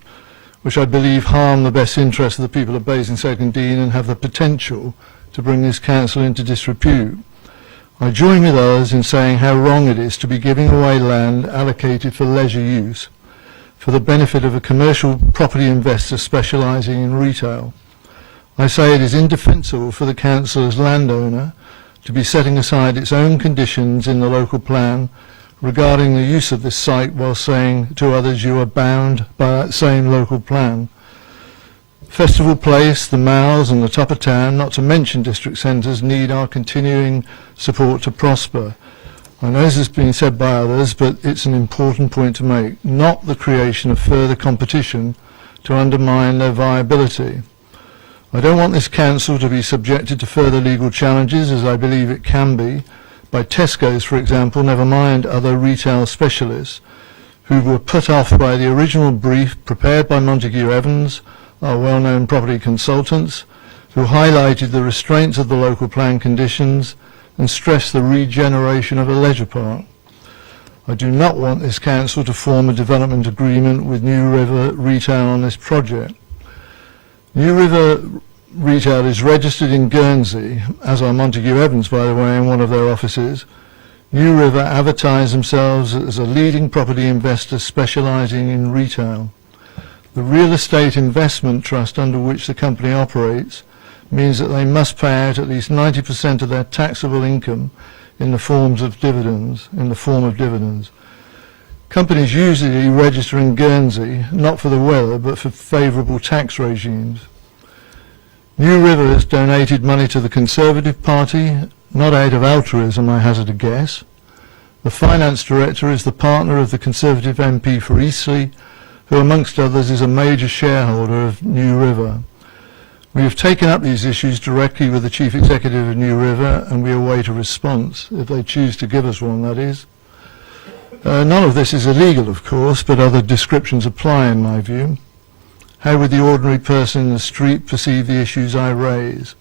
which I believe harm the best interests of the people of Basingstoke and Deane and have the potential to bring this council into disrepute. I join with others in saying how wrong it is to be giving away land allocated for leisure use for the benefit of a commercial property investor specialising in retail. I say it is indefensible for the council as landowner to be setting aside its own conditions in the local plan regarding the use of this site while saying to others you are bound by that same local plan. Festival Place, the Mals and the top of town, not to mention district centres, need our continuing support to prosper. I know this has been said by others, but it's an important point to make, not the creation of further competition to undermine their viability. I don't want this council to be subjected to further legal challenges, as I believe it can be, by Tesco's, for example, never mind other retail specialists, who were put off by the original brief prepared by Montague Evans, our well-known property consultants, who highlighted the restraints of the local plan conditions and stressed the regeneration of a leisure park. I do not want this council to form a development agreement with New River Retail on this project. New River Retail is registered in Guernsey, as are Montague Evans, by the way, in one of their offices. New River advertise themselves as a leading property investor specialising in retail. The real estate investment trust under which the company operates means that they must pay out at least 90% of their taxable income in the form of dividends. Companies usually register in Guernsey, not for the weather, but for favourable tax regimes. New River has donated money to the Conservative Party, not out of altruism, I hazard a guess. The finance director is the partner of the Conservative MP for Eastleigh, who amongst others is a major shareholder of New River. We have taken up these issues directly with the Chief Executive of New River, and we await a response, if they choose to give us one, that is. None of this is illegal, of course, but other descriptions apply in my view. How would the ordinary person in the street perceive the issues I raise?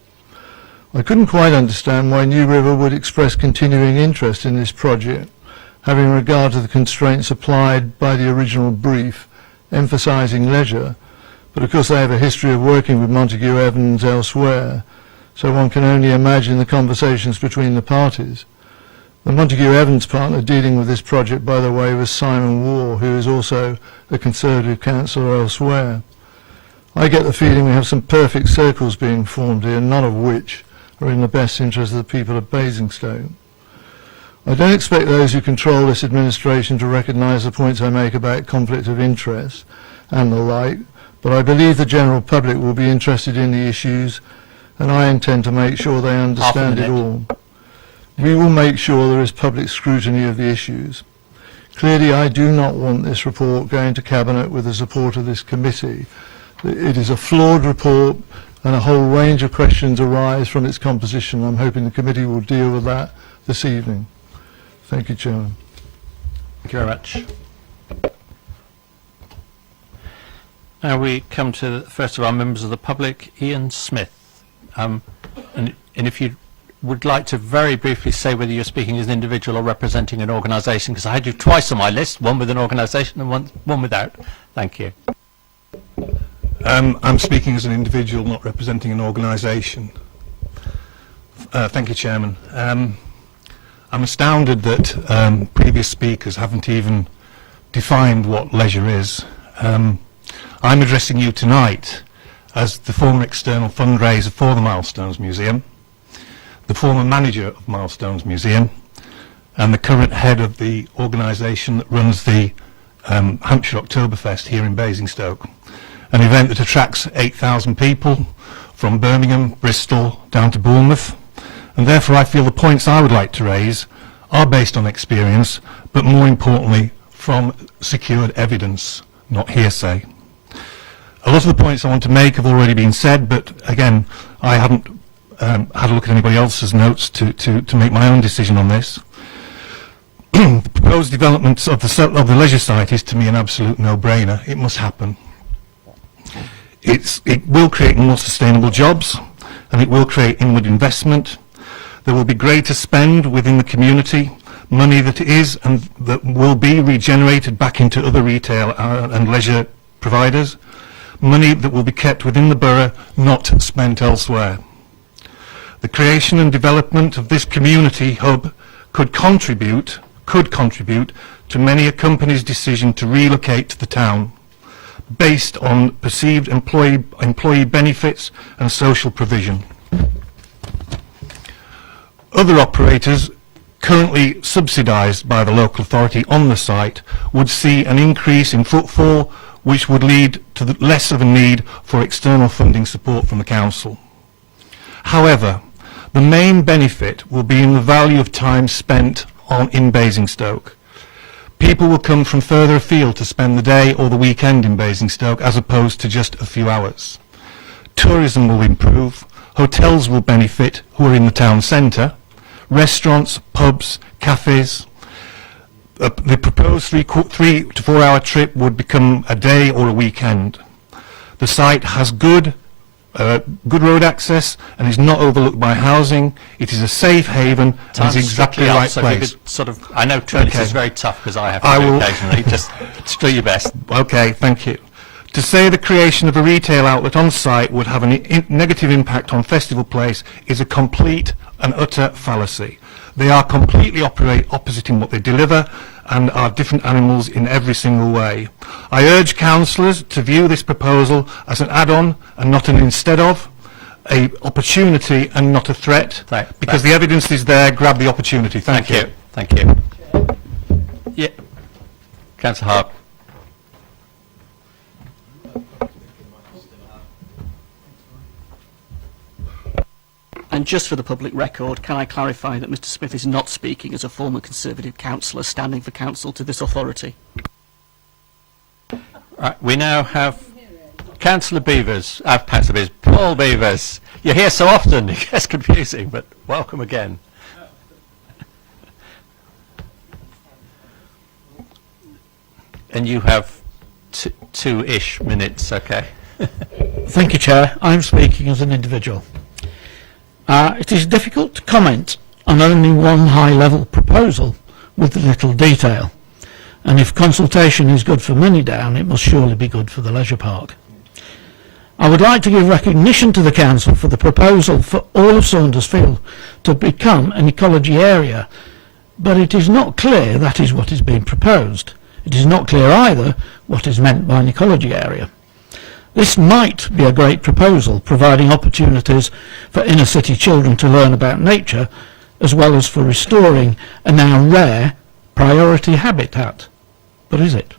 I couldn't quite understand why New River would express continuing interest in this project, having regard to the constraints applied by the original brief, emphasising leisure, but of course they have a history of working with Montague Evans elsewhere, so one can only imagine the conversations between the parties. The Montague Evans partner dealing with this project, by the way, was Simon Waugh, who is also a Conservative councillor elsewhere. I get the feeling we have some perfect circles being formed here, none of which are in the best interest of the people of Basingstoke. I don't expect those who control this administration to recognise the points I make about conflict of interest and the like, but I believe the general public will be interested in the issues, and I intend to make sure they understand it all. We will make sure there is public scrutiny of the issues. Clearly, I do not want this report going to Cabinet with the support of this committee. It is a flawed report, and a whole range of questions arise from its composition. I'm hoping the committee will deal with that this evening. Thank you, Chairman. Thank you very much. Now we come to the first of our members of the public, Ian Smith. And if you would like to very briefly say whether you're speaking as an individual or representing an organisation, because I had you twice on my list, one with an organisation and one without. Thank you. I'm speaking as an individual, not representing an organisation. Thank you, Chairman. I'm astounded that previous speakers haven't even defined what leisure is. I'm addressing you tonight as the former external fundraiser for the Milestones Museum, the former manager of Milestones Museum, and the current head of the organisation that runs the Hampshire Oktoberfest here in Basingstoke, an event that attracts 8,000 people from Birmingham, Bristol, down to Bournemouth, and therefore I feel the points I would like to raise are based on experience, but more importantly, from secured evidence, not hearsay. A lot of the points I want to make have already been said, but again, I haven't had a look at anybody else's notes to make my own decision on this. The proposed development of the leisure site is to me an absolute no-brainer. It must happen. It will create more sustainable jobs, and it will create inward investment. There will be greater spend within the community, money that is and that will be regenerated back into other retail and leisure providers, money that will be kept within the borough, not spent elsewhere. The creation and development of this community hub could contribute to many a company's decision to relocate to the town, based on perceived employee benefits and social provision. Other operators currently subsidised by the local authority on the site would see an increase in footfall, which would lead to less of a need for external funding support from the council. However, the main benefit will be in the value of time spent in Basingstoke. People will come from further afield to spend the day or the weekend in Basingstoke as opposed to just a few hours. Tourism will improve, hotels will benefit who are in the town centre, restaurants, pubs, cafes. The proposed 3 to 4 hour trip would become a day or a weekend. The site has good road access and is not overlooked by housing. It is a safe haven and is exactly the right place. I know this is very tough because I have to do occasionally. Just do your best. Okay, thank you. To say the creation of a retail outlet on site would have a negative impact on Festival Place is a complete and utter fallacy. They are completely opposite in what they deliver and are different animals in every single way. I urge councillors to view this proposal as an add-on and not an instead of, an opportunity and not a threat, because the evidence is there. Grab the opportunity. Thank you. Thank you. Yeah. Councillor Hart. And just for the public record, can I clarify that Mr Smith is not speaking as a former Conservative councillor standing for council to this authority? Right, we now have Councillor Beavers, Paul Beavers. You're here so often, it gets confusing, but welcome again. And you have two-ish minutes, okay? Thank you, Chair. I'm speaking as an individual. It is difficult to comment on only one high-level proposal with little detail. And if consultation is good for Many Down, it must surely be good for the leisure park. I would like to give recognition to the Council for the proposal for all of Saundersfield to become an ecology area, but it is not clear that is what is being proposed. It is not clear either what is meant by an ecology area. This might be a great proposal, providing opportunities for inner city children to learn about nature, as well as for restoring a now rare priority habitat. But is it?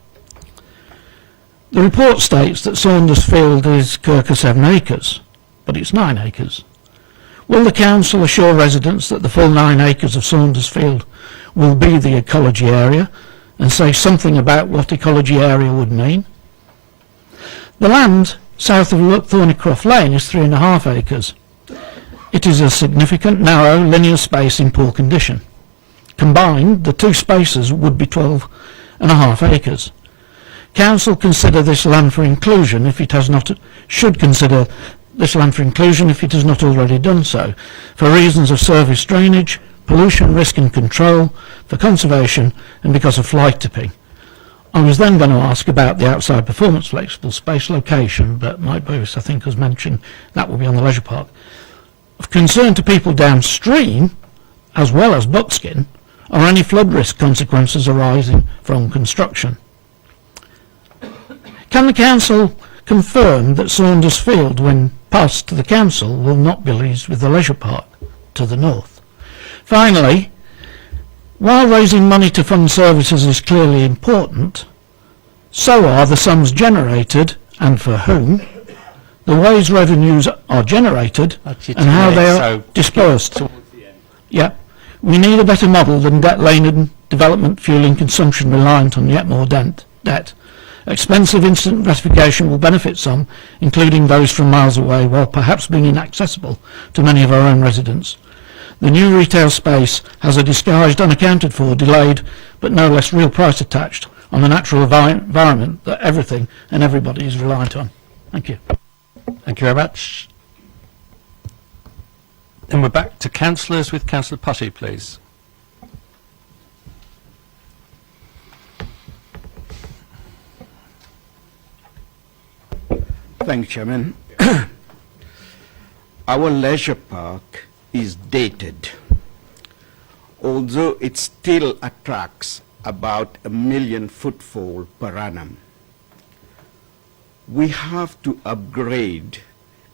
The report states that Saundersfield is circa 7 acres, but it's 9 acres. Will the Council assure residents that the full 9 acres of Saundersfield will be the ecology area, and say something about what ecology area would mean? The land south of Thornycroft Lane is 3.5 acres. It is a significant, narrow, linear space in poor condition. Combined, the two spaces would be 12.5 acres. Council consider this land for inclusion if it has not, should consider this land for inclusion if it has not already done so, for reasons of service drainage, pollution risk and control, for conservation, and because of fly tipping. I was then going to ask about the outside performance flexible space location, but Mike Bovis, I think, has mentioned that will be on the leisure park. Of concern to people downstream, as well as Buckskin, are any flood risk consequences arising from construction. Can the Council confirm that Saundersfield, when passed to the Council, will not be leased with the leisure park to the north? Finally, while raising money to fund services is clearly important, so are the sums generated, and for whom, the ways revenues are generated, and how they are dispersed. Yeah, we need a better model than debt-laden development fueling consumption reliant on yet more debt. Expensive instant gratification will benefit some, including those from miles away, while perhaps being inaccessible to many of our own residents. The new retail space has a disguised, unaccounted for, delayed, but no less real price attached on the natural environment that everything and everybody is reliant on. Thank you. Thank you very much. Then we're back to councillors with Councillor Putty, please. Thank you, Chairman. Our leisure park is dated, although it still attracts about 1 million footfall per annum. We have to upgrade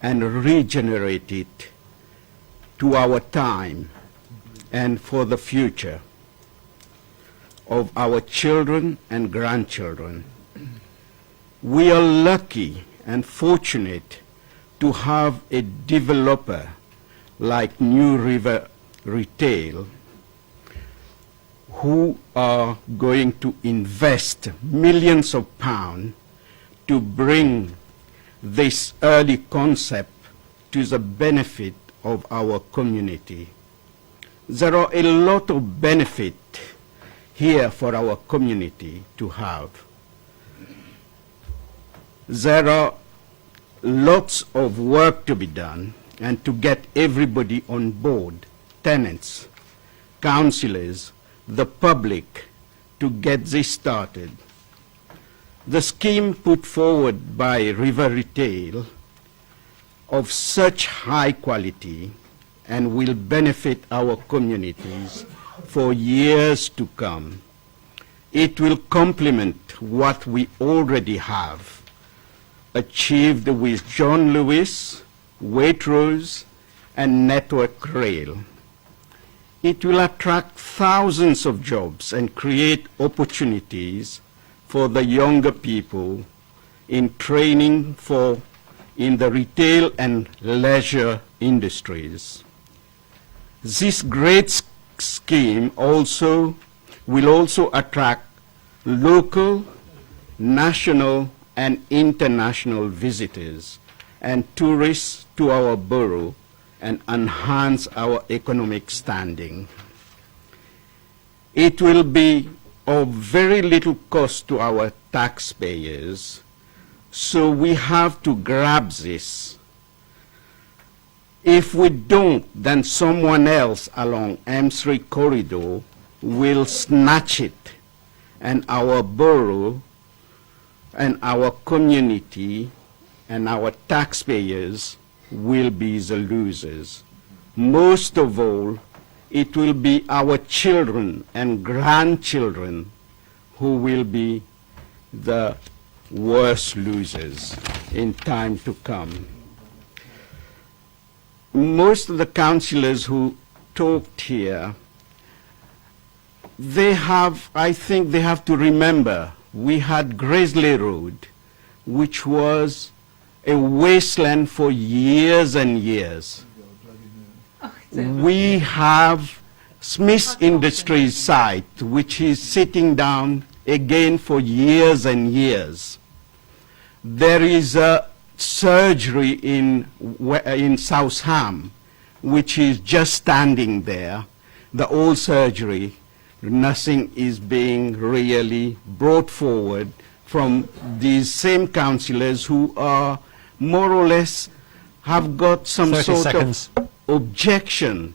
and regenerate it to our time and for the future of our children and grandchildren. We are lucky and fortunate to have a developer like New River Retail who are going to invest millions of pounds to bring this early concept to the benefit of our community. There are a lot of benefit here for our community to have. There are lots of work to be done and to get everybody on board, tenants, councillors, the public, to get this started. The scheme put forward by River Retail of such high quality and will benefit our communities for years to come. It will complement what we already have achieved with John Lewis, Waitrose, and Network Rail. It will attract thousands of jobs and create opportunities for the younger people in training in the retail and leisure industries. This great scheme will also attract local, national, and international visitors and tourists to our borough and enhance our economic standing. It will be of very little cost to our taxpayers, so we have to grab this. If we don't, then someone else along M3 corridor will snatch it, and our borough and our community and our taxpayers will be the losers. Most of all, it will be our children and grandchildren who will be the worst losers in time to come. Most of the councillors who talked here, I think they have to remember we had Graiseley Road, which was a wasteland for years and years. We have Smith Industries site, which is sitting down again for years and years. There is a surgery in Southam, which is just standing there, the old surgery. Nothing is being really brought forward from these same councillors who are more or less have got some 30 sort seconds. of objection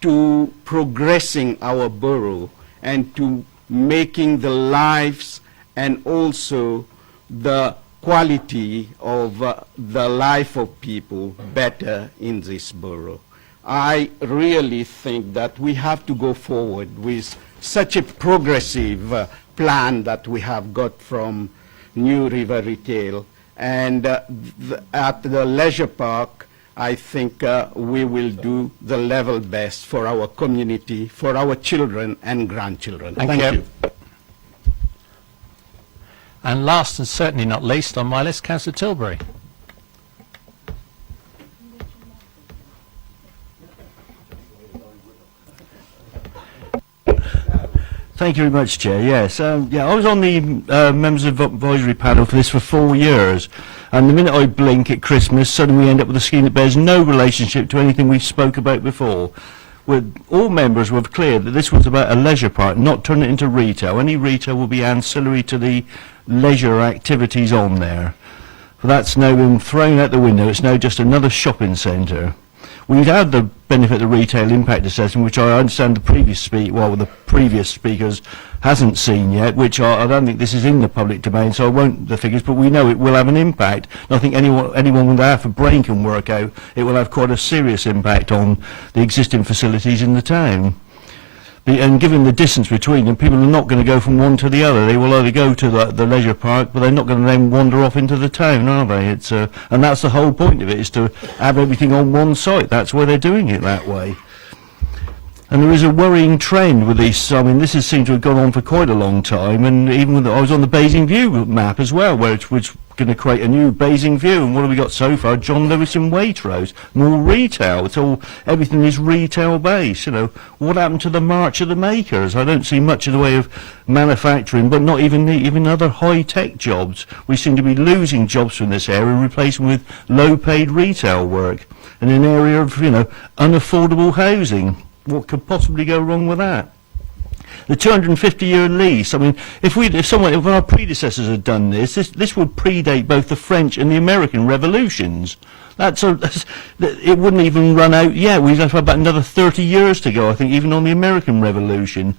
to progressing our borough and to making the lives and also the quality of the life of people better in this borough. I really think that we have to go forward with such a progressive plan that we have got from New River Retail. And at the leisure park, I think we will do the level best for our community, for our children and grandchildren. Thank you. And last and certainly not least on my list, Councillor Tilbury. Thank you very much, Chair. Yes, I was on the members of advisory panel for this for 4 years, and the minute I blink at Christmas, suddenly we end up with a scheme that bears no relationship to anything we spoke about before. All members were clear that this was about a leisure park, not turn it into retail. Any retail will be ancillary to the leisure activities on there. But that's now been thrown out the window. It's now just another shopping centre. We've had the benefit of the retail impact assessment, which I understand the previous speakers hasn't seen yet, which I don't think this is in the public domain, so I won't the figures, but we know it will have an impact. And I think anyone with half a brain can work out it will have quite a serious impact on the existing facilities in the town. And given the distance between them, people are not going to go from one to the other. They will either go to the leisure park, but they're not going to then wander off into the town, are they? And that's the whole point of it, is to have everything on one site. That's why they're doing it that way. And there is a worrying trend with these. I mean, this has seemed to have gone on for quite a long time, and even with I was on the Basing View map as well, where it's going to create a new Basing View, and what have we got so far? John Lewis and Waitrose, more retail. Everything is retail based. What happened to the March of the Makers? I don't see much in the way of manufacturing, but not even other high tech jobs. We seem to be losing jobs from this area and replacing with low paid retail work in an area of unaffordable housing. What could possibly go wrong with that? The 250-year lease. I mean, if our predecessors had done this would predate both the French and the American revolutions. It wouldn't even run out yet. We'd have about another 30 years to go, I think, even on the American Revolution.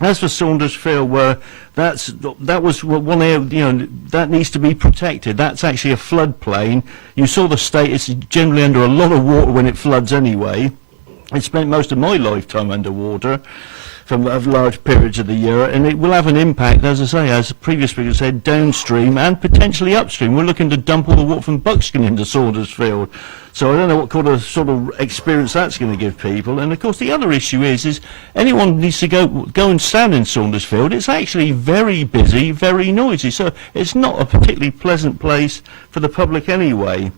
As for Saundersfield, where that was one area, that needs to be protected. That's actually a floodplain. You saw the state; it's generally under a lot of water when it floods anyway. I spent most of my lifetime underwater of large periods of the year, and it will have an impact, as I say, as the previous speaker said, downstream and potentially upstream. We're looking to dump all the water from Buckskin into Saundersfield. So I don't know what kind of sort of experience that's going to give people. And of course the other issue is anyone needs to go and stand in Saundersfield. It's actually very busy, very noisy. So it's not a particularly pleasant place for the public anyway.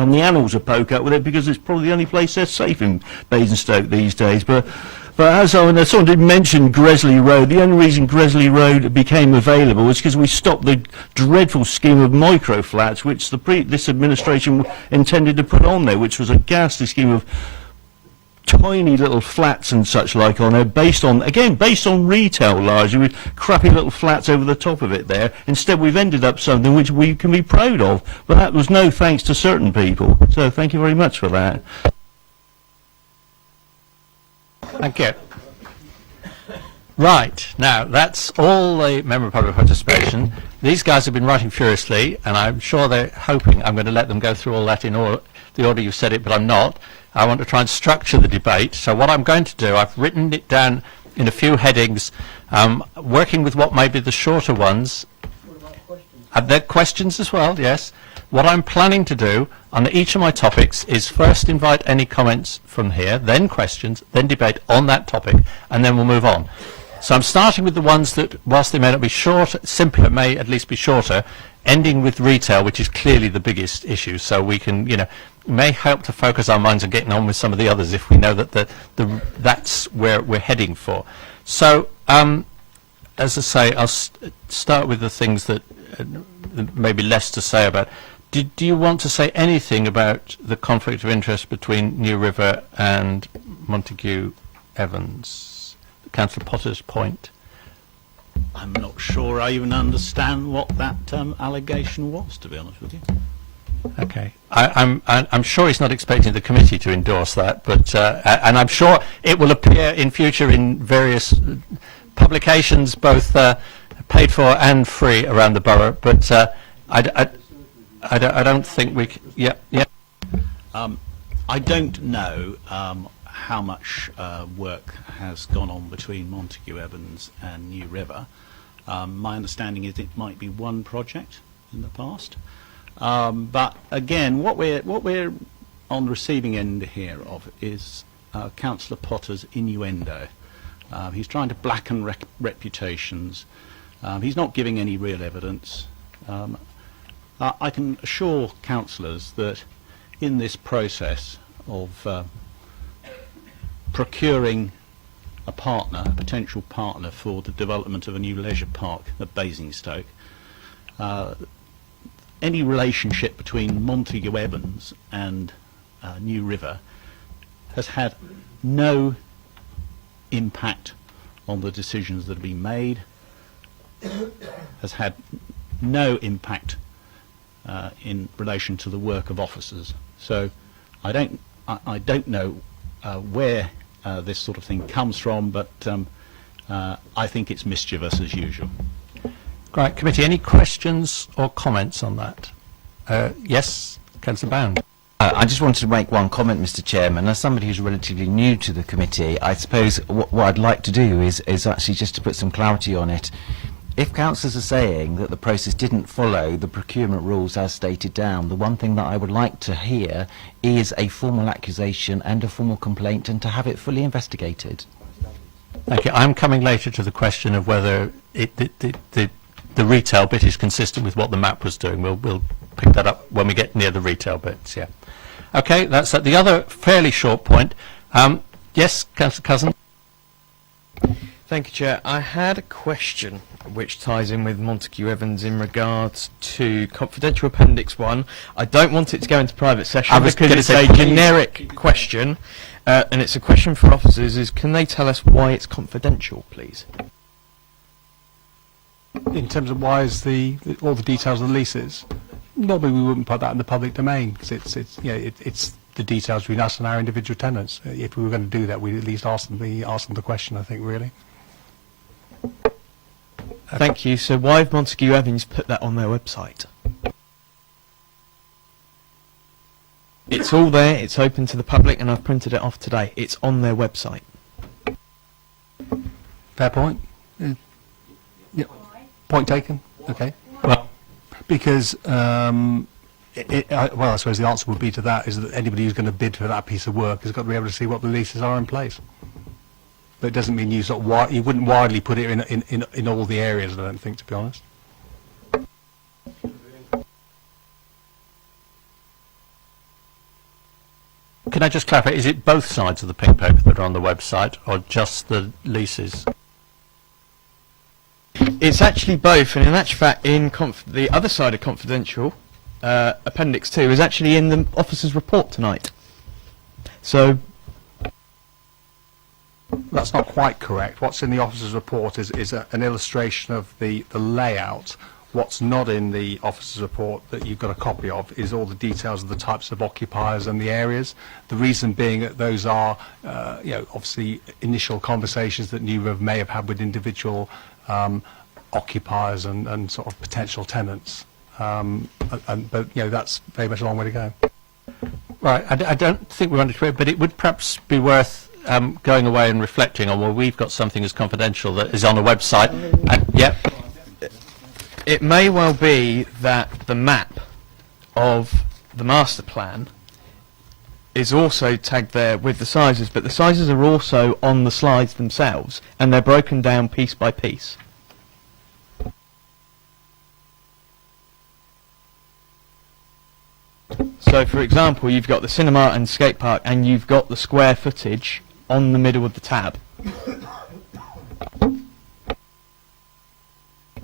and the animals will poke up with it because it's probably the only place they're safe in Basingstoke these days. But as someone did mention Gresley Road, the only reason Gresley Road became available was because we stopped the dreadful scheme of micro flats, which this administration intended to put on there, which was a ghastly scheme of tiny little flats and such like on there, based on retail largely, with crappy little flats over the top of it there. Instead, we've ended up something which we can be proud of, but that was no thanks to certain people. So thank you very much for that. Thank you. Right, now that's all the member of public participation. These guys have been writing furiously, and I'm sure they're hoping I'm going to let them go through all that in the order you said it, but I'm not. I want to try and structure the debate. So what I'm going to do, I've written it down in a few headings, working with what may be the shorter ones. Are there questions as well? Yes. What I'm planning to do on each of my topics is first invite any comments from here, then questions, then debate on that topic, and then we'll move on. So I'm starting with the ones that, whilst they may not be short, simpler, may at least be shorter, ending with retail, which is clearly the biggest issue. So we can, may help to focus our minds on getting on with some of the others if we know that that's where we're heading for. So, as I say, I'll start with the things that maybe less to say about. Do you want to say anything about the conflict of interest between New River and Montague Evans? Councillor Potter's point. I'm not sure I even understand what that allegation was, to be honest with you. Okay, I'm sure he's not expecting the committee to endorse that, but and I'm sure it will appear in future in various publications, both paid for and free around the borough. But I don't think we. Yeah. I don't know how much work has gone on between Montague Evans and New River. My understanding is it might be one project in the past. But again, what we're on the receiving end here of is Councillor Potter's innuendo. He's trying to blacken reputations. He's not giving any real evidence. I can assure councillors that in this process of procuring a potential partner for the development of a new leisure park at Basingstoke, any relationship between Montague Evans and New River has had no impact on the decisions that have been made, has had no impact in relation to the work of officers. So I don't know where this sort of thing comes from, but I think it's mischievous as usual. Right, committee, any questions or comments on that? Yes, Councillor Bound. I just wanted to make one comment, Mr. Chairman. As somebody who's relatively new to the committee, I suppose what I'd like to do is actually just to put some clarity on it. If councillors are saying that the process didn't follow the procurement rules as stated down, the one thing that I would like to hear is a formal accusation and a formal complaint, and to have it fully investigated. Thank you. I'm coming later to the question of whether the retail bit is consistent with what the map was doing. We'll pick that up when we get near the retail bits. Yeah. Okay, that's the other fairly short point. Yes, Councillor Cousin. Thank you, Chair. I had a question which ties in with Montague Evans in regards to confidential Appendix 1. I don't want it to go into private session because it's a generic question, and it's a question for officers. Can they tell us why it's confidential, please? In terms of why is all the details of the leases? Normally we wouldn't put that in the public domain because it's the details between us and our individual tenants. If we were going to do that, we'd at least ask them the question, I think, really. Thank you. So why have Montague Evans put that on their website? It's all there, it's open to the public, and I've printed it off today. It's on their website. Fair point. Yeah. Point taken. Okay. Well, because I suppose the answer would be to that is that anybody who's going to bid for that piece of work has got to be able to see what the leases are in place. But it doesn't mean you you wouldn't widely put it in all the areas, I don't think, to be honest. Can I just clarify, is it both sides of the pink paper that are on the website, or just the leases? It's actually both, and in actual fact, the other side of confidential, Appendix 2, is actually in the officer's report tonight. So That's not quite correct. What's in the officer's report is an illustration of the layout. What's not in the officer's report that you've got a copy of is all the details of the types of occupiers and the areas. The reason being that those are, obviously initial conversations that NewRiv may have had with individual occupiers and sort of potential tenants. But that's very much a long way to go. Right, I don't think we're under it, but it would perhaps be worth going away and reflecting on, well, we've got something as confidential that is on a website. It may well be that the map of the master plan is also tagged there with the sizes, but the sizes are also on the slides themselves, and they're broken down piece by piece. So, for example, you've got the cinema and skate park, and you've got the square footage on the middle of the tab.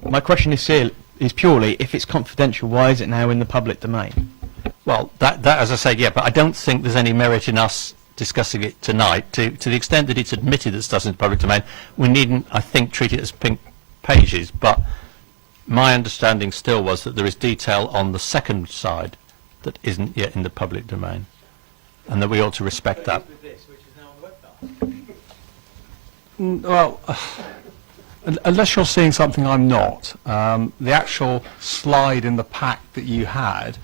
My question is purely, if it's confidential, why is it now in the public domain? Well, that as I said, yeah, but I don't think there's any merit in us discussing it tonight. To the extent that it's admitted that stuff's in the public domain, we needn't, I think, treat it as pink pages. But my understanding still was that there is detail on the second side that isn't yet in the public domain, and that we ought to respect that. Well, unless you're seeing something I'm not, the actual slide in the pack that you had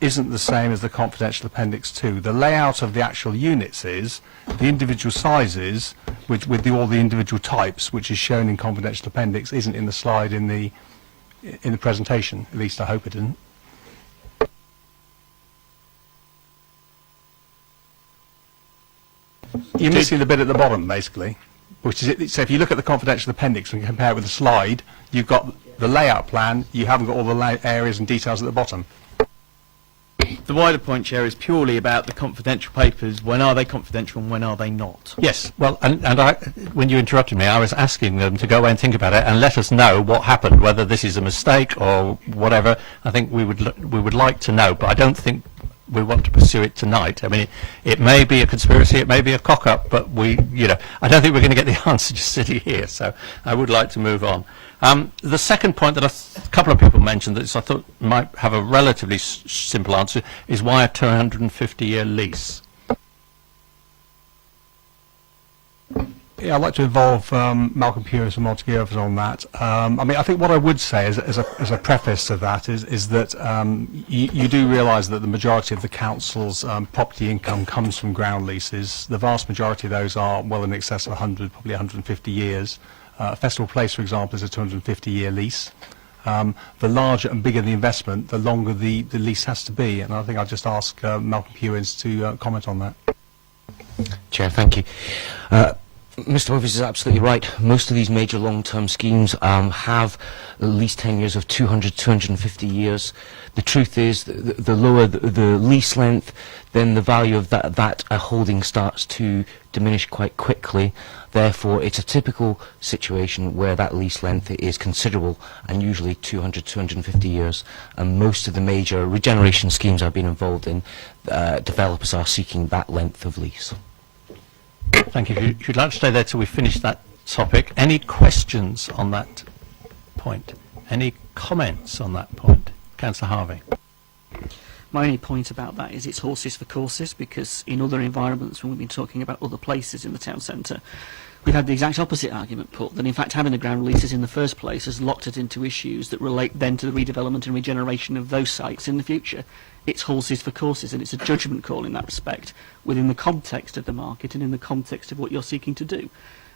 isn't the same as the confidential appendix 2. The layout of the actual units is the individual sizes with all the individual types, which is shown in confidential appendix, isn't in the slide in the presentation. At least I hope it isn't. You're missing the bit at the bottom, basically, which is so if you look at the confidential appendix and compare it with the slide, you've got the layout plan, you haven't got all the areas and details at the bottom. The wider point, Chair, is purely about the confidential papers. When are they confidential and when are they not? Yes, well, and when you interrupted me, I was asking them to go away and think about it and let us know what happened, whether this is a mistake or whatever. I think we would like to know, but I don't think we want to pursue it tonight. I mean, it may be a conspiracy, it may be a cock-up, but I don't think we're going to get the answer just sitting here, so I would like to move on. The second point that a couple of people mentioned that I thought might have a relatively simple answer is why a 250-year lease? Yeah, I'd like to involve Malcolm Puris and Montague Evans on that. I mean, I think what I would say as a preface to that is that you do realise that the majority of the council's property income comes from ground leases. The vast majority of those are well in excess of 100, probably 150 years. Festival Place, for example, is a 250-year lease. The larger and bigger the investment, the longer the lease has to be. And I think I'll just ask Malcolm Puris to comment on that. Chair, thank you. Mr. Withers is absolutely right. Most of these major long-term schemes have lease tenures of 200, 250 years. The truth is, the lower the lease length, then the value of that holding starts to diminish quite quickly. Therefore, it's a typical situation where that lease length is considerable, and usually 200, 250 years. And most of the major regeneration schemes I've been involved in, developers are seeking that length of lease. Thank you. If you'd like to stay there till we finish that topic. Any questions on that point? Any comments on that point? Councillor Harvey. My only point about that is it's horses for courses, because in other environments, when we've been talking about other places in the town centre, we've had the exact opposite argument put, that in fact having the ground leases in the first place has locked it into issues that relate then to the redevelopment and regeneration of those sites in the future. It's horses for courses, and it's a judgment call in that respect, within the context of the market and in the context of what you're seeking to do.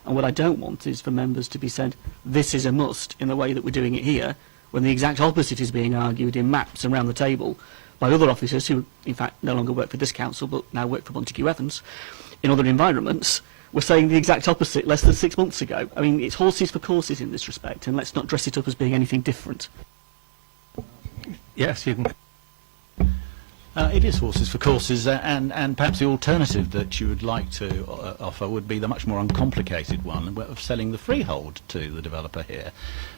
And what I don't want is for members to be said, this is a must in the way that we're doing it here, when the exact opposite is being argued in maps around the table by other officers who, in fact, no longer work for this council, but now work for Montague Evans. In other environments, we're saying the exact opposite less than 6 months ago. I mean, it's horses for courses in this respect, and let's not dress it up as being anything different. Yes, you can. It is horses for courses, and perhaps the alternative that you would like to offer would be the much more uncomplicated one of selling the freehold to the developer here,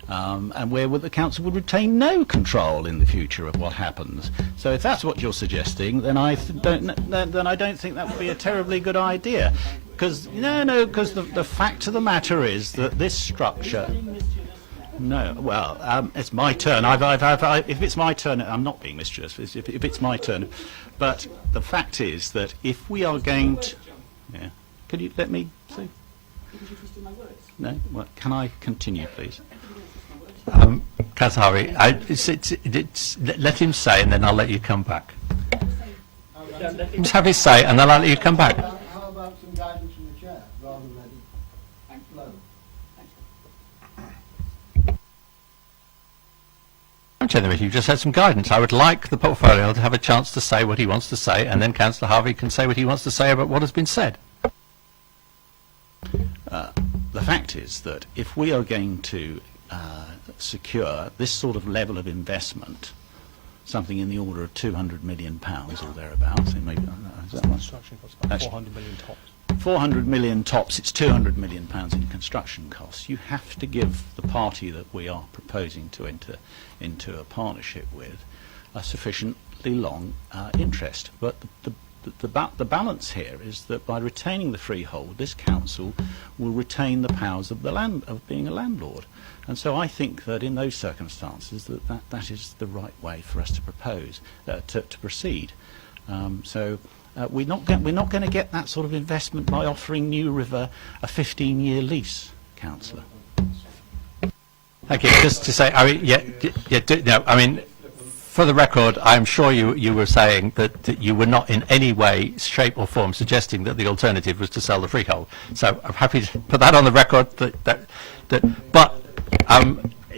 and where the council would retain no control in the future of what happens. So if that's what you're suggesting, then I don't think that would be a terribly good idea. Because the fact of the matter is that this structure. No, well, it's my turn. If it's my turn, I'm not being mischievous. If it's my turn, but the fact is that if we are going to, yeah, could you let me say? No, well, can I continue, please? Councillor Harvey, let him say, and then I'll let you come back. Just have his say, and then I'll let you come back. How about some guidance from the chair rather than flow? You've just had some guidance. I would like the portfolio to have a chance to say what he wants to say, and then Councillor Harvey can say what he wants to say about what has been said. The fact is that if we are going to secure this sort of level of investment, something in the order of £200 million or thereabouts, maybe Construction costs about 400 million tops. 400 million tops, it's 200 million pounds in construction costs. You have to give the party that we are proposing to enter into a partnership with a sufficiently long interest. But the balance here is that by retaining the freehold, this council will retain the powers of being a landlord. And so I think that in those circumstances that is the right way for us to propose to proceed. We're not going to get that sort of investment by offering New River a 15-year lease, Councillor. Thank you. Just to say, for the record, I'm sure you were saying that you were not in any way, shape or form suggesting that the alternative was to sell the freehold. So I'm happy to put that on the record. But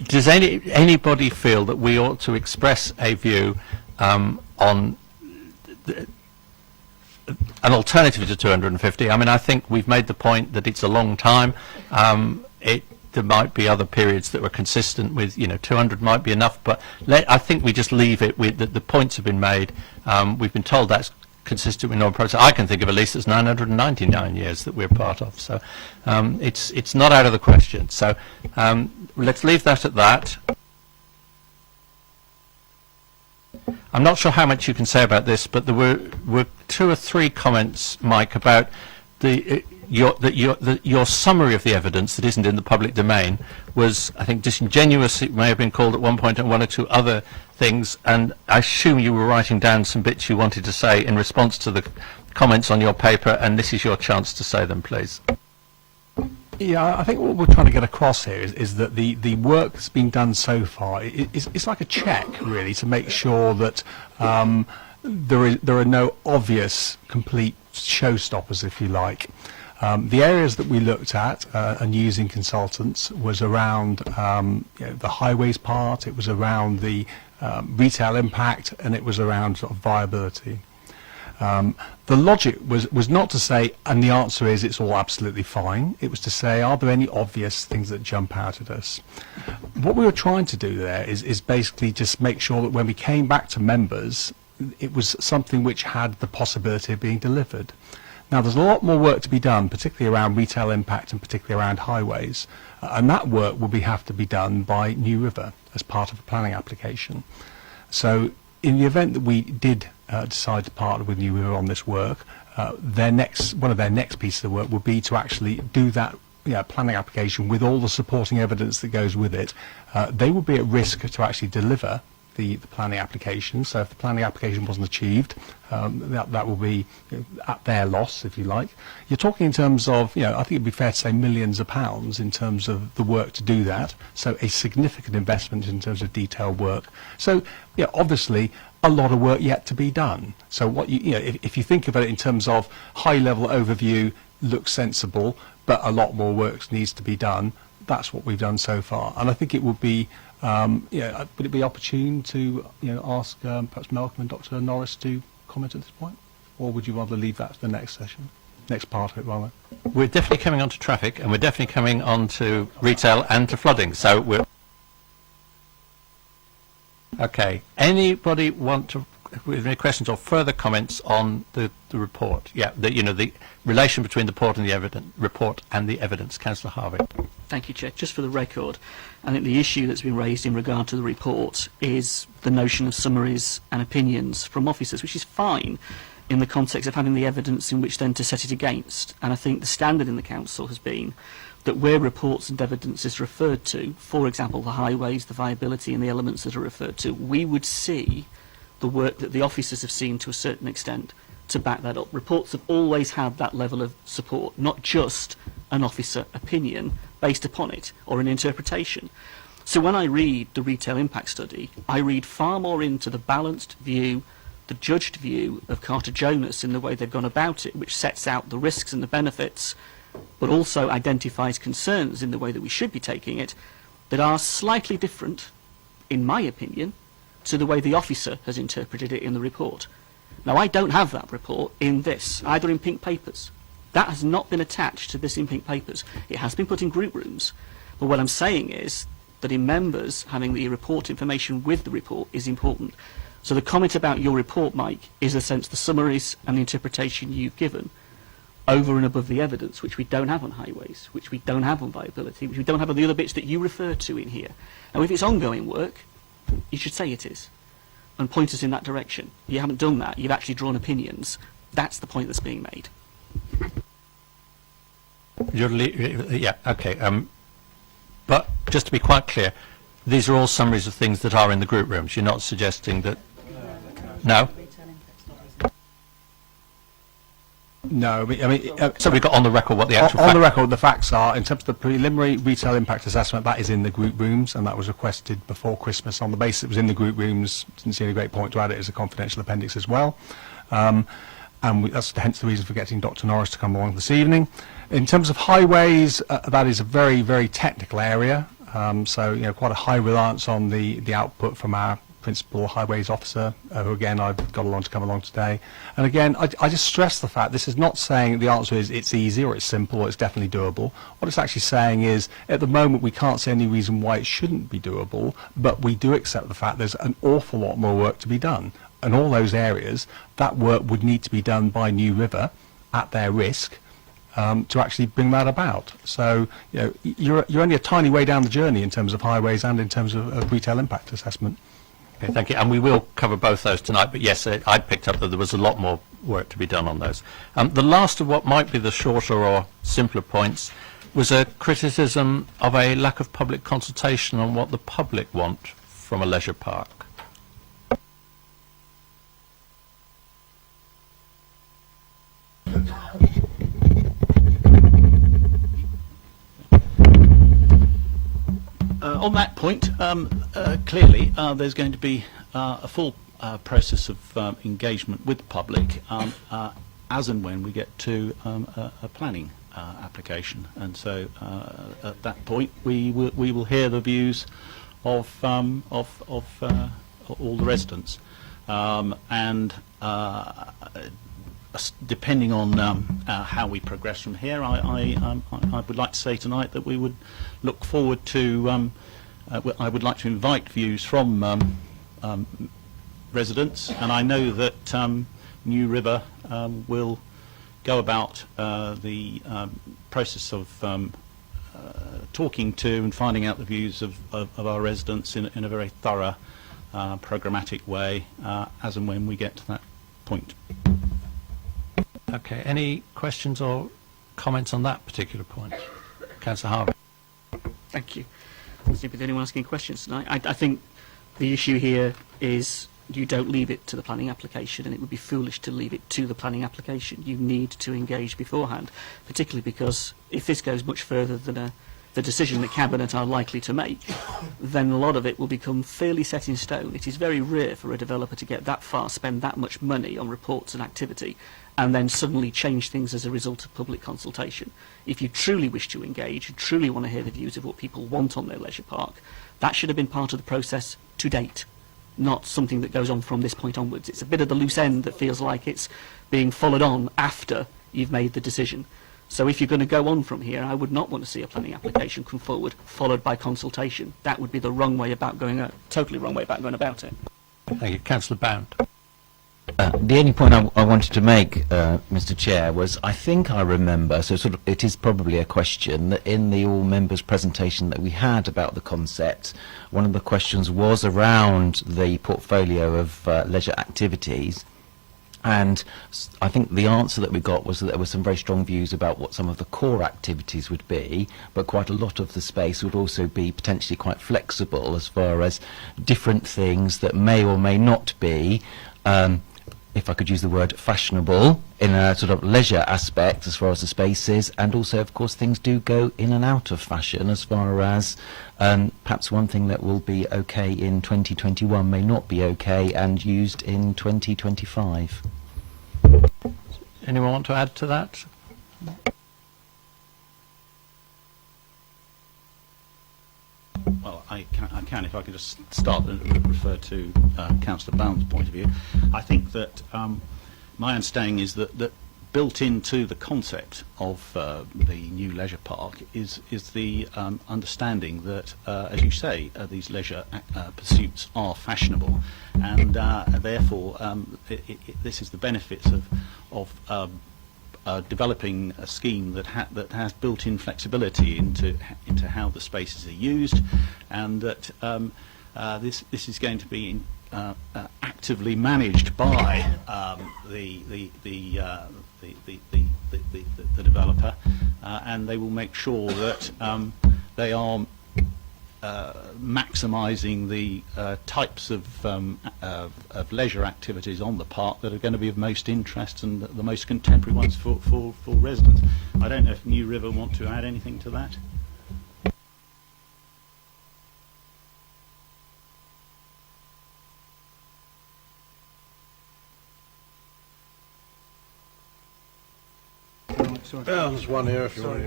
does anybody feel that we ought to express a view on an alternative to 250? I mean, I think we've made the point that it's a long time. There might be other periods that were consistent with, 200 might be enough, but I think we just leave it with that the points have been made. We've been told that's consistent with normal process. I can think of a lease that's 999 years that we're part of, so it's not out of the question. So let's leave that at that. I'm not sure how much you can say about this, but there were 2 or 3 comments, Mike, about your summary of the evidence that isn't in the public domain was, I think, disingenuous. It may have been called at one point, and 1 or 2 other things, and I assume you were writing down some bits you wanted to say in response to the comments on your paper, and this is your chance to say them, please. Yeah, I think what we're trying to get across here is that the work that's been done so far it's like a check, really, to make sure that there are no obvious, complete showstoppers, if you like. The areas that we looked at and using consultants was around the highways part, it was around the retail impact, and it was around sort of viability. The logic was not to say, and the answer is it's all absolutely fine. It was to say, are there any obvious things that jump out at us? What we were trying to do there is basically just make sure that when we came back to members, it was something which had the possibility of being delivered. Now, there's a lot more work to be done, particularly around retail impact and particularly around highways, and that work will have to be done by New River as part of a planning application. So in the event that we did decide to partner with New River on this work, one of their next pieces of work would be to actually do that planning application with all the supporting evidence that goes with it. They would be at risk to actually deliver the planning application. So if the planning application wasn't achieved, that will be at their loss, if you like. You're talking in terms of, I think it'd be fair to say millions of pounds in terms of the work to do that. So a significant investment in terms of detailed work. So obviously a lot of work yet to be done. So what if you think about it in terms of high-level overview, looks sensible, but a lot more work needs to be done. That's what we've done so far, and I think it would be. Would it be opportune to ask perhaps Malcolm and Dr. Norris to comment at this point, or would you rather leave that to the next session, next part of it rather? We're definitely coming on to traffic, and we're definitely coming on to retail and to flooding. So we're okay. Anybody want to any questions or further comments on the report? Yeah, the relation between the report and the evidence. Councillor Harvey. Thank you, Chair. Just for the record, I think the issue that's been raised in regard to the report is the notion of summaries and opinions from officers, which is fine in the context of having the evidence in which then to set it against. And I think the standard in the Council has been that where reports and evidence is referred to, for example, the highways, the viability and the elements that are referred to, we would see the work that the officers have seen to a certain extent to back that up. Reports have always had that level of support, not just an officer opinion based upon it or an interpretation. So when I read the retail impact study, I read far more into the balanced view, the judged view of Carter Jonas in the way they've gone about it, which sets out the risks and the benefits, but also identifies concerns in the way that we should be taking it, that are slightly different, in my opinion, to the way the officer has interpreted it in the report. Now, I don't have that report in this, either in pink papers. That has not been attached to this in pink papers. It has been put in group rooms. But what I'm saying is that in members, having the report information with the report is important. So the comment about your report, Mike, is in a sense the summaries and the interpretation you've given over and above the evidence, which we don't have on highways, which we don't have on viability, which we don't have on the other bits that you refer to in here. Now, if it's ongoing work, you should say it is and point us in that direction. You haven't done that. You've actually drawn opinions. That's the point that's being made. Yeah, okay. But just to be quite clear, these are all summaries of things that are in the group rooms. You're not suggesting that... No? No, I mean... so we've got on the record what the actual... On the record, the facts are, in terms of the preliminary retail impact assessment, that is in the group rooms, and that was requested before Christmas. On the basis it was in the group rooms, didn't see any great point to add it as a confidential appendix as well. And that's hence the reason for getting Dr. Norris to come along this evening. In terms of highways, that is a very, very technical area. So, quite a high reliance on the output from our principal highways officer, who again I've got along to come along today. And again, I just stress the fact this is not saying the answer is it's easy or it's simple or it's definitely doable. What it's actually saying is at the moment we can't see any reason why it shouldn't be doable, but we do accept the fact there's an awful lot more work to be done. And all those areas, that work would need to be done by New River at their risk to actually bring that about. So you're only a tiny way down the journey in terms of highways and in terms of retail impact assessment. Okay, thank you. And we will cover both those tonight, but yes, I picked up that there was a lot more work to be done on those. The last of what might be the shorter or simpler points was a criticism of a lack of public consultation on what the public want from a leisure park. On that point, clearly there's going to be a full process of engagement with the public as and when we get to a planning application, and so at that point we will hear the views of all the residents, and depending on how we progress from here, I would like to say tonight that we would look forward to. I would like to invite views from residents, and I know that New River will go about the process of talking to and finding out the views of our residents in a very thorough, programmatic way as and when we get to that point. Okay, any questions or comments on that particular point? Councillor Harvey. Thank you. I seem to be the only one asking questions tonight. I think the issue here is you don't leave it to the planning application, and it would be foolish to leave it to the planning application. You need to engage beforehand, particularly because if this goes much further than the decision that Cabinet are likely to make, then a lot of it will become fairly set in stone. It is very rare for a developer to get that far, spend that much money on reports and activity, and then suddenly change things as a result of public consultation. If you truly wish to engage, you truly want to hear the views of what people want on their leisure park, that should have been part of the process to date, not something that goes on from this point onwards. It's a bit of the loose end that feels like it's being followed on after you've made the decision. So if you're going to go on from here, I would not want to see a planning application come forward followed by consultation. That would be the wrong way about going, totally wrong way about going about it. Thank you. Councillor Bound. The only point I wanted to make, Mr. Chair, was I think I remember, so sort of it is probably a question, that in the all members presentation that we had about the concept, one of the questions was around the portfolio of leisure activities. And I think the answer that we got was that there were some very strong views about what some of the core activities would be, but quite a lot of the space would also be potentially quite flexible as far as different things that may or may not be, if I could use the word, fashionable in a sort of leisure aspect as far as the space is, and also, of course, things do go in and out of fashion as far as perhaps one thing that will be okay in 2021 may not be okay and used in 2025. Anyone want to add to that? Well, I can, if I could just start and refer to Councillor Bound's point of view. I think that my understanding is that built into the concept of the new leisure park is the understanding that, as you say, these leisure pursuits are fashionable, and therefore this is the benefits of developing a scheme that has built-in flexibility into how the spaces are used, and that this is going to be actively managed by the developer, and they will make sure that they are maximising the types of leisure activities on the park that are going to be of most interest and the most contemporary ones for residents. I don't know if New River want to add anything to that. There's one here if you want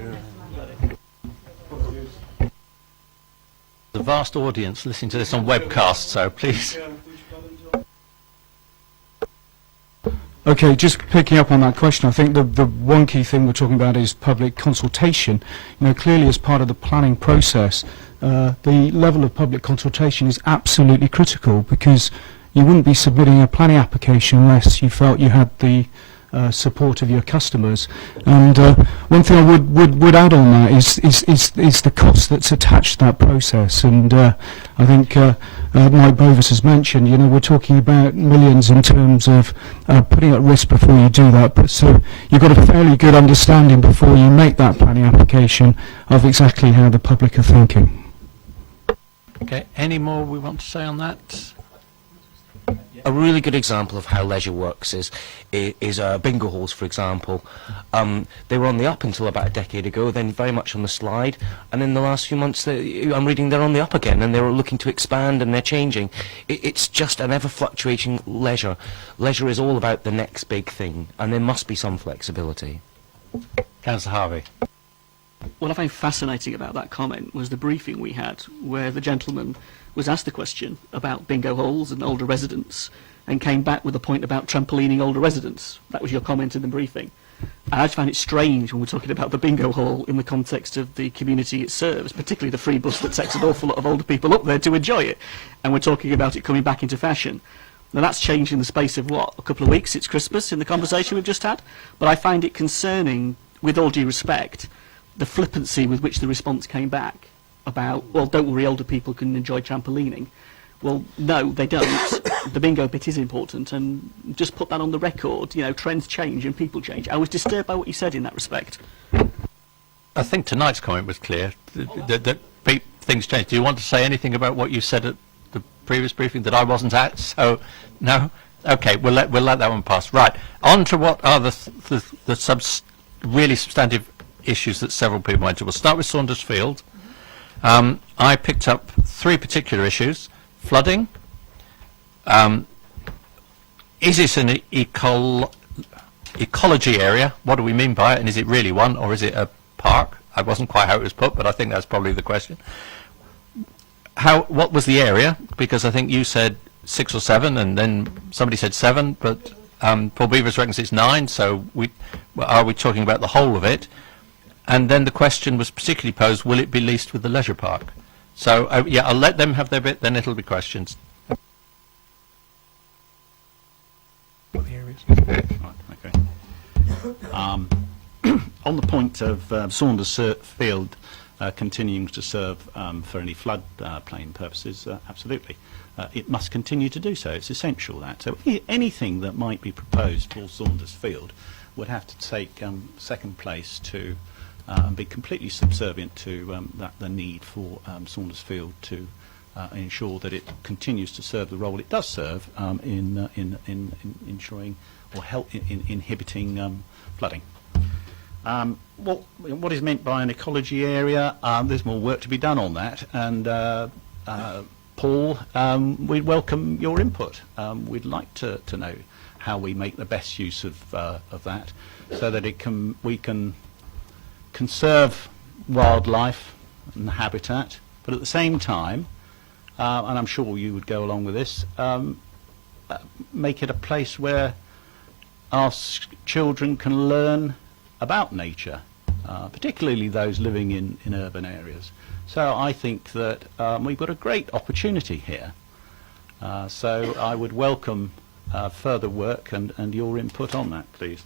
to. The vast audience listening to this on webcast, so please. Okay, just picking up on that question, I think the one key thing we're talking about is public consultation. You know, clearly as part of the planning process, the level of public consultation is absolutely critical, because you wouldn't be submitting a planning application unless you felt you had the support of your customers. And one thing I would add on that is the cost that's attached to that process. And I think Mike Bovis has mentioned, you know, we're talking about millions in terms of putting at risk before you do that. But so you've got a fairly good understanding before you make that planning application of exactly how the public are thinking. Okay, any more we want to say on that? A really good example of how leisure works is bingo halls, for example. They were on the up until about a decade ago, then very much on the slide, and in the last few months I'm reading they're on the up again, and they're looking to expand and they're changing. It's just an ever-fluctuating leisure. Leisure is all about the next big thing, and there must be some flexibility. Councillor Harvey. What I find fascinating about that comment was the briefing we had, where the gentleman was asked the question about bingo halls and older residents, and came back with a point about trampolining older residents. That was your comment in the briefing. And I just find it strange when we're talking about the bingo hall in the context of the community it serves, particularly the free bus that takes an awful lot of older people up there to enjoy it, and we're talking about it coming back into fashion. Now that's changed in the space of, what, a couple of weeks? It's Christmas in the conversation we've just had. But I find it concerning, with all due respect, the flippancy with which the response came back about, well, don't worry, older people can enjoy trampolining. Well, no, they don't. The bingo bit is important, and just put that on the record. You know, trends change and people change. I was disturbed by what you said in that respect. I think tonight's comment was clear, that things change. Do you want to say anything about what you said at the previous briefing that I wasn't at? So, no? Okay, we'll let that one pass. Right, on to what are the really substantive issues that several people went to. We'll start with Saunders Field. I picked up three particular issues. Flooding. Is this an ecology area? What do we mean by it? And is it really one, or is it a park? I wasn't quite how it was put, but I think that's probably the question. What was the area? Because I think you said 6 or 7, and then somebody said 7, but Paul Beavers reckons it's 9, so are we talking about the whole of it? And then the question was particularly posed, will it be leased with the leisure park? So, yeah, I'll let them have their bit, then it'll be questions. Right, okay. On the point of Saunders Field continuing to serve for any flood plain purposes, absolutely. It must continue to do so. It's essential that. So anything that might be proposed for Saunders Field would have to take second place to and be completely subservient to the need for Saunders Field to ensure that it continues to serve the role it does serve in ensuring or help in inhibiting flooding. What is meant by an ecology area? There's more work to be done on that, and Paul, we'd welcome your input. We'd like to know how we make the best use of that, so that we can conserve wildlife and habitat, but at the same time, and I'm sure you would go along with this, make it a place where our children can learn about nature, particularly those living in urban areas. So I think that we've got a great opportunity here. So I would welcome further work and your input on that, please.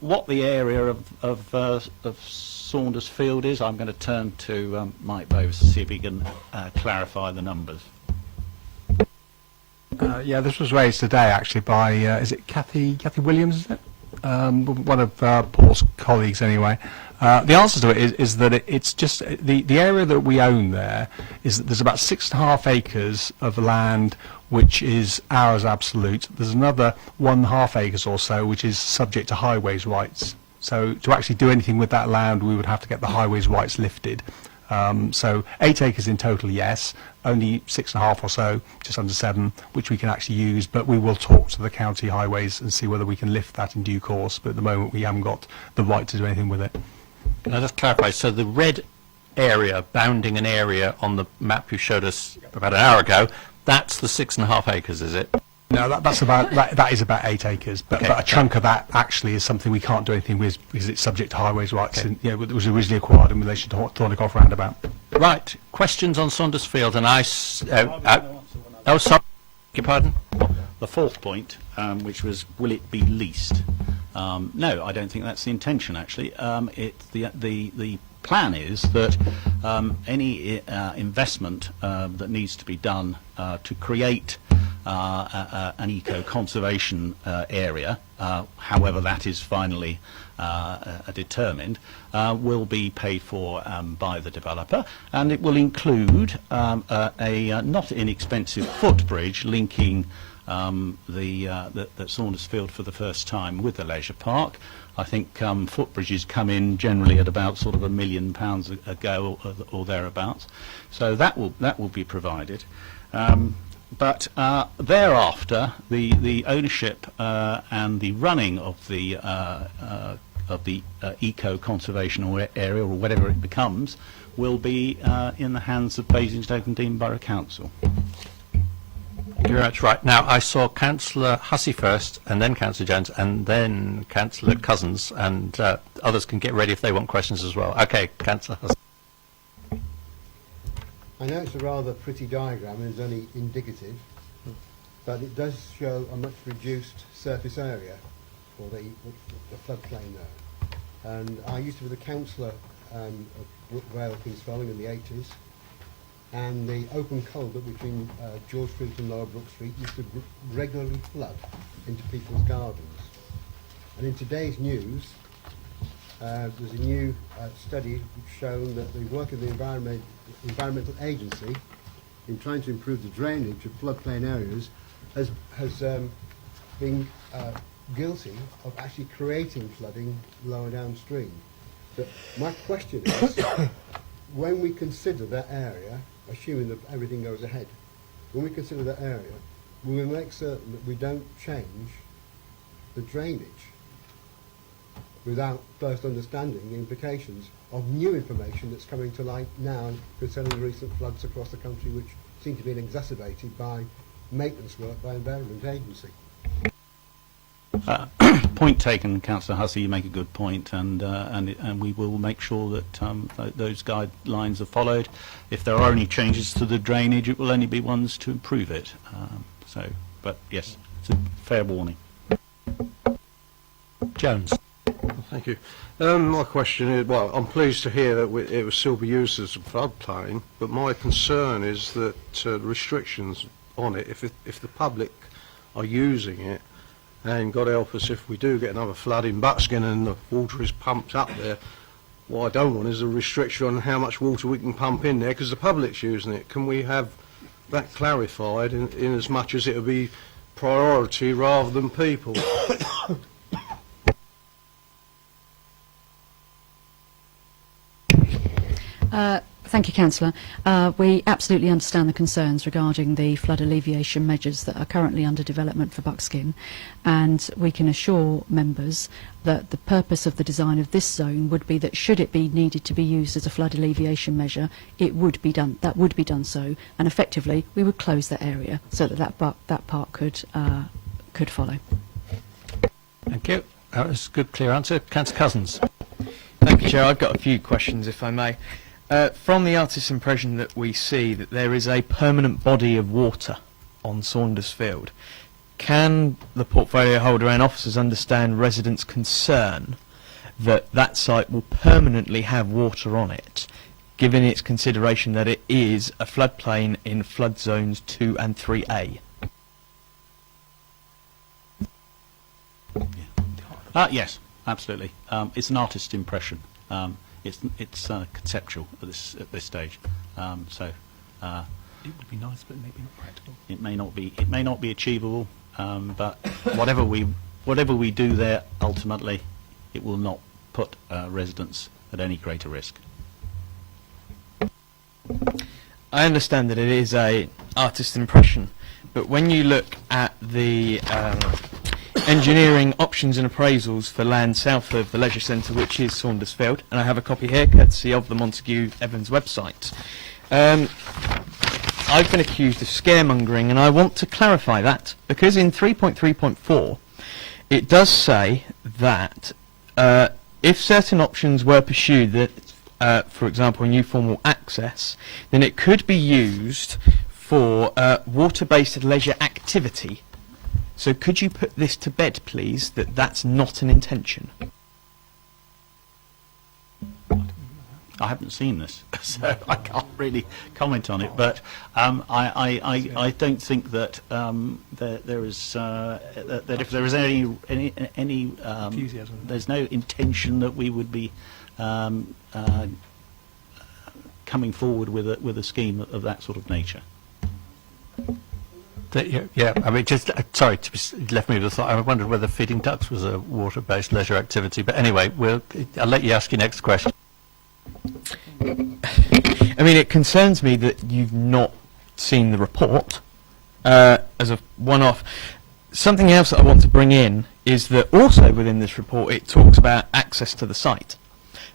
What the area of Saunders Field is, I'm going to turn to Mike Bovis to see if he can clarify the numbers. Yeah, this was raised today actually by, is it Kathy Williams, is it? One of Paul's colleagues anyway. The answer to it is that it's just the area that we own there is that there's about 6.5 acres of land which is ours absolute. There's another 1.5 acres or so which is subject to highways rights. So to actually do anything with that land, we would have to get the highways rights lifted. So 8 acres in total, yes. Only 6.5 or so, just under 7, which we can actually use. But we will talk to the county highways and see whether we can lift that in due course. But at the moment, we haven't got the right to do anything with it. Can I just clarify? So the red area bounding an area on the map you showed us about an hour ago, that's the 6.5 acres, is it? No, that is about 8 acres, but a chunk of that actually is something we can't do anything with because it's subject to highways rights. Okay. And, it was originally acquired in relation to Thornycroft Roundabout. Right. Questions on Saunders Field, and oh, sorry. Your pardon. The fourth point, which was, will it be leased? No, I don't think that's the intention. Actually, the plan is that any investment that needs to be done to create an eco-conservation area, however that is finally determined, will be paid for by the developer, and it will include a not inexpensive footbridge linking the Saunders Field for the first time with the leisure park. I think footbridges come in generally at about sort of £1 million a go or thereabouts, so that will be provided. But thereafter, the ownership and the running of the eco-conservation area, or whatever it becomes, will be in the hands of Basingstoke and Dean Borough Council. Thank you very much. Right, now I saw Councillor Hussey first, and then Councillor Jones, and then Councillor Cousins, and others can get ready if they want questions as well. Okay, Councillor Hussey. I know it's a rather pretty diagram and it's only indicative, but it does show a much reduced surface area for the floodplain there. And I used to be the councillor of Brookvale, Kings Felling in the 80s, and the open culvert between George Street and Lower Brook Street used to regularly flood into people's gardens. And in today's news, there's a new study which shown that the work of the Environmental Agency in trying to improve the drainage of floodplain areas has been guilty of actually creating flooding lower downstream. But my question is, when we consider that area, assuming that everything goes ahead, when we consider that area, will we make certain that we don't change the drainage without first understanding the implications of new information that's coming to light now concerning the recent floods across the country, which seem to be exacerbated by maintenance work by Environment Agency? Point taken, Councillor Hussey. You make a good point, and we will make sure that those guidelines are followed. If there are any changes to the drainage, it will only be ones to improve it. But yes, it's a fair warning. Jones. Thank you. My question is, well, I'm pleased to hear that it will still be used as a floodplain, but my concern is that restrictions on it, if the public are using it, and God help us if we do get another flood in Buckskin and the water is pumped up there, what I don't want is a restriction on how much water we can pump in there, because the public's using it. Can we have that clarified in as much as it will be priority rather than people? Thank you, Councillor. We absolutely understand the concerns regarding the flood alleviation measures that are currently under development for Buckskin, and we can assure members that the purpose of the design of this zone would be that should it be needed to be used as a flood alleviation measure, it would be done. That would be done so, and effectively we would close that area so that that part could follow. Thank you. That was a good, clear answer. Councillor Cousins. Thank you, Chair. I've got a few questions, if I may. From the artist's impression that we see that there is a permanent body of water on Saunders Field, can the portfolio holder and officers understand residents' concern that that site will permanently have water on it, given its consideration that it is a floodplain in flood zones 2 and 3A? Yes, absolutely. It's an artist's impression. It's conceptual at this stage. It would be nice, but maybe not practical. It may not be achievable, but whatever we do there, ultimately, it will not put residents at any greater risk. I understand that it is a artist's impression, but when you look at the engineering options and appraisals for land south of the leisure centre, which is Saunders Field, and I have a copy here courtesy of the Montague Evans website. I've been accused of scaremongering, and I want to clarify that, because in 3.3.4 it does say that if certain options were pursued, that for example new formal access, then it could be used for water-based leisure activity. So could you put this to bed, please, that that's not an intention? I haven't seen this, so I can't really comment on it. But I don't think that there is that if there is any there's no intention that we would be coming forward with a scheme of that sort of nature. Yeah, I mean, just sorry, left me with a thought. I wondered whether feeding ducks was a water-based leisure activity. But anyway, I'll let you ask your next question. I mean, it concerns me that you've not seen the report as a one-off. Something else that I want to bring in is that also within this report it talks about access to the site,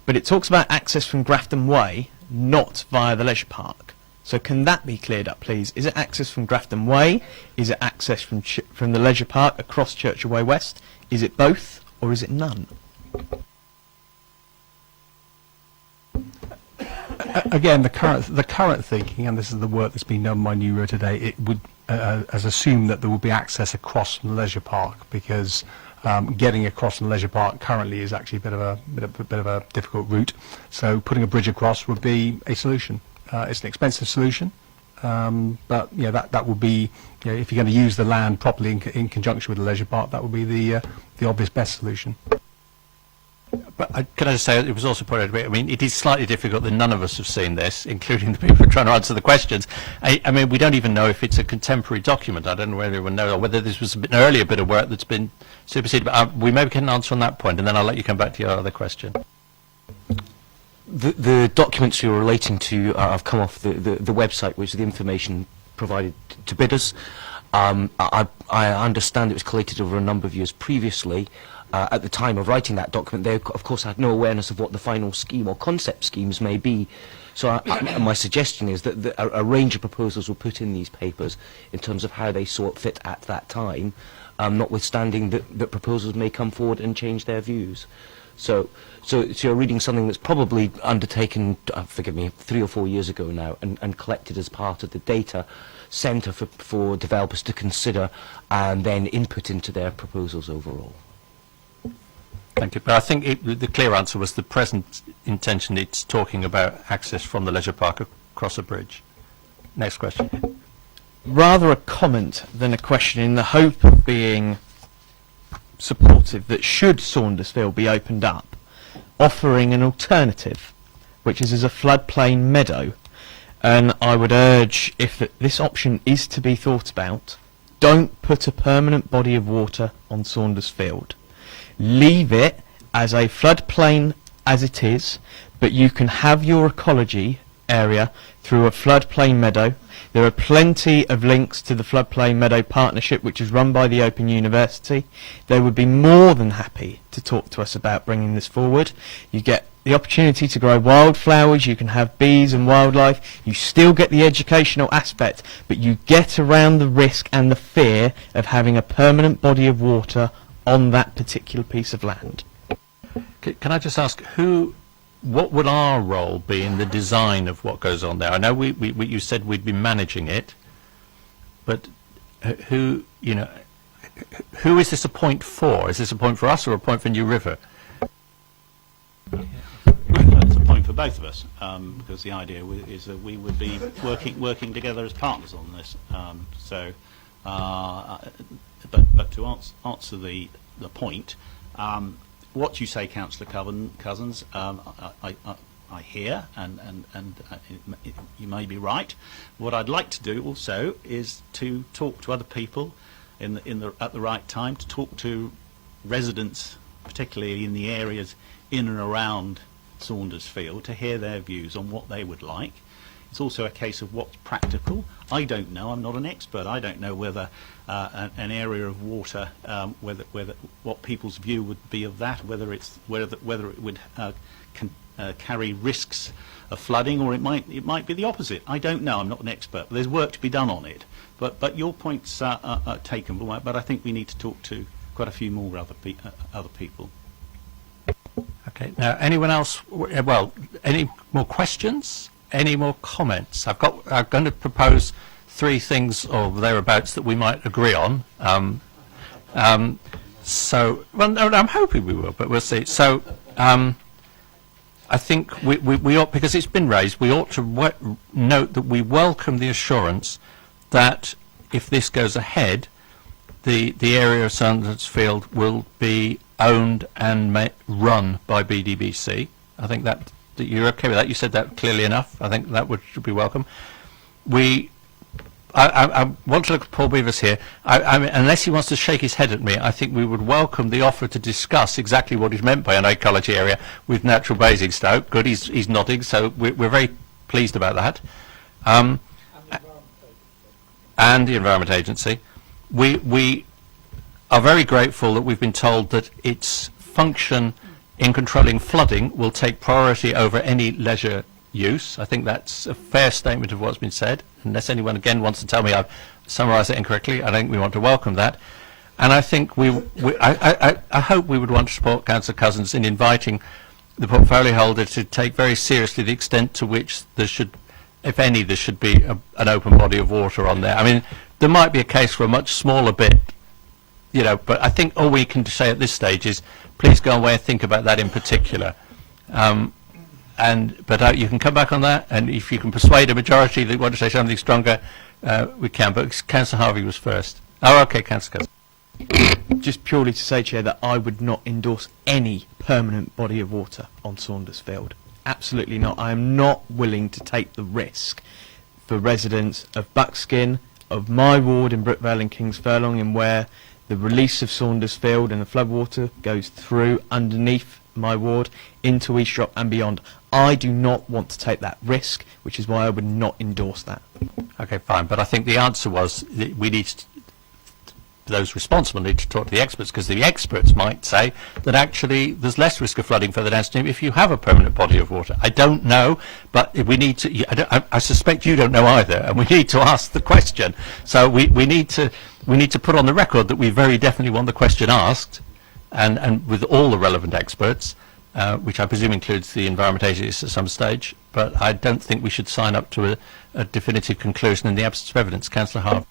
but it talks about access from Grafton Way, not via the leisure park. So can that be cleared up, please? Is it access from Grafton Way? Is it access from the leisure park across Churchill Way West? Is it both, or is it none? Again, the current thinking, and this is the work that's been done by New Road today, it would as assume that there will be access across from the leisure park, because getting across from the leisure park currently is actually a bit of a difficult route. So putting a bridge across would be a solution. It's an expensive solution, but yeah, that would be, you know, if you're going to use the land properly in conjunction with the leisure park, that would be the obvious best solution. But can I just say, it was also pointed out, I mean, it is slightly difficult that none of us have seen this, including the people trying to answer the questions. I mean, we don't even know if it's a contemporary document. I don't know whether anyone knows, or whether this was an earlier bit of work that's been superseded. But we maybe get an answer on that point, and then I'll let you come back to your other question. The documents you're relating to have come off the website, which is the information provided to bidders. I understand it was collated over a number of years previously. At the time of writing that document, they of course had no awareness of what the final scheme or concept schemes may be. So my suggestion is that a range of proposals were put in these papers in terms of how they saw it fit at that time, notwithstanding that proposals may come forward and change their views. So you're reading something that's probably undertaken, forgive me, 3 or 4 years ago now, and collected as part of the data centre for developers to consider and then input into their proposals overall. Thank you. But I think the clear answer was the present intention. It's talking about access from the leisure park across a bridge. Next question. Rather a comment than a question, in the hope of being supportive that should Saundersfield be opened up, offering an alternative, which is as a floodplain meadow. And I would urge, if this option is to be thought about, don't put a permanent body of water on Saundersfield. Leave it as a floodplain as it is, but you can have your ecology area through a floodplain meadow. There are plenty of links to the floodplain meadow partnership, which is run by the Open University. They would be more than happy to talk to us about bringing this forward. You get the opportunity to grow wildflowers, you can have bees and wildlife, you still get the educational aspect, but you get around the risk and the fear of having a permanent body of water on that particular piece of land. Can I just ask, what would our role be in the design of what goes on there? I know you said we'd be managing it, but who is this a point for? Is this a point for us or a point for New River? It's a point for both of us, because the idea is that we would be working together as partners on this. But to answer the point, what you say, Councillor Cousins, I hear, and you may be right. What I'd like to do also is to talk to other people at the right time, to talk to residents, particularly in the areas in and around Saundersfield, to hear their views on what they would like. It's also a case of what's practical. I don't know. I'm not an expert. I don't know whether an area of water, whether what people's view would be of that, whether it would carry risks of flooding, or it might be the opposite. I don't know. I'm not an expert. But there's work to be done on it. But your points are taken. But I think we need to talk to quite a few more other people. Okay. Now, anyone else? Well, any more questions? Any more comments? I'm going to propose 3 things or thereabouts that we might agree on. I'm hoping we will, but we'll see. So, I think we ought, because it's been raised, we ought to note that we welcome the assurance that if this goes ahead, the area of Saundersfield will be owned and run by BDBC. I think that you're okay with that. You said that clearly enough. I think that should be welcome. I want to look at Paul Beavers here. I mean, unless he wants to shake his head at me, I think we would welcome the offer to discuss exactly what is meant by an ecology area with Natural Basingstoke. Good, he's nodding, so we're very pleased about that. And the Environment Agency. We are very grateful that we've been told that its function in controlling flooding will take priority over any leisure use. I think that's a fair statement of what's been said. Unless anyone again wants to tell me I've summarised it incorrectly, I think we want to welcome that. And I think I hope we would want to support Councillor Cousins in inviting the portfolio holder to take very seriously the extent to which there should, if any, there should be an open body of water on there. I mean, there might be a case for a much smaller bit, but I think all we can say at this stage is please go away and think about that in particular. But you can come back on that, and if you can persuade a majority that want to say something stronger, we can. But Councillor Harvey was first. Oh, okay, Councillor Cousins. Just purely to say, Chair, that I would not endorse any permanent body of water on Saundersfield. Absolutely not. I am not willing to take the risk for residents of Buckskin, of my ward in Brookvale and Kings Furlong, in where the release of Saundersfield and the floodwater goes through underneath my ward into Eastrop and beyond. I do not want to take that risk, which is why I would not endorse that. Okay, fine. But I think the answer was that we need those responsible need to talk to the experts, because the experts might say that actually there's less risk of flooding further downstream if you have a permanent body of water. I don't know, but we need to. I suspect you don't know either, and we need to ask the question. So we need to put on the record that we very definitely want the question asked, and with all the relevant experts, which I presume includes the Environment Agency at some stage. But I don't think we should sign up to a definitive conclusion in the absence of evidence. Councillor Harvey.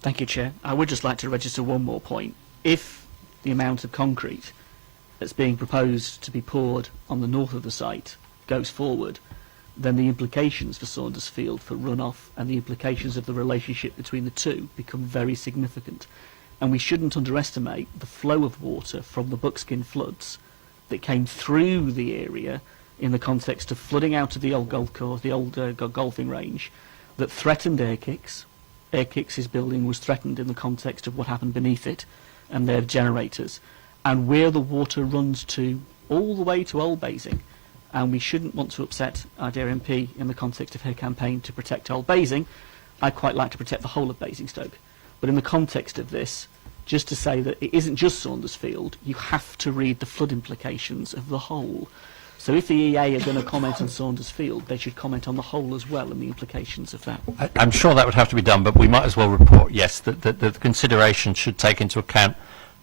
Thank you, Chair. I would just like to register one more point. If the amount of concrete that's being proposed to be poured on the north of the site goes forward, then the implications for Saundersfield for runoff and the implications of the relationship between the two become very significant. And we shouldn't underestimate the flow of water from the Buckskin floods that came through the area in the context of flooding out of the old golf course, the old golfing range, that threatened Air Kicks. Air Kicks' building was threatened in the context of what happened beneath it and their generators, and where the water runs to all the way to Old Basing. And we shouldn't want to upset our dear MP in the context of her campaign to protect Old Basing. I'd quite like to protect the whole of Basingstoke. But in the context of this, just to say that it isn't just Saundersfield, you have to read the flood implications of the whole. So if the EA are going to comment on Saundersfield, they should comment on the whole as well and the implications of that. I'm sure that would have to be done, but we might as well report, yes, that the consideration should take into account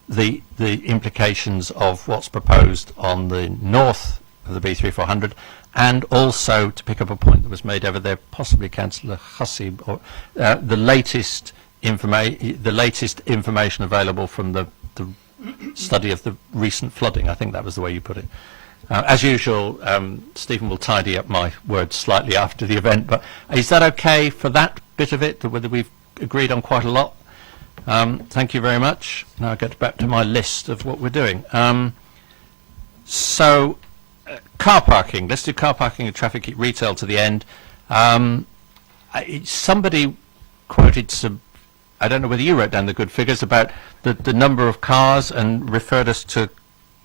the implications of what's proposed on the north of the B3400, and also to pick up a point that was made over there, possibly Councillor Hussey, or the latest information available from the study of the recent flooding. I think that was the way you put it. As usual, Stephen will tidy up my words slightly after the event, but is that okay for that bit of it, whether we've agreed on quite a lot? Thank you very much. Now I get back to my list of what we're doing. Car parking. Let's do car parking and traffic retail to the end. Somebody quoted some, I don't know whether you wrote down the good figures about the number of cars and referred us to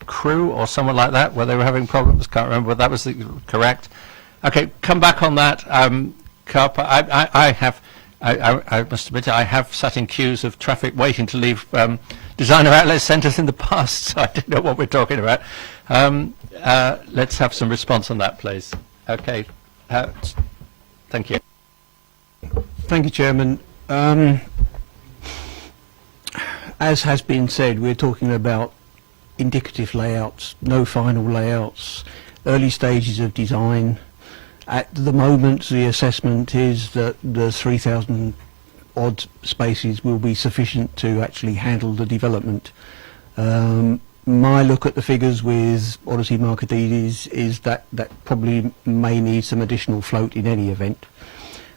Crew or someone like that, where they were having problems. Can't remember whether that was correct. Okay, come back on that. I must admit, I have sat in queues of traffic waiting to leave designer outlet centres in the past, so I don't know what we're talking about. Let's have some response on that, please. Okay. Thank you. Thank you, Chairman. As has been said, we're talking about indicative layouts, no final layouts, early stages of design. At the moment, the assessment is that the 3,000 odd spaces will be sufficient to actually handle the development. My look at the figures with Odyssey Markadides is that probably may need some additional float in any event.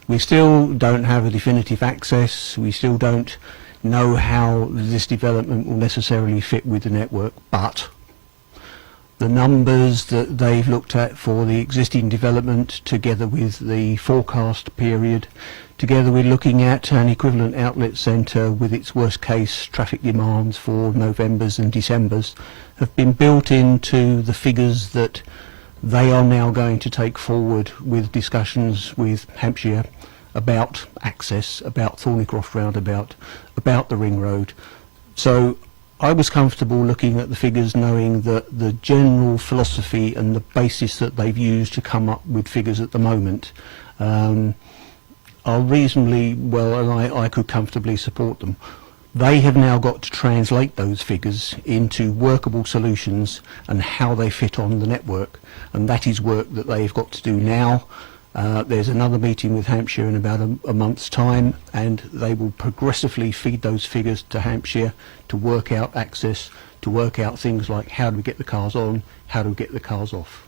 We still don't have a definitive access. We still don't know how this development will necessarily fit with the network, but the numbers that they've looked at for the existing development, together with the forecast period, together with looking at an equivalent outlet centre with its worst case traffic demands for Novembers and Decembers, have been built into the figures that they are now going to take forward with discussions with Hampshire about access, about Thornycroft roundabout, about the ring road. So I was comfortable looking at the figures, knowing that the general philosophy and the basis that they've used to come up with figures at the moment are reasonably well, and I could comfortably support them. They have now got to translate those figures into workable solutions and how they fit on the network, and that is work that they've got to do now. There's another meeting with Hampshire in about a month's time, and they will progressively feed those figures to Hampshire to work out access, to work out things like how do we get the cars on, how do we get the cars off.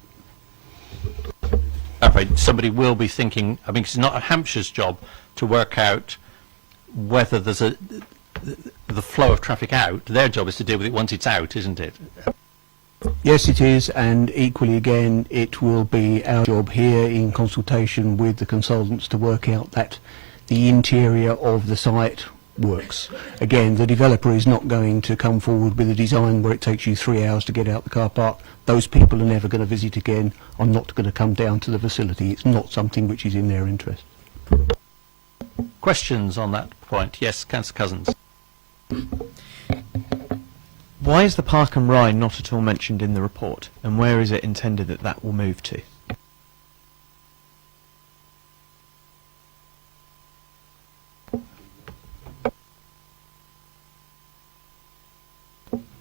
Somebody will be thinking, I mean, it's not Hampshire's job to work out whether there's the flow of traffic out. Their job is to deal with it once it's out, isn't it? Yes, it is, and equally again, it will be our job here in consultation with the consultants to work out that the interior of the site works. Again, the developer is not going to come forward with a design where it takes you 3 hours to get out the car park. Those people are never going to visit again, are not going to come down to the facility. It's not something which is in their interest. Questions on that point? Yes, Councillor Cousins. Why is the Park and Ride not at all mentioned in the report, and where is it intended that that will move to?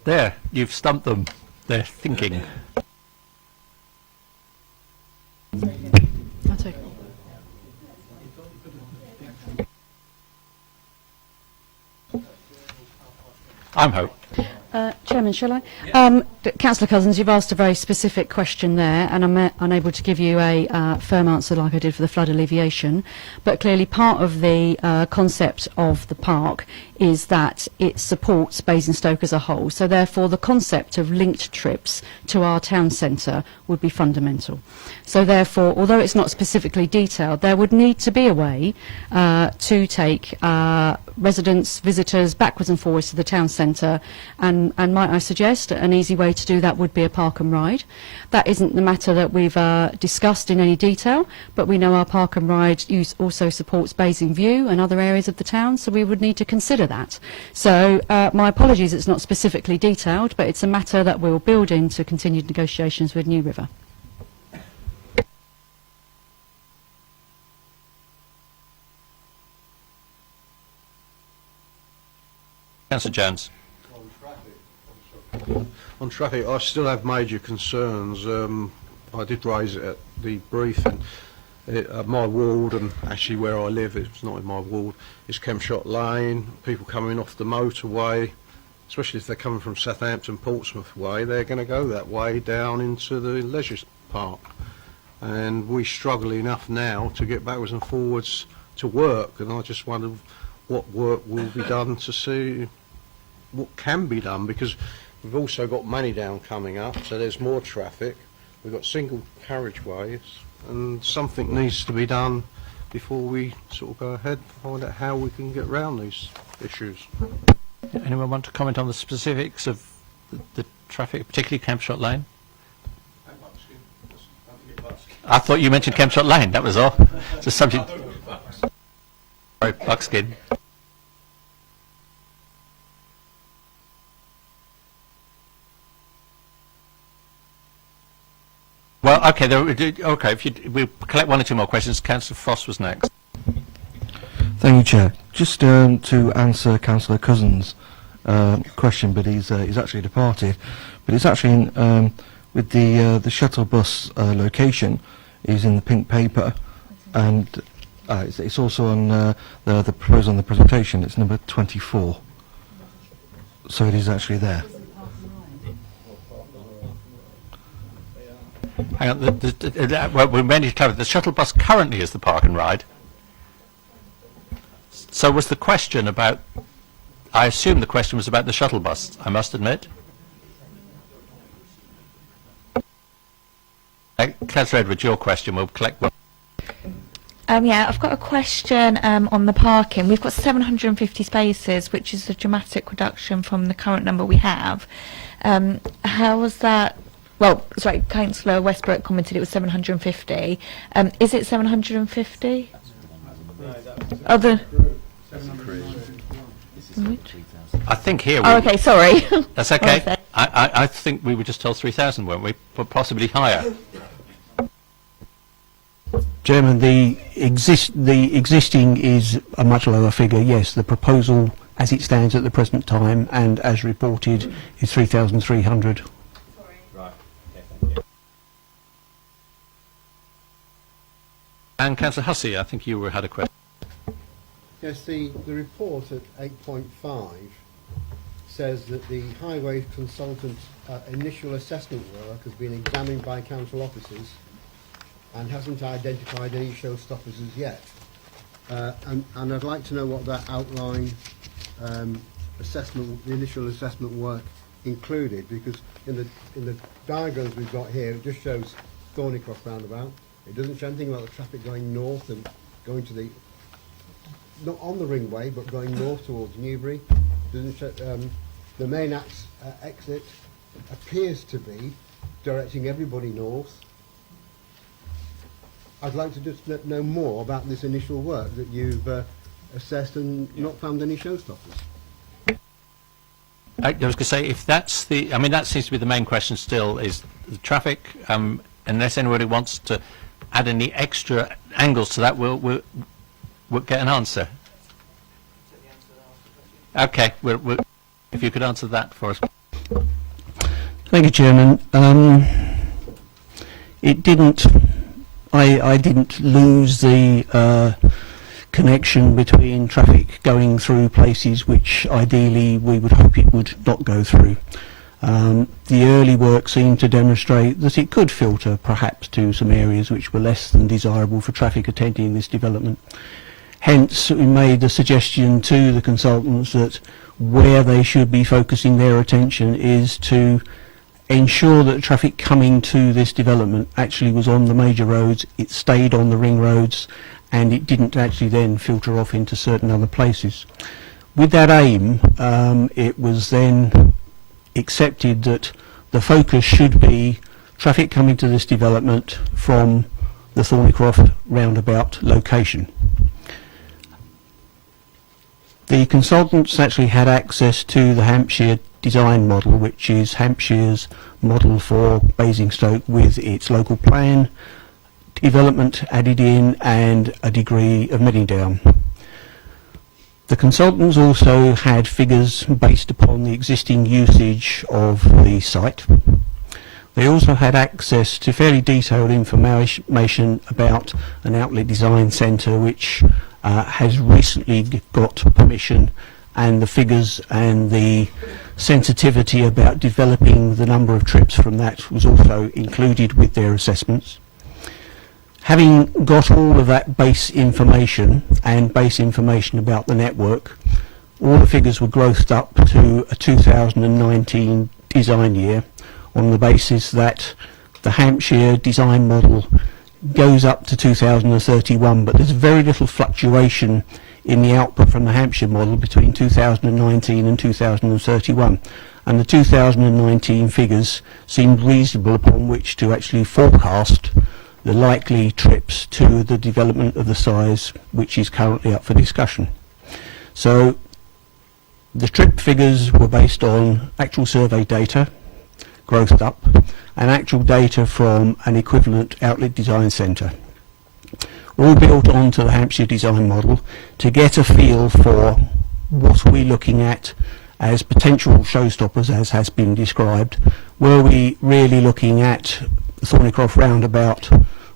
There, you've stumped them. They're thinking. I'll take it. I'm Hope. Chairman, shall I? Councillor Cousins, you've asked a very specific question there, and I'm unable to give you a firm answer like I did for the flood alleviation. But clearly part of the concept of the park is that it supports Basingstoke as a whole. So therefore the concept of linked trips to our town centre would be fundamental. So therefore, although it's not specifically detailed, there would need to be a way to take residents, visitors backwards and forwards to the town centre, and might I suggest an easy way to do that would be a park and ride. That isn't the matter that we've discussed in any detail, but we know our park and ride use also supports Basing View and other areas of the town, so we would need to consider that. So my apologies, it's not specifically detailed, but it's a matter that we'll build into continued negotiations with New River. Councillor Jones. On traffic, I still have major concerns. I did raise it at the briefing. My ward, and actually where I live, it's not in my ward, is Kempshott Lane. People coming off the motorway, especially if they're coming from Southampton, Portsmouth way, they're going to go that way down into the leisure park. And we struggle enough now to get backwards and forwards to work, and I just wonder what work will be done to see what can be done, because we've also got Moneydown coming up, so there's more traffic. We've got single carriageways, and something needs to be done before we sort of go ahead and find out how we can get around these issues. Anyone want to comment on the specifics of the traffic, particularly Kempshott Lane? I thought you mentioned Kempshott Lane, that was all. It's a subject. Sorry, Buckskin. Well, okay, okay. We'll collect one or two more questions. Councillor Frost was next. Thank you, Chair. Just to answer Councillor Cousins' question, but he's actually departed. But it's actually with the shuttle bus location is in the pink paper, and it's also on the proposal on the presentation. It's number 24. So it is actually there. Hang on, well, we're ready to clarify. The shuttle bus currently is the park and ride. So was the question about, I assume the question was about the shuttle bus, I must admit. Councillor Edwards, your question, we'll collect one. Yeah, I've got a question on the parking. We've got 750 spaces, which is a dramatic reduction from the current number we have. How was that? Well, sorry, Councillor Westbrook commented it was 750. Is it 750? Other. I think here. Oh, okay, sorry. That's okay. I think we were just told 3,000, weren't we? But possibly higher. Chairman, the existing is a much lower figure. Yes, the proposal, as it stands at the present time and as reported, is 3,300. And Councillor Hussey, I think you had a question. Yes, the report at 8.5 says that the highway consultant's initial assessment work has been examined by council officers and hasn't identified any showstoppers as yet. And I'd like to know what that outline assessment, the initial assessment work included, because in the diagrams we've got here, it just shows Thornycroft roundabout. It doesn't show anything about the traffic going north and going to the, not on the ringway, but going north towards Newbury. Doesn't show, the main exit appears to be directing everybody north. I'd like to just know more about this initial work that you've assessed and not found any showstoppers. I was going to say, if that's the, I mean, that seems to be the main question still, is the traffic, unless anybody wants to add any extra angles to that, we'll get an answer. Okay, if you could answer that for us. Thank you, Chairman. It didn't. I didn't lose the connection between traffic going through places which ideally we would hope it would not go through. The early work seemed to demonstrate that it could filter perhaps to some areas which were less than desirable for traffic attending this development. Hence, we made the suggestion to the consultants that where they should be focusing their attention is to ensure that traffic coming to this development actually was on the major roads, it stayed on the ring roads, and it didn't actually then filter off into certain other places. With that aim, it was then accepted that the focus should be traffic coming to this development from the Thornycroft roundabout location. The consultants actually had access to the Hampshire design model, which is Hampshire's model for Basingstoke with its local plan, development added in, and a degree of medding down. The consultants also had figures based upon the existing usage of the site. They also had access to fairly detailed information about an outlet design centre which has recently got permission, and the figures and the sensitivity about developing the number of trips from that was also included with their assessments. Having got all of that base information and base information about the network, all the figures were grothed up to a 2019 design year on the basis that the Hampshire design model goes up to 2031, but there's very little fluctuation in the output from the Hampshire model between 2019 and 2031, and the 2019 figures seemed reasonable upon which to actually forecast the likely trips to the development of the size which is currently up for discussion. So the trip figures were based on actual survey data, growth up, and actual data from an equivalent outlet design centre, all built onto the Hampshire design model to get a feel for what we're looking at as potential showstoppers, as has been described. Were we really looking at Thornycroft roundabout?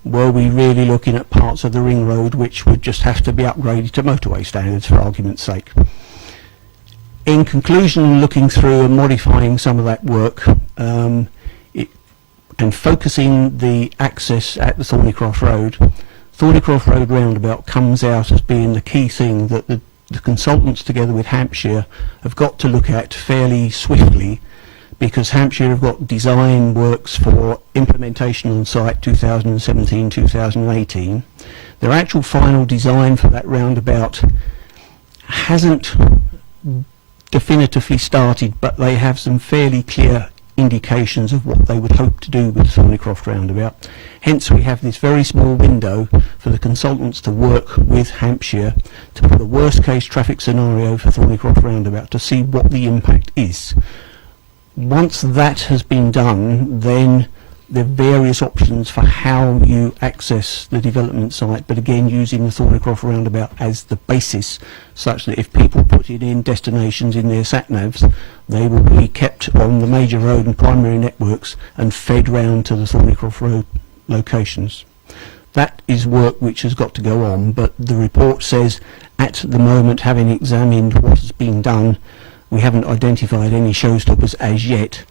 Were we really looking at parts of the ring road which would just have to be upgraded to motorway standards, for argument's sake? In conclusion, looking through and modifying some of that work and focusing the access at the Thornycroft Road roundabout comes out as being the key thing that the consultants together with Hampshire have got to look at fairly swiftly, because Hampshire have got design works for implementation on site 2017-2018. Their actual final design for that roundabout hasn't definitively started, but they have some fairly clear indications of what they would hope to do with the Thornycroft roundabout. Hence we have this very small window for the consultants to work with Hampshire to put a worst case traffic scenario for Thornycroft roundabout to see what the impact is. Once that has been done, then there are various options for how you access the development site, but again using the Thornycroft roundabout as the basis, such that if people put in destinations in their sat-navs, they will be kept on the major road and primary networks and fed round to the Thornycroft Road locations. That is work which has got to go on, but the report says at the moment, having examined what has been done, we haven't identified any showstoppers as yet.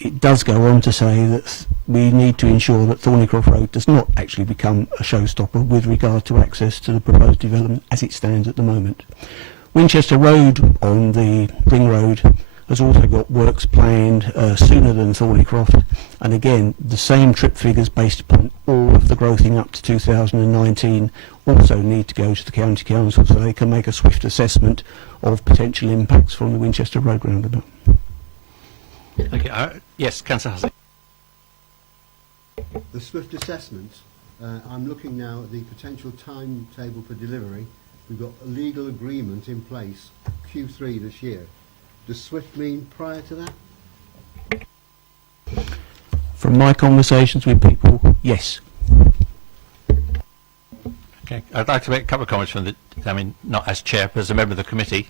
It does go on to say that we need to ensure that Thornycroft Road does not actually become a showstopper with regard to access to the proposed development as it stands at the moment. Winchester Road on the Ring Road has also got works planned sooner than Thornycroft, and again the same trip figures based upon all of the growthing up to 2019 also need to go to the County Council so they can make a swift assessment of potential impacts from the Winchester Road roundabout. Okay, yes, Councillor Hussey. The swift assessment, I'm looking now at the potential timetable for delivery. We've got a legal agreement in place, Q3 this year. Does swift mean prior to that? From my conversations with people, yes. Okay, I'd like to make a couple of comments from the, not as chair, but as a member of the committee,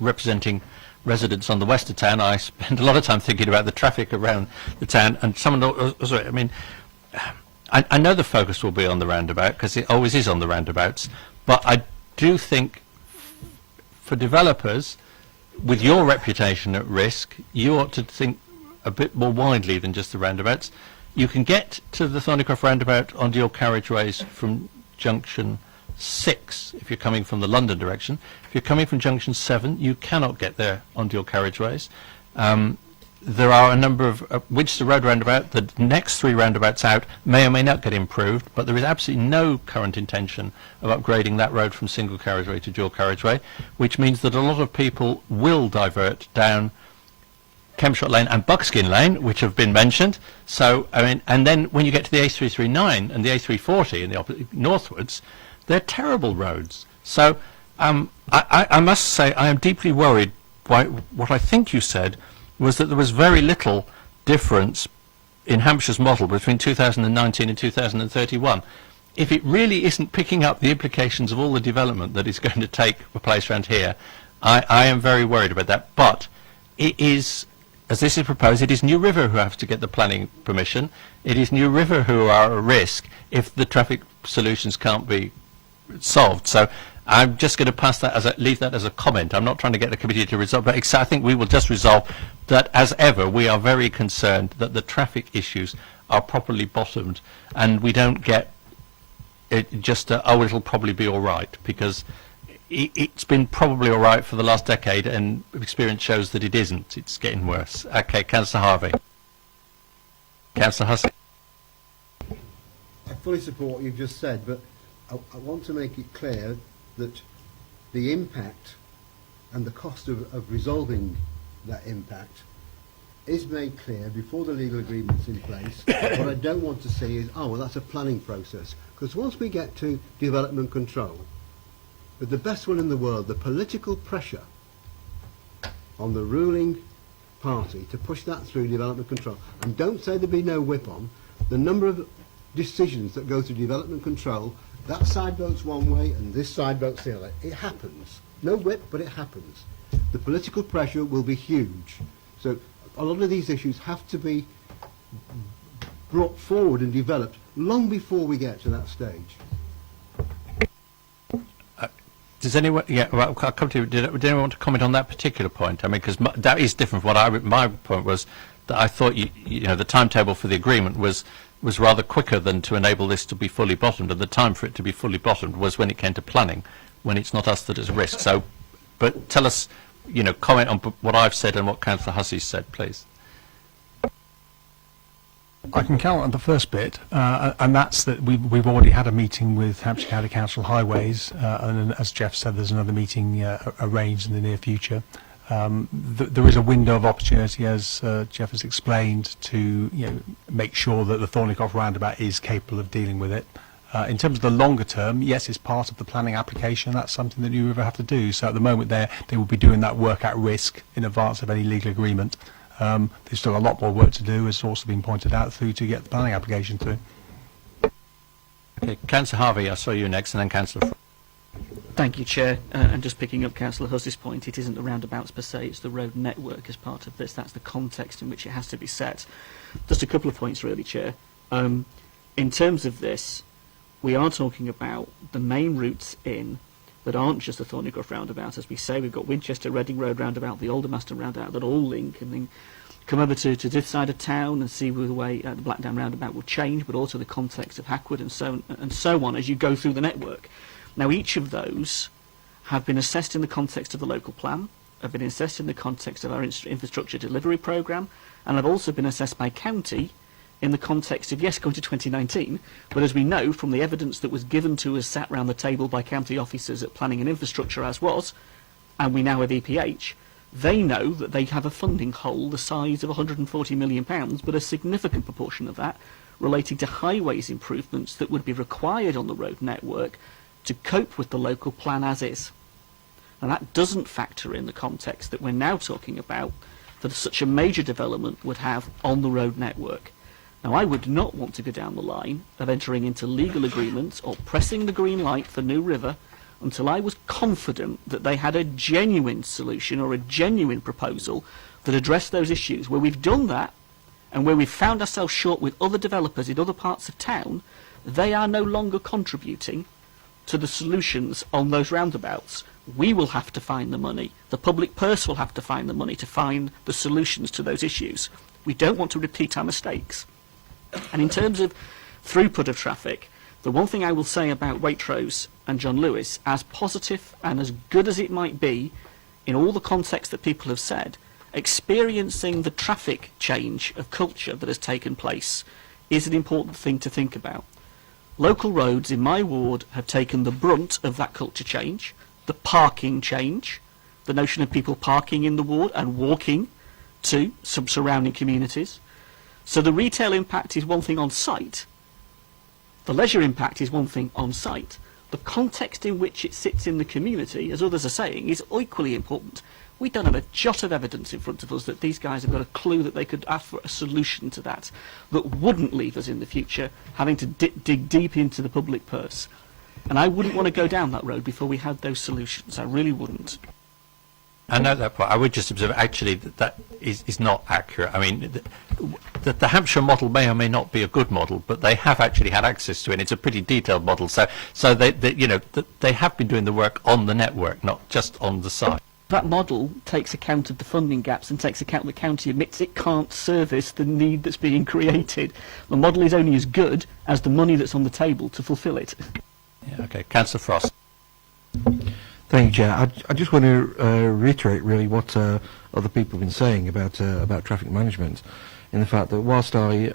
representing residents on the west of town. I spend a lot of time thinking about the traffic around the town, and I know the focus will be on the roundabout because it always is on the roundabouts, but I do think for developers with your reputation at risk, you ought to think a bit more widely than just the roundabouts. You can get to the Thornycroft roundabout on dual carriageways from junction 6 if you're coming from the London direction. If you're coming from junction 7, you cannot get there on dual carriageways. There are a number of Winchester Road roundabout. The next 3 roundabouts out may or may not get improved, but there is absolutely no current intention of upgrading that road from single carriageway to dual carriageway, which means that a lot of people will divert down Kempshot Lane and Buckskin Lane, which have been mentioned. So, I mean, and then when you get to the A339 and the A340 in the opposite northwards, they're terrible roads. So, I must say I am deeply worried by what I think you said was that there was very little difference in Hampshire's model between 2019 and 2031. If it really isn't picking up the implications of all the development that is going to take place around here, I am very worried about that. But it is, as this is proposed, it is New River who have to get the planning permission. It is New River who are at risk if the traffic solutions can't be solved. So I'm just going to pass that leave that as a comment. I'm not trying to get the committee to resolve, but I think we will just resolve that, as ever, we are very concerned that the traffic issues are properly bottomed, and we don't get it just oh, it'll probably be all right, because it's been probably all right for the last decade, and experience shows that it isn't. It's getting worse. Okay, Councillor Harvey. Councillor Hussey. I fully support what you've just said, but I want to make it clear that the impact and the cost of resolving that impact is made clear before the legal agreement's in place. What I don't want to see is, oh, well, that's a planning process. Because once we get to development control, with the best will in the world, the political pressure on the ruling party to push that through development control, and don't say there'll be no whip on, the number of decisions that go to development control, that side votes one way and this side votes the other. It happens. No whip, but it happens. The political pressure will be huge. So a lot of these issues have to be brought forward and developed long before we get to that stage. Does anyone? Yeah, well, I'll come to you. Did anyone want to comment on that particular point? I mean, because that is different. My point was that I thought you know the timetable for the agreement was rather quicker than to enable this to be fully bottomed, and the time for it to be fully bottomed was when it came to planning, when it's not us that is at risk. So, but tell us, comment on what I've said and what Councillor Hussey said, please. I can count on the first bit, and that's that we've already had a meeting with Hampshire County Council Highways, and as Jeff said, there's another meeting arranged in the near future. There is a window of opportunity, as Jeff has explained, to make sure that the Thornycroft roundabout is capable of dealing with it. In terms of the longer term, yes, it's part of the planning application. That's something that New River have to do. So at the moment, they will be doing that work at risk in advance of any legal agreement. There's still a lot more work to do, as also been pointed out, to get the planning application through. Okay, Councillor Harvey, I saw you next, and then Councillor. Thank you, Chair. And just picking up Councillor Hussey's point, it isn't the roundabouts per se, it's the road network as part of this. That's the context in which it has to be set. Just a couple of points, really, Chair. In terms of this, we are talking about the main routes in that aren't just the Thornycroft roundabout. As we say, we've got Winchester, Reading Road roundabout, the Aldermaston roundabout, that all link, and then come over to this side of town and see the way the Blackdown roundabout will change, but also the context of Hackwood and so on as you go through the network. Now, each of those have been assessed in the context of the local plan, have been assessed in the context of our infrastructure delivery programme, and have also been assessed by county in the context of, yes, going to 2019, but as we know from the evidence that was given to us sat round the table by county officers at planning and infrastructure as was, and we now have EPH, they know that they have a funding hole the size of £140 million, but a significant proportion of that relating to highways improvements that would be required on the road network to cope with the local plan as is. And that doesn't factor in the context that we're now talking about that such a major development would have on the road network. Now, I would not want to go down the line of entering into legal agreements or pressing the green light for New River until I was confident that they had a genuine solution or a genuine proposal that addressed those issues. Where we've done that, and where we've found ourselves short with other developers in other parts of town, they are no longer contributing to the solutions on those roundabouts. We will have to find the money. The public purse will have to find the money to find the solutions to those issues. We don't want to repeat our mistakes. And in terms of throughput of traffic, the one thing I will say about Waitrose and John Lewis, as positive and as good as it might be, in all the contexts that people have said, experiencing the traffic change of culture that has taken place is an important thing to think about. Local roads in my ward have taken the brunt of that culture change, the parking change, the notion of people parking in the ward and walking to some surrounding communities. So the retail impact is one thing on site. The leisure impact is one thing on site. The context in which it sits in the community, as others are saying, is equally important. We don't have a jot of evidence in front of us that these guys have got a clue that they could ask for a solution to that wouldn't leave us in the future having to dig deep into the public purse. And I wouldn't want to go down that road before we had those solutions. I really wouldn't. I know that point. I would just observe, actually, that is not accurate. I mean, the Hampshire model may or may not be a good model, but they have actually had access to it. It's a pretty detailed model. So they have been doing the work on the network, not just on the site. That model takes account of the funding gaps and takes account the county admits it can't service the need that's being created. The model is only as good as the money that's on the table to fulfil it. Yeah, okay. Councillor Frost. Thank you, Chair. I just want to reiterate really what other people have been saying about traffic management, in the fact that whilst I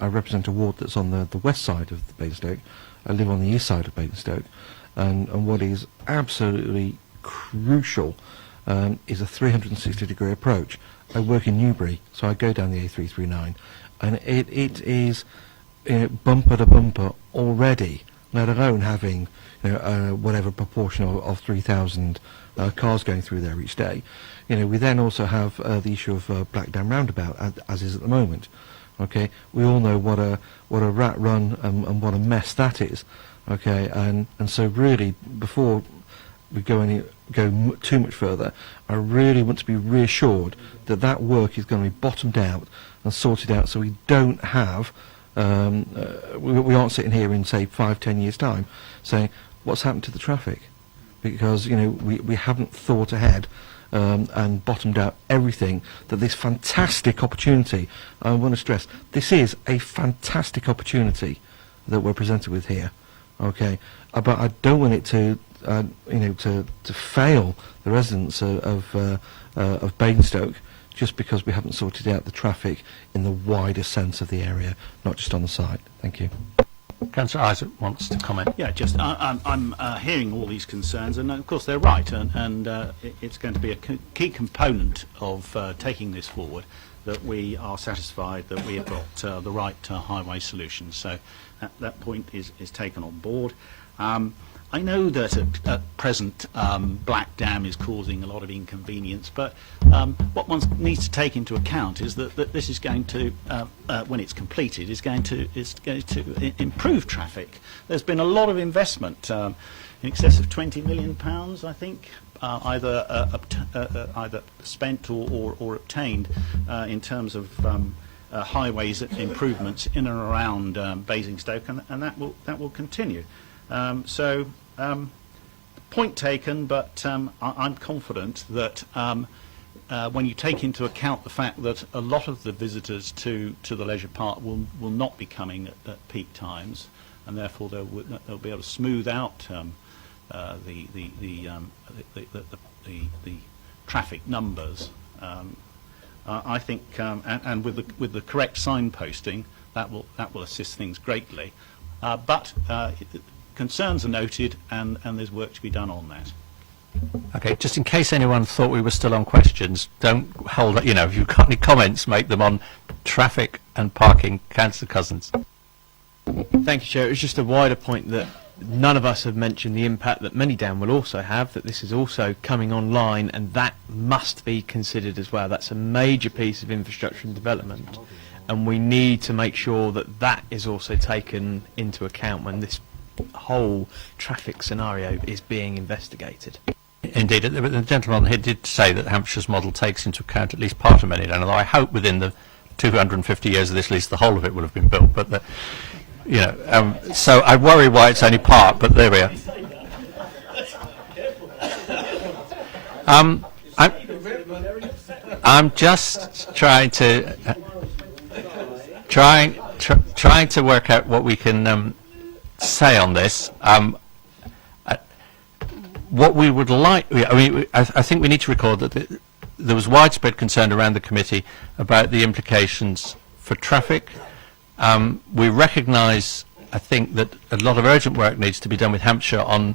represent a ward that's on the west side of Basingstoke, I live on the east side of Basingstoke, and what is absolutely crucial is a 360-degree approach. I work in Newbury, so I go down the A339, and it is bumper to bumper already, let alone having whatever proportion of 3,000 cars going through there each day. We then also have the issue of Blackdown Roundabout, as is at the moment. Okay, we all know what a rat run and what a mess that is. Okay, and so really, before we go too much further, I really want to be reassured that that work is going to be bottomed out and sorted out, so we don't have we aren't sitting here in, say, 5-10 years' time saying what's happened to the traffic, because we haven't thought ahead and bottomed out everything. That this fantastic opportunity, I want to stress, this is a fantastic opportunity that we're presented with here. Okay, but I don't want it to to fail the residents of Basingstoke just because we haven't sorted out the traffic in the wider sense of the area, not just on the site. Thank you. Councillor Isaac wants to comment. Yeah, just I'm hearing all these concerns, and of course they're right, and it's going to be a key component of taking this forward, that we are satisfied that we have got the right highway solution. So that point is taken on board. I know that at present Black Dam is causing a lot of inconvenience, but what one needs to take into account is that this is going to, when it's completed, is going to improve traffic. There's been a lot of investment, in excess of £20 million, I think, either spent or obtained in terms of highways improvements in and around Basingstoke, and that will continue. Point taken, but I'm confident that when you take into account the fact that a lot of the visitors to the leisure park will not be coming at peak times, and therefore they'll be able to smooth out the traffic numbers. I think, and with the correct signposting, that will assist things greatly. But concerns are noted, and there's work to be done on that. Okay, just in case anyone thought we were still on questions, don't hold it. If you've got any comments, make them on traffic and parking. Councillor Cousins. Thank you, Chair. It was just a wider point that none of us have mentioned the impact that Many Down will also have, that this is also coming online, and that must be considered as well. That's a major piece of infrastructure and development, and we need to make sure that that is also taken into account when this whole traffic scenario is being investigated. Indeed, the gentleman here did say that Hampshire's model takes into account at least part of Many Down, although I hope within the 250 years of this lease the whole of it will have been built. But so I worry why it's only part, but there we are. I'm just trying to trying to work out what we can say on this. What we would like, I think we need to record that there was widespread concern around the committee about the implications for traffic. We recognise, I think, that a lot of urgent work needs to be done with Hampshire on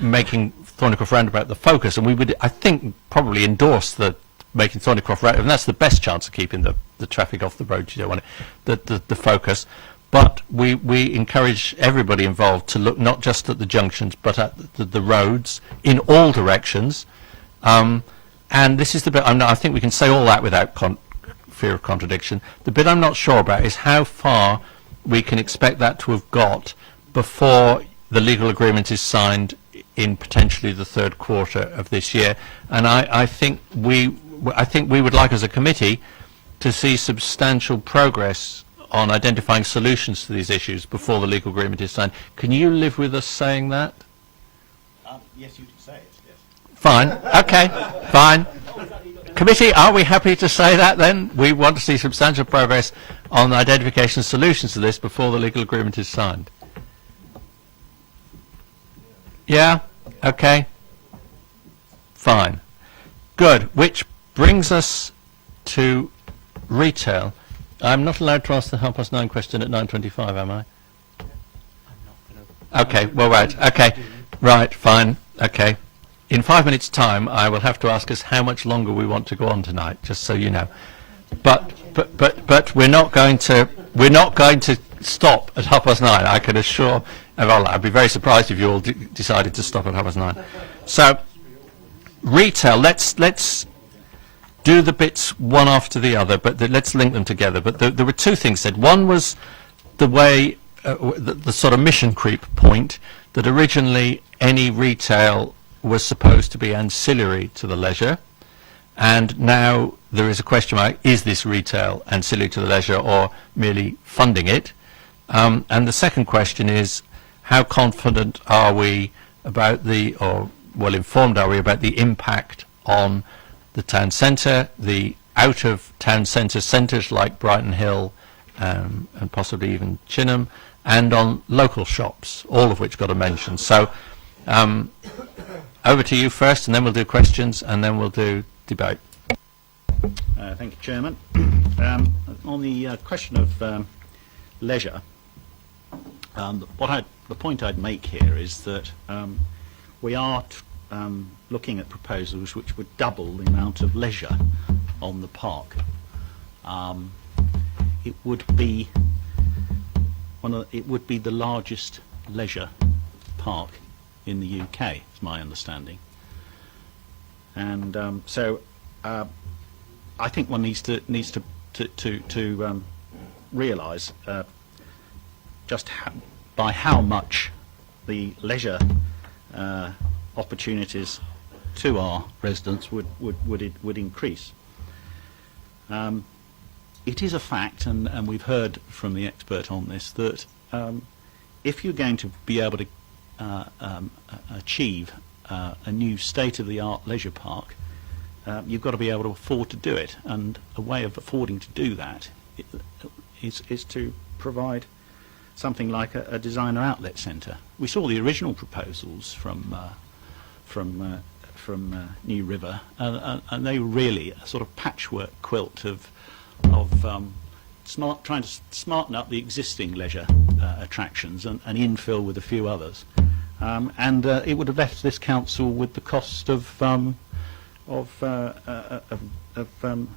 making Thornycroft Roundabout the focus, and we would, I think, probably endorse the making Thornycroft Roundabout, and that's the best chance of keeping the traffic off the road. You don't want it, the focus. But we encourage everybody involved to look not just at the junctions, but at the roads in all directions. And this is the bit, I think we can say all that without fear of contradiction. The bit I'm not sure about is how far we can expect that to have got before the legal agreement is signed in potentially the third quarter of this year. And I think we would like, as a committee, to see substantial progress on identifying solutions to these issues before the legal agreement is signed. Can you live with us saying that? Yes, you can say it, yes. Fine. Okay. Fine. Committee, are we happy to say that then? We want to see substantial progress on the identification of solutions to this before the legal agreement is signed. Yeah? Okay. Fine. Good. Which brings us to retail. I'm not allowed to ask the 9:30 question at 9:25, am I? Okay, well, right. Okay. Right, fine. Okay. In 5 minutes' time, I will have to ask us how much longer we want to go on tonight, just so you know. But we're not going to stop at 9:30. I can assure. Well, I'd be very surprised if you all decided to stop at 9:30. So, retail. Let's do the bits one after the other, but let's link them together. But there were two things said. One was the way, the sort of mission creep point, that originally any retail was supposed to be ancillary to the leisure, and now there is a question mark, is this retail ancillary to the leisure or merely funding it? And the second question is, how confident are we about or well informed are we about the impact on the town centre, the out-of-town centres like Brighton Hill and possibly even Chinham, and on local shops, all of which got a mention. So over to you first, and then we'll do questions, and then we'll do debate. Thank you, Chairman. On the question of leisure, the point I'd make here is that we are looking at proposals which would double the amount of leisure on the park. It would be the largest leisure park in the UK, is my understanding. And so I think one needs to realise just by how much the leisure opportunities to our residents would increase. It is a fact, and we've heard from the expert on this, that if you're going to be able to achieve a new state-of-the-art leisure park, you've got to be able to afford to do it, and a way of affording to do that is to provide something like a designer outlet centre. We saw the original proposals from New River, and they were really a sort of patchwork quilt of trying to smarten up the existing leisure attractions and infill with a few others, and it would have left this council with the cost of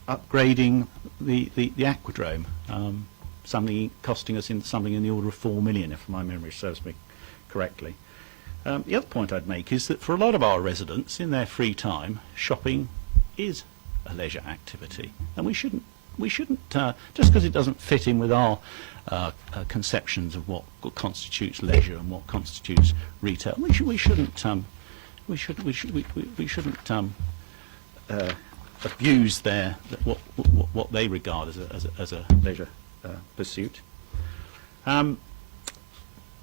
upgrading the aquadrome, something costing us something in the order of 4 million, if my memory serves me correctly. The other point I'd make is that for a lot of our residents, in their free time, shopping is a leisure activity, and we shouldn't just because it doesn't fit in with our conceptions of what constitutes leisure and what constitutes retail. We shouldn't abuse what they regard as a leisure pursuit.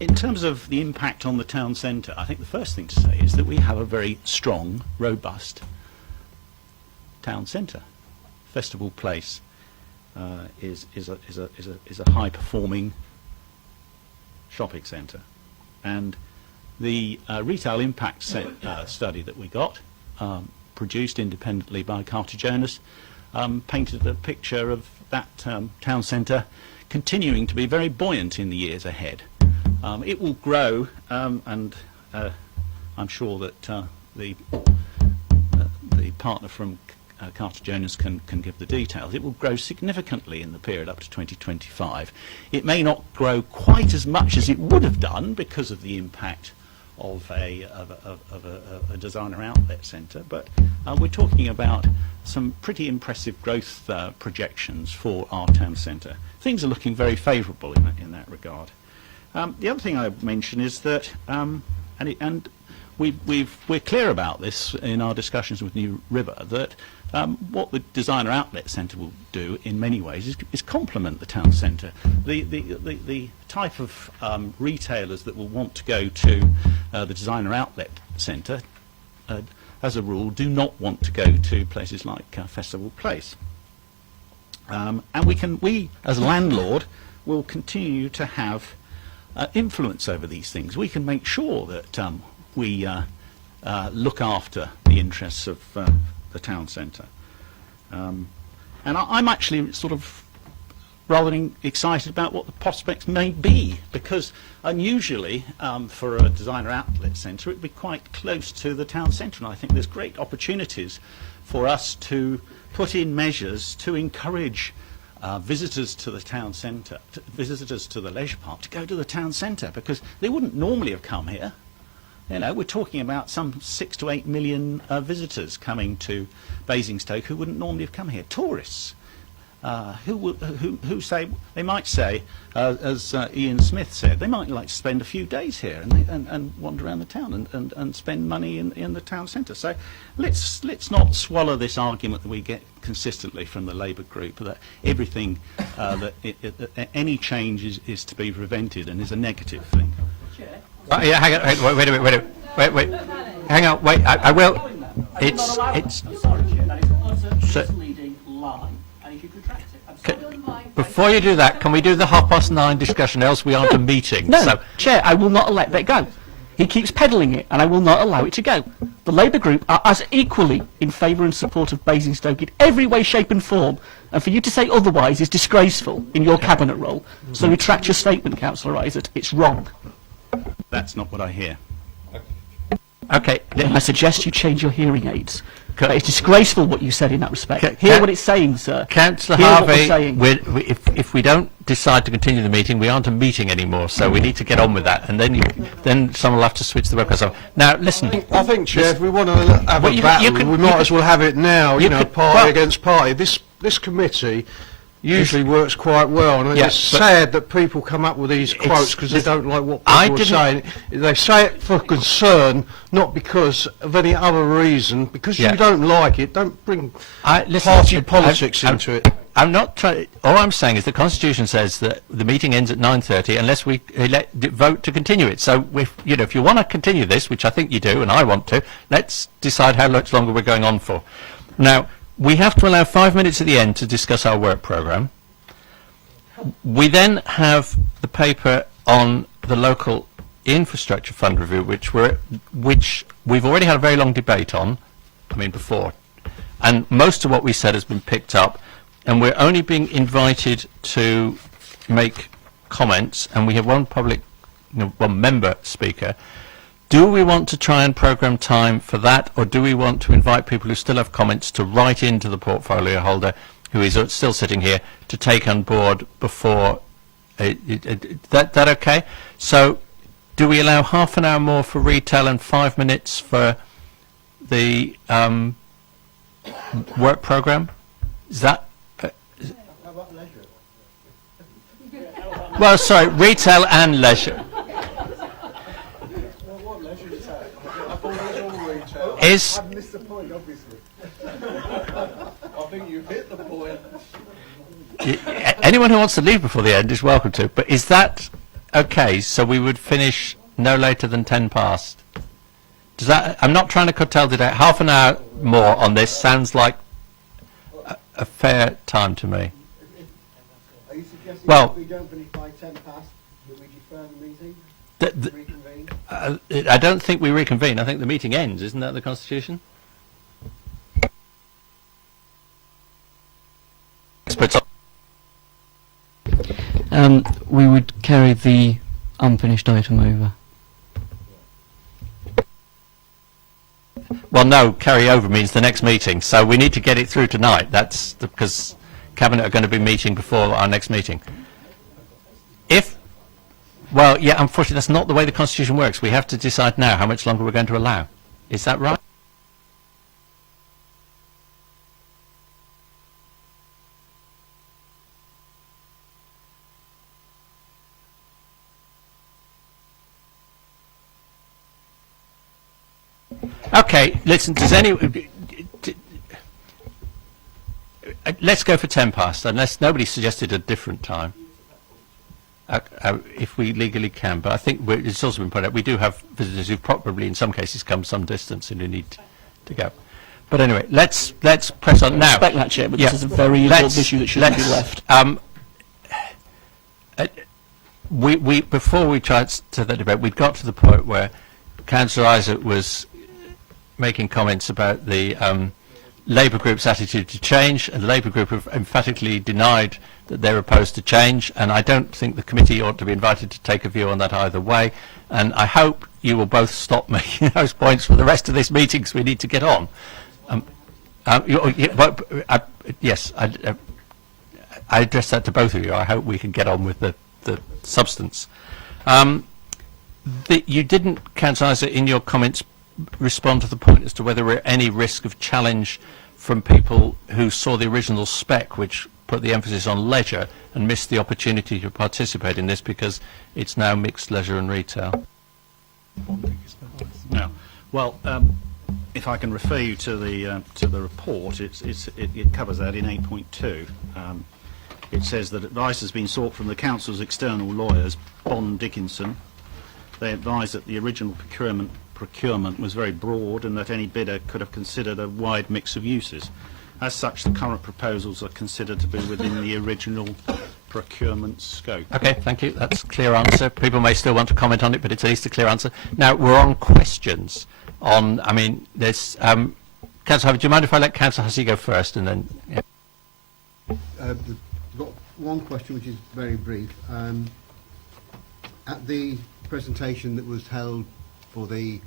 In terms of the impact on the town centre, I think the first thing to say is that we have a very strong, robust town centre. Festival Place is a high performing shopping centre, and the retail impact study that we got, produced independently by Carter Jonas, painted a picture of that town centre continuing to be very buoyant in the years ahead. It will grow, and I'm sure that the partner from Carter Jonas can give the details. It will grow significantly in the period up to 2025. It may not grow quite as much as it would have done because of the impact of a designer outlet centre, but we're talking about some pretty impressive growth projections for our town centre. Things are looking very favourable in that regard. The other thing I mention is that, we're clear about this in our discussions with New River, that what the designer outlet centre will do in many ways is complement the town centre. The type of retailers that will want to go to the designer outlet centre, as a rule, do not want to go to places like Festival Place. And we as a landlord will continue to have influence over these things. We can make sure that we look after the interests of the town centre. And I'm actually sort of rather excited about what the prospects may be, because unusually for a designer outlet centre it would be quite close to the town centre, and I think there's great opportunities for us to put in measures to encourage visitors to the town centre, visitors to the leisure park, to go to the town centre, because they wouldn't normally have come here. You know, we're talking about some 6 to 8 million visitors coming to Basingstoke who wouldn't normally have come here. Tourists who say, they might say, as Ian Smith said, they might like to spend a few days here and wander around the town and spend money in the town centre. So let's not swallow this argument that we get consistently from the Labour group that everything any change is to be prevented and is a negative thing. Yeah, hang on, wait a minute, wait. Hang on, wait, I will. It's. I'm sorry, Chair, that is an utter misleading lie, and if you retract it, Before you do that, can we do the 9:30 discussion, else we aren't a meeting? No, So, Chair, I will not let that go. He keeps peddling it, and I will not allow it to go. The Labour group are as equally in favour and support of Basingstoke in every way, shape and form, and for you to say otherwise is disgraceful in your cabinet role. So retract your statement, Councillor Isaac. It's wrong. That's not what I hear. Okay. Then I suggest you change your hearing aids. It's disgraceful what you said in that respect. Hear what it's saying, sir. Councillor Hear what we're Harvey, saying. if we don't decide to continue the meeting, we aren't a meeting anymore, so we need to get on with that, and then someone will have to switch the webcast off. Now, listen. I think, Chair, if we want to have a battle, we might as well have it now, party against party. This committee usually works quite well, and it's sad that people come up with these quotes because they don't like what people are saying. They say it for concern, not because of any other reason. Because you don't like it, don't bring party politics into it. I'm not trying. All I'm saying is the Constitution says that the meeting ends at 9:30 unless we vote to continue it. So, if you want to continue this, which I think you do, and I want to, let's decide how much longer we're going on for. Now, we have to allow 5 minutes at the end to discuss our work programme. We then have the paper on the local infrastructure fund review, which we've already had a very long debate on, before. And most of what we said has been picked up, and we're only being invited to make comments, and we have one one member speaker. Do we want to try and programme time for that, or do we want to invite people who still have comments to write into the portfolio holder, who is still sitting here, to take on board before? That okay? So, do we allow half an hour more for retail and 5 minutes for the work programme? Is that? Well, sorry, retail and leisure. I've missed the point, obviously. I think you've hit the point. Anyone who wants to leave before the end is welcome to, but is that okay? So we would finish no later than 10 past. Does that? I'm not trying to curtail today. Half an hour more on this sounds like a fair time to me. Are you suggesting Well, if we don't finish by 10 past, that we defer the meeting? Reconvene? I don't think we reconvene. I think the meeting ends. Isn't that the Constitution? We would carry the unfinished item over. Well, no, carry over means the next meeting. So we need to get it through tonight. That's because Cabinet are going to be meeting before our next meeting. Well, yeah, unfortunately, that's not the way the Constitution works. We have to decide now how much longer we're going to allow. Is that right? Okay, listen, let's go for 10 past, unless nobody suggested a different time. If we legally can, but I think it's also been pointed out we do have visitors who've probably in some cases come some distance and who need to go. But anyway, let's press on now. I respect that, Chair, but this is a very important issue that shouldn't be left. Before we tried to the debate, we'd got to the point where Councillor Isaac was making comments about the Labour group's attitude to change, and the Labour group have emphatically denied that they're opposed to change, and I don't think the committee ought to be invited to take a view on that either way, and I hope you will both stop making those points for the rest of this meeting because we need to get on. Yes, I address that to both of you. I hope we can get on with the substance. You didn't, Councillor Isaac, in your comments respond to the point as to whether there were any risk of challenge from people who saw the original spec, which put the emphasis on leisure, and missed the opportunity to participate in this because it's now mixed leisure and retail. No. Well, if I can refer you to the report, it covers that in 8.2. It says that advice has been sought from the council's external lawyers, Bond Dickinson. They advised that the original procurement was very broad and that any bidder could have considered a wide mix of uses. As such, the current proposals are considered to be within the original procurement scope. Okay, thank you. That's a clear answer. People may still want to comment on it, but it's at least a clear answer. Now, we're on questions on, I mean, there's, Councillor Harvey, do you mind if I let Councillor Hussey go first and then... Yeah. I've got one question which is very brief. At the presentation that was held for the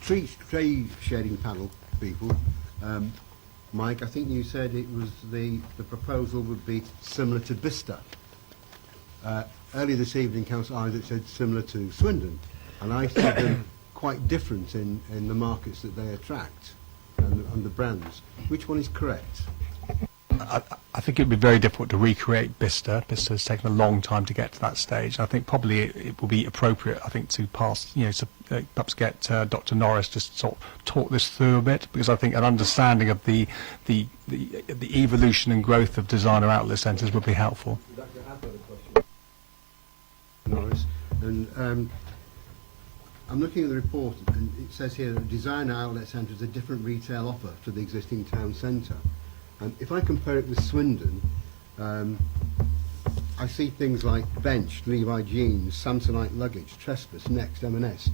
tree shading panel people, Mike, I think you said it was the proposal would be similar to Bicester. Earlier this evening, Councillor Isaac said similar to Swindon, and I see them quite different in the markets that they attract and the brands. Which one is correct? I think it would be very difficult to recreate Bicester. Bicester has taken a long time to get to that stage. I think probably it will be appropriate, I think, to pass, perhaps get Dr. Norris just to sort of talk this through a bit, because I think an understanding of the evolution and growth of designer outlet centres would be helpful. Norris, and I'm looking at the report, and it says here that a designer outlet centre is a different retail offer to the existing town centre. And if I compare it with Swindon, I see things like Bench, Levi Jeans, Samsonite Luggage, Trespass, Next, M&S.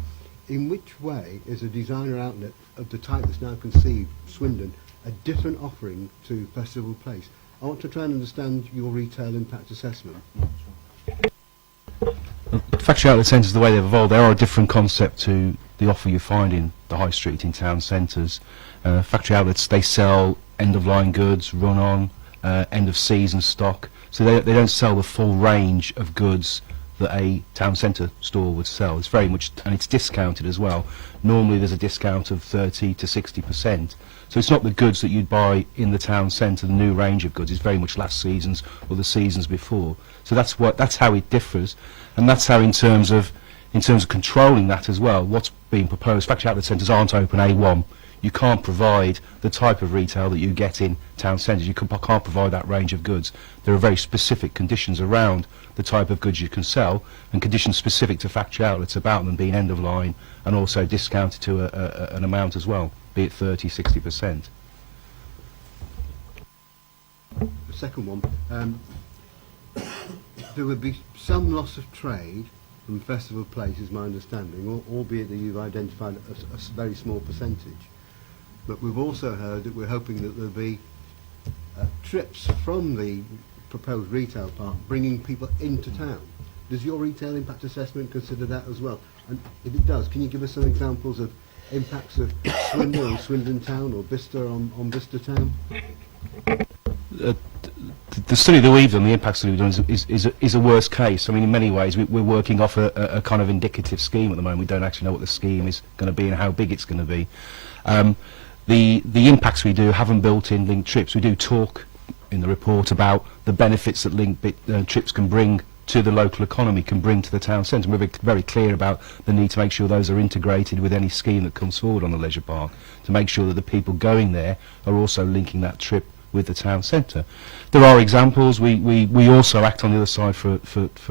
In which way is a designer outlet of the type that's now conceived, Swindon, a different offering to Festival Place? I want to try and understand your retail impact assessment. Factory outlet centres, the way they've evolved, they are a different concept to the offer you find in the high street in town centres. Factory outlets, they sell end-of-line goods, run-on, end-of-season stock. So they don't sell the full range of goods that a town centre store would sell. It's very much, and it's discounted as well. Normally there's a discount of 30 to 60%. So it's not the goods that you'd buy in the town centre, the new range of goods. It's very much last season's or the seasons before. So that's how it differs, and that's how in terms of controlling that as well, what's being proposed. Factory outlet centres aren't open A1. You can't provide the type of retail that you get in town centres. You can't provide that range of goods. There are very specific conditions around the type of goods you can sell, and conditions specific to factory outlets about them being end of line and also discounted to an amount as well, be it 30, 60%. second one. There would be some loss of trade from festival places, my understanding, albeit that you've identified a very small percentage. But we've also heard that we're hoping that there'll be trips from the proposed retail park bringing people into town. Does your retail impact assessment consider that as well? And if it does, can you give us some examples of impacts of Swindon on Swindon Town or Bicester on Bicester Town? The study that we've done, the impact study we've done, is a worst case. I mean, in many ways, we're working off a kind of indicative scheme at the moment. We don't actually know what the scheme is going to be and how big it's going to be. The impacts we do haven't built in linked trips. We do talk in the report about the benefits that linked trips can bring to the local economy, can bring to the town centre. We're very clear about the need to make sure those are integrated with any scheme that comes forward on the leisure park, to make sure that the people going there are also linking that trip with the town centre. There are examples. We also act on the other side for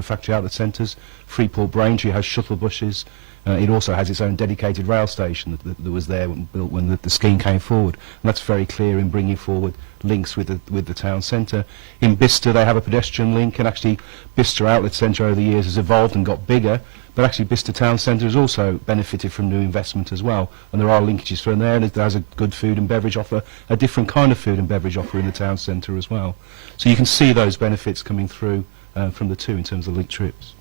factory outlet centres. Freeport Braintree has shuttle buses. It also has its own dedicated rail station that was there when the scheme came forward. And that's very clear in bringing forward links with the town centre. In Bicester they have a pedestrian link, and actually Bicester Outlet Centre over the years has evolved and got bigger, but actually Bicester Town Centre has also benefited from new investment as well, and there are linkages from there, and it has a good food and beverage offer, a different kind of food and beverage offer in the town centre as well. So you can see those benefits coming through from the two in terms of linked trips.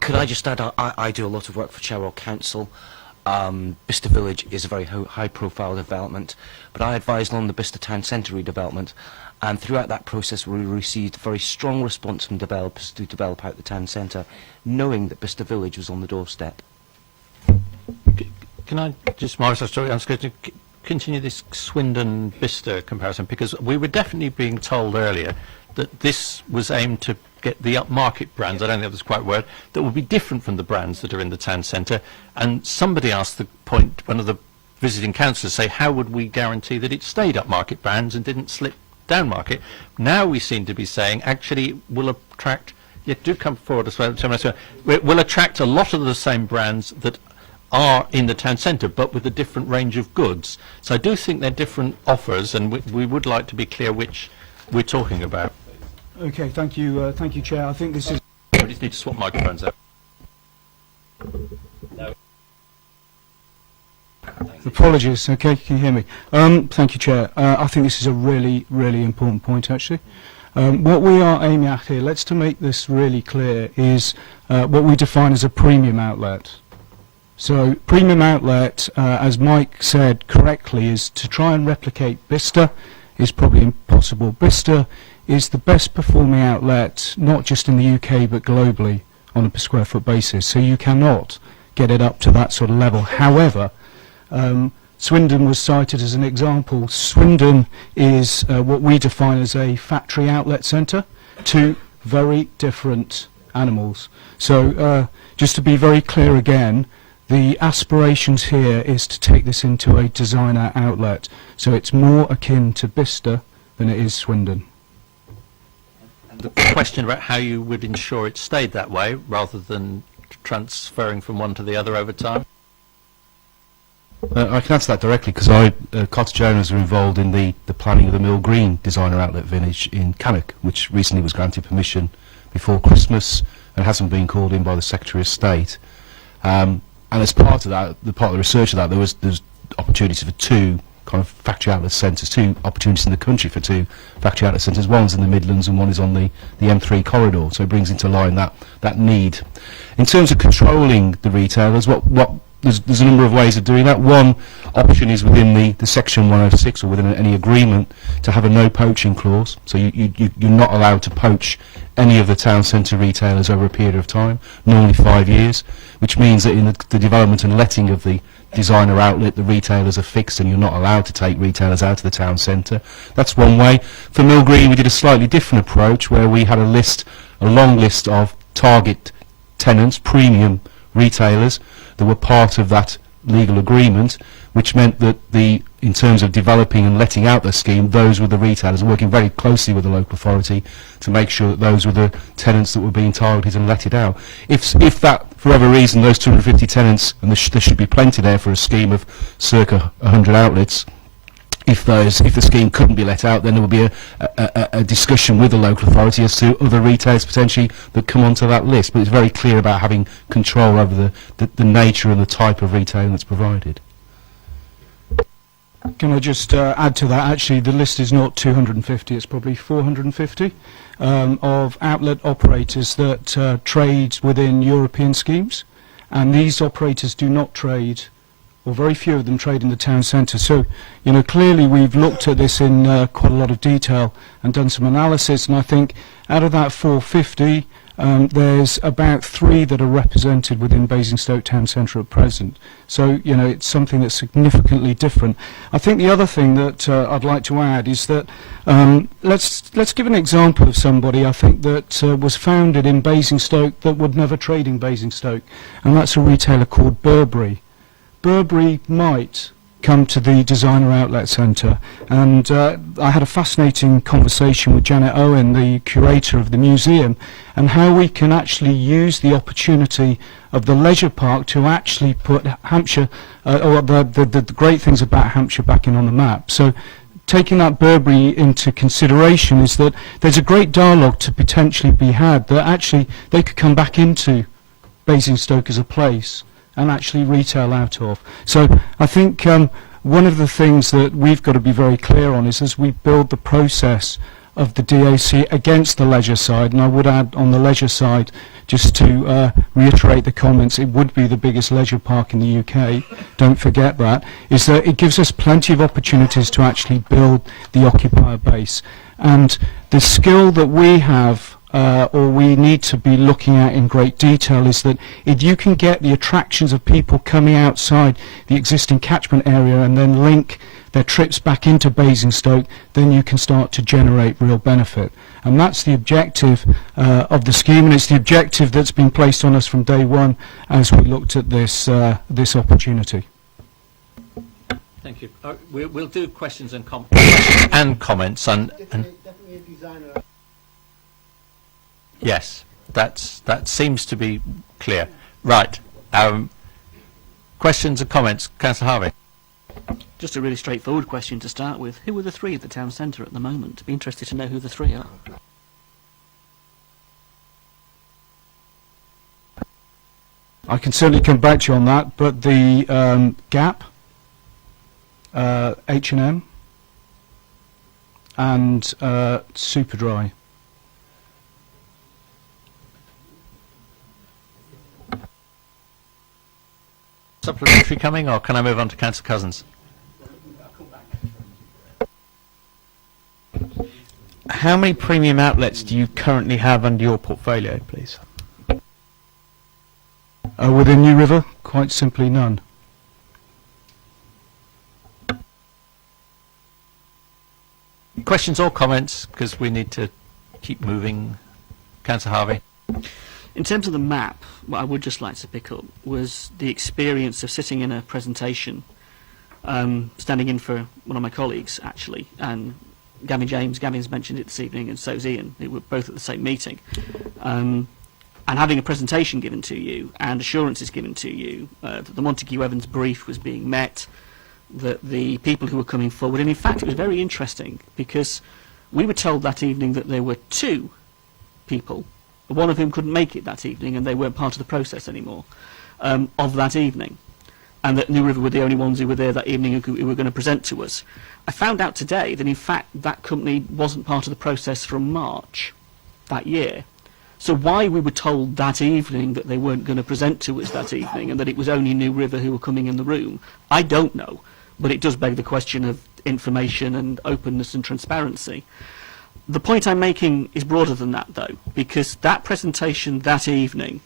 Could I just add, I do a lot of work for Cherwell Council. Bicester Village is a very high-profile development, but I advised on the Bicester Town Centre redevelopment, and throughout that process we received a very strong response from developers to develop out the town centre, knowing that Bicester Village was on the doorstep. Can I just, Maurice, I'm going to continue this Swindon-Bicester comparison, because we were definitely being told earlier that this was aimed to get the upmarket brands, I don't think that was quite a word, that would be different from the brands that are in the town centre. And somebody asked the point, one of the visiting councillors, say, how would we guarantee that it stayed upmarket brands and didn't slip down market? Now we seem to be saying, actually, we'll attract, do come forward as well, we'll attract a lot of the same brands that are in the town centre, but with a different range of goods. So I do think they're different offers, and we would like to be clear which we're talking about. Okay, thank you, Chair. I think this is... We just need to swap microphones out. No. Apologies. Okay, can you hear me? Thank you, Chair. I think this is a really, really important point, actually. What we are aiming at here, let's to make this really clear, is what we define as a premium outlet. So, premium outlet, as Mike said correctly, is to try and replicate Bicester is probably impossible. Bicester is the best performing outlet, not just in the UK but globally on a per square foot basis. So you cannot get it up to that sort of level. However, Swindon was cited as an example. Swindon is what we define as a factory outlet centre, two very different animals. So just to be very clear again, the aspirations here is to take this into a designer outlet. So it's more akin to Bicester than it is Swindon. The question about how you would ensure it stayed that way rather than transferring from one to the other over time? I can answer that directly because cottage owners are involved in the planning of the Mill Green designer outlet village in Cannock, which recently was granted permission before Christmas and hasn't been called in by the Secretary of State. And as part of that, part of the research of that, there's opportunities for two kind of factory outlet centres, two opportunities in the country for two factory outlet centres. One's in the Midlands and one is on the M3 corridor, so it brings into line that need. In terms of controlling the retailers, there's a number of ways of doing that. One option is within the Section 106 or within any agreement to have a no poaching clause, so you're not allowed to poach any of the town centre retailers over a period of time, normally 5 years, which means that in the development and letting of the designer outlet, the retailers are fixed and you're not allowed to take retailers out of the town centre. That's one way. For Mill Green we did a slightly different approach where we had a long list of target tenants, premium retailers that were part of that legal agreement, which meant that in terms of developing and letting out the scheme, those were the retailers, working very closely with the local authority to make sure that those were the tenants that were being targeted and let it out. If that, for whatever reason, those 250 tenants, and there should be plenty there for a scheme of circa 100 outlets, if the scheme couldn't be let out, then there would be a discussion with the local authority as to other retailers potentially that come onto that list. But it's very clear about having control over the nature and the type of retailing that's provided. Can I just add to that? Actually, the list is not 250, it's probably 450 of outlet operators that trade within European schemes. And these operators do not trade, or very few of them trade in the town centre. So, you know, clearly we've looked at this in quite a lot of detail and done some analysis, and I think out of that 450, there's about 3 that are represented within Basingstoke Town Centre at present. So, you know, it's something that's significantly different. I think the other thing that I'd like to add is that let's give an example of somebody I think that was founded in Basingstoke that would never trade in Basingstoke, and that's a retailer called Burberry. Burberry might come to the Designer Outlet Centre, and I had a fascinating conversation with Janet Owen, the curator of the museum, and how we can actually use the opportunity of the leisure park to actually put Hampshire, or the great things about Hampshire back in on the map. So taking that Burberry into consideration is that there's a great dialogue to potentially be had, that actually they could come back into Basingstoke as a place and actually retail out of. So I think one of the things that we've got to be very clear on is as we build the process of the DAC against the leisure side, and I would add on the leisure side, just to reiterate the comments, it would be the biggest leisure park in the UK, don't forget that, is that it gives us plenty of opportunities to actually build the occupier base. And the skill that we have or we need to be looking at in great detail is that if you can get the attractions of people coming outside the existing catchment area and then link their trips back into Basingstoke, then you can start to generate real benefit. And that's the objective of the scheme, and it's the objective that's been placed on us from day one as we looked at this this opportunity. Thank you. We'll do questions and comments and yes, that seems to be clear. Right. Questions and comments, Councillor Harvey. Just a really straightforward question to start with. Who are the 3 at the town centre at the moment? Be interested to know who the 3 are. I can certainly come back to you on that, but the Gap, H&M, and Superdry. Supplementary coming, or can I move on to Councillor Cousins? How many premium outlets do you currently have under your portfolio, please? Within New River, quite simply none. Questions or comments, because we need to keep moving. Councillor Harvey. In terms of the map, what I would just like to pick up was the experience of sitting in a presentation, standing in for one of my colleagues, actually, and Gavin's mentioned it this evening, and so's Ian. They were both at the same meeting. And having a presentation given to you and assurances given to you that the Montague Evans brief was being met, that the people who were coming forward, and in fact it was very interesting because we were told that evening that there were 2 people, one of whom couldn't make it that evening and they weren't part of the process anymore of that evening, and that New River were the only ones who were there that evening who were going to present to us. I found out today that in fact that company wasn't part of the process from March that year. So why we were told that evening that they weren't going to present to us that evening and that it was only New River who were coming in the room, I don't know, but it does beg the question of information and openness and transparency. The point I'm making is broader than that, though, because that presentation that evening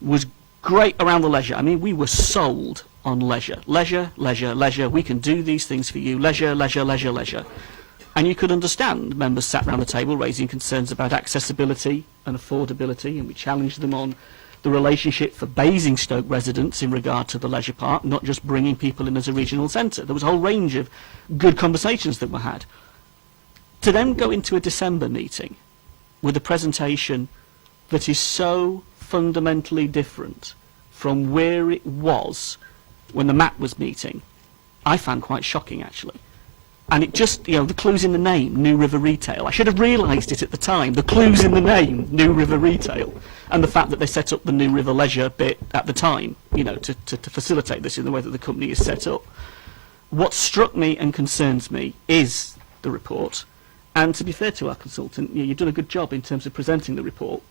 was great around the leisure. I mean, we were sold on leisure. Leisure, leisure, leisure. We can do these things for you. Leisure, leisure, leisure, leisure. And you could understand members sat around the table raising concerns about accessibility and affordability, and we challenged them on the relationship for Basingstoke residents in regard to the leisure park, not just bringing people in as a regional centre. There was a whole range of good conversations that were had. To then go into a December meeting with a presentation that is so fundamentally different from where it was when the MAP was meeting, I found quite shocking, actually. And it just, you know, the clue's in the name, New River Retail. I should have realised it at the time. The clue's in the name, New River Retail. And the fact that they set up the New River Leisure bit at the time, you know, to facilitate this in the way that the company is set up. What struck me and concerns me is the report. And to be fair to our consultant, you know, you've done a good job in terms of presenting the report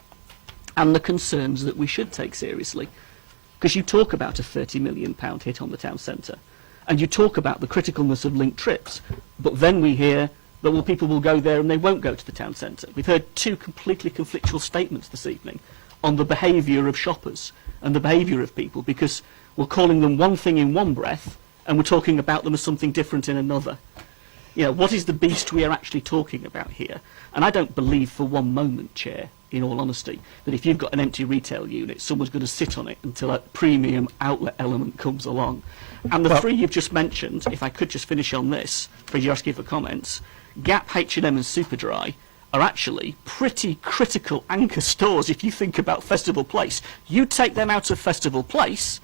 and the concerns that we should take seriously. Because you talk about a £30 million hit on the town centre. And you talk about the criticalness of linked trips, but then we hear that, well, people will go there and they won't go to the town centre. We've heard two completely conflictual statements this evening on the behaviour of shoppers and the behaviour of people, because we're calling them one thing in one breath and we're talking about them as something different in another. You know, what is the beast we are actually talking about here? And I don't believe for one moment, Chair, in all honesty, that if you've got an empty retail unit, someone's going to sit on it until a premium outlet element comes along. And the three you've just mentioned, if I could just finish on this, for you asking for comments, Gap, H&M and Superdry are actually pretty critical anchor stores if you think about Festival Place. You take them out of Festival Place,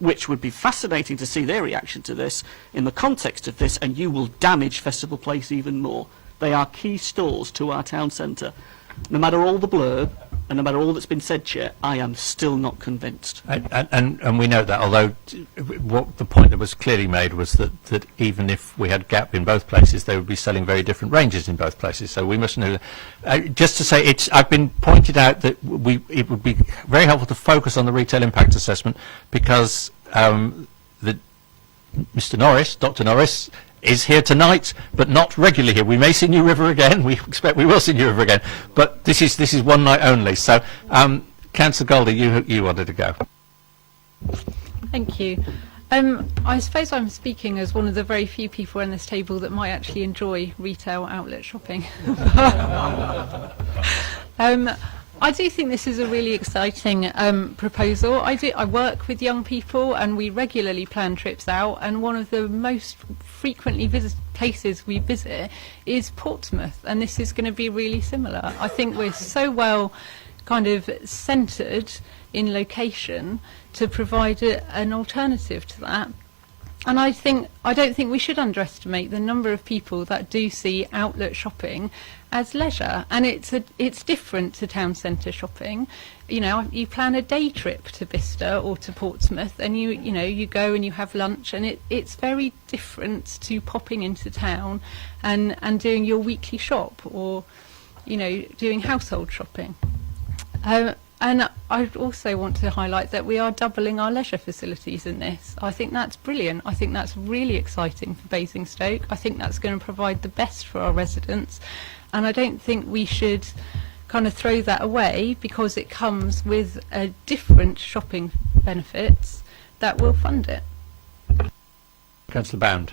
which would be fascinating to see their reaction to this in the context of this, and you will damage Festival Place even more. They are key stores to our town centre. No matter all the blurb, and no matter all that's been said, Chair, I am still not convinced. And we note that, although what the point that was clearly made was that even if we had Gap in both places, they would be selling very different ranges in both places. So we must know. Just to say, I've been pointed out that it would be very helpful to focus on the retail impact assessment, because Mr. Norris, Dr. Norris, is here tonight, but not regularly here. We may see New River again. We expect we will see New River again, but this is one night only. So, Councillor Goldie, you wanted to go. Thank you. I suppose I'm speaking as one of the very few people around this table that might actually enjoy retail outlet shopping. I do think this is a really exciting proposal. I work with young people and we regularly plan trips out, and one of the most frequently visited places we visit is Portsmouth, and this is going to be really similar. I think we're so well kind of centred in location to provide an alternative to that. And I don't think we should underestimate the number of people that do see outlet shopping as leisure, and it's different to town centre shopping. You know, you plan a day trip to Bicester or to Portsmouth, and you go and you have lunch, and it's very different to popping into town and doing your weekly shop, or doing household shopping. And I also want to highlight that we are doubling our leisure facilities in this. I think that's brilliant. I think that's really exciting for Basingstoke. I think that's going to provide the best for our residents. And I don't think we should kind of throw that away because it comes with a different shopping benefits that will fund it. Councillor Bound.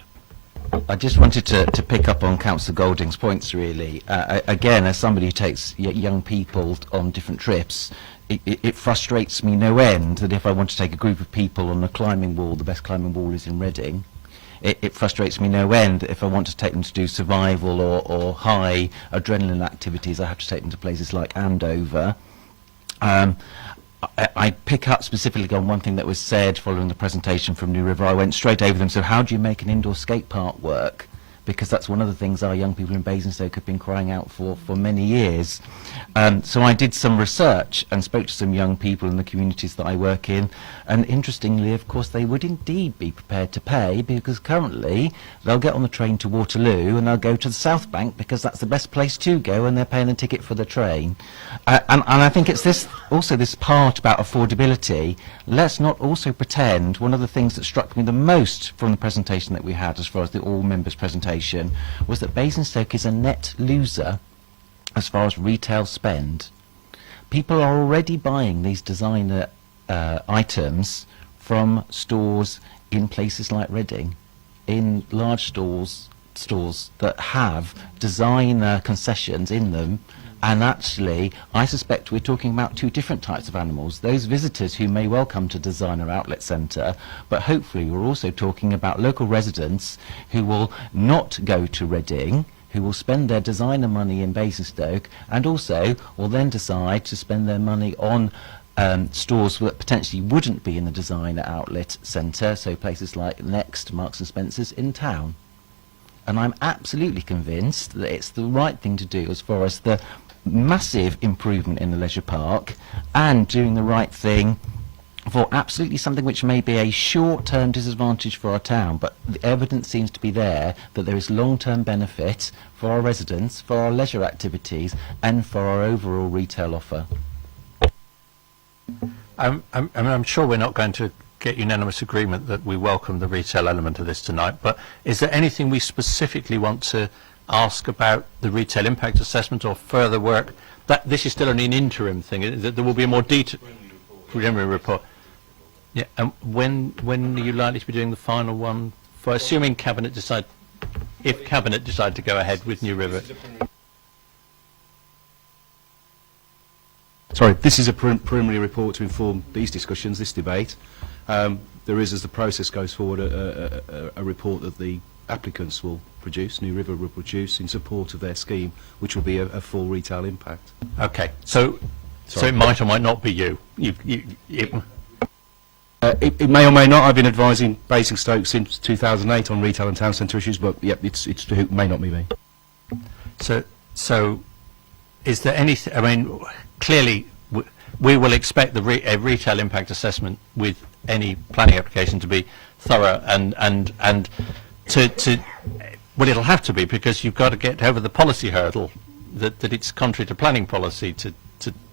I just wanted to pick up on Councillor Golding's points, really. Again, as somebody who takes young people on different trips, it frustrates me no end that if I want to take a group of people on a climbing wall, the best climbing wall is in Reading. It frustrates me no end if I want to take them to do survival or high adrenaline activities, I have to take them to places like Andover. I pick up specifically on one thing that was said following the presentation from New River. I went straight over them. So how do you make an indoor skate park work? Because that's one of the things our young people in Basingstoke have been crying out for many years. So I did some research and spoke to some young people in the communities that I work in. And interestingly, of course, they would indeed be prepared to pay, because currently they'll get on the train to Waterloo and they'll go to the South Bank because that's the best place to go, and they're paying a ticket for the train. And I think it's this part about affordability. Let's not also pretend, one of the things that struck me the most from the presentation that we had, as far as the all members presentation, was that Basingstoke is a net loser as far as retail spend. People are already buying these designer items from stores in places like Reading, in large stores that have designer concessions in them. And actually, I suspect we're talking about two different types of animals. Those visitors who may well come to Designer Outlet Centre, but hopefully we're also talking about local residents who will not go to Reading, who will spend their designer money in Basingstoke, and also will then decide to spend their money on stores that potentially wouldn't be in the Designer Outlet Centre, so places like Next, Marks and Spencer's in town. and I'm absolutely convinced that it's the right thing to do as far as the massive improvement in the leisure park and doing the right thing for absolutely something which may be a short-term disadvantage for our town, but the evidence seems to be there that there is long-term benefit for our residents, for our leisure activities, and for our overall retail offer. I'm sure we're not going to get unanimous agreement that we welcome the retail element of this tonight, but is there anything we specifically want to ask about the retail impact assessment or further work? That this is still only an interim thing. There will be a more detailed preliminary report. Yeah, and when are you likely to be doing the final one? For assuming Cabinet decide, if Cabinet decide to go ahead with New River. Sorry, this is a preliminary report to inform these discussions, this debate. There is, as the process goes forward, a report that the applicants will produce, New River will produce, in support of their scheme, which will be a full retail impact. Okay, so it might or might not be you. It may or may not. I've been advising Basingstoke since 2008 on retail and town centre issues, but yep, it may not be me. So is there anything? I mean, clearly we will expect a retail impact assessment with any planning application to be thorough and to well, it'll have to be, because you've got to get over the policy hurdle that it's contrary to planning policy to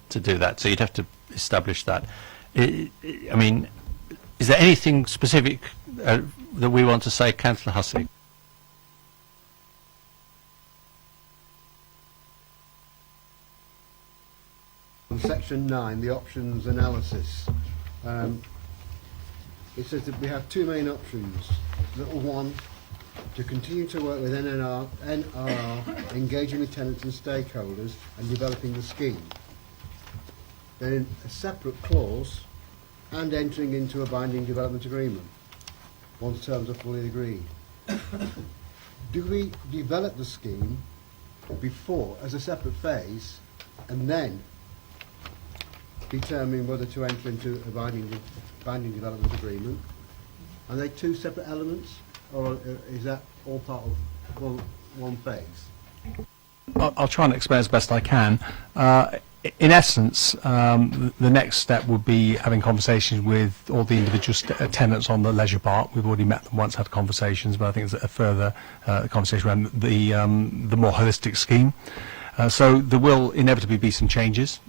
do that. So you'd have to establish that. I mean, is there anything specific that we want to say, Councillor Hussey? On section 9, the options analysis, it says that we have two main options. Little one, to continue to work with NRR, engaging with tenants and stakeholders and developing the scheme. Then in a separate clause, and entering into a binding development agreement once terms are fully agreed. Do we develop the scheme before, as a separate phase, and then determine whether to enter into a binding development agreement? Are they two separate elements, or is that all part of one phase? I'll try and explain as best I can. In essence, the next step would be having conversations with all the individual tenants on the leisure park. We've already met them once, had conversations, but I think there's a further conversation around the more holistic scheme. So there will inevitably be some changes.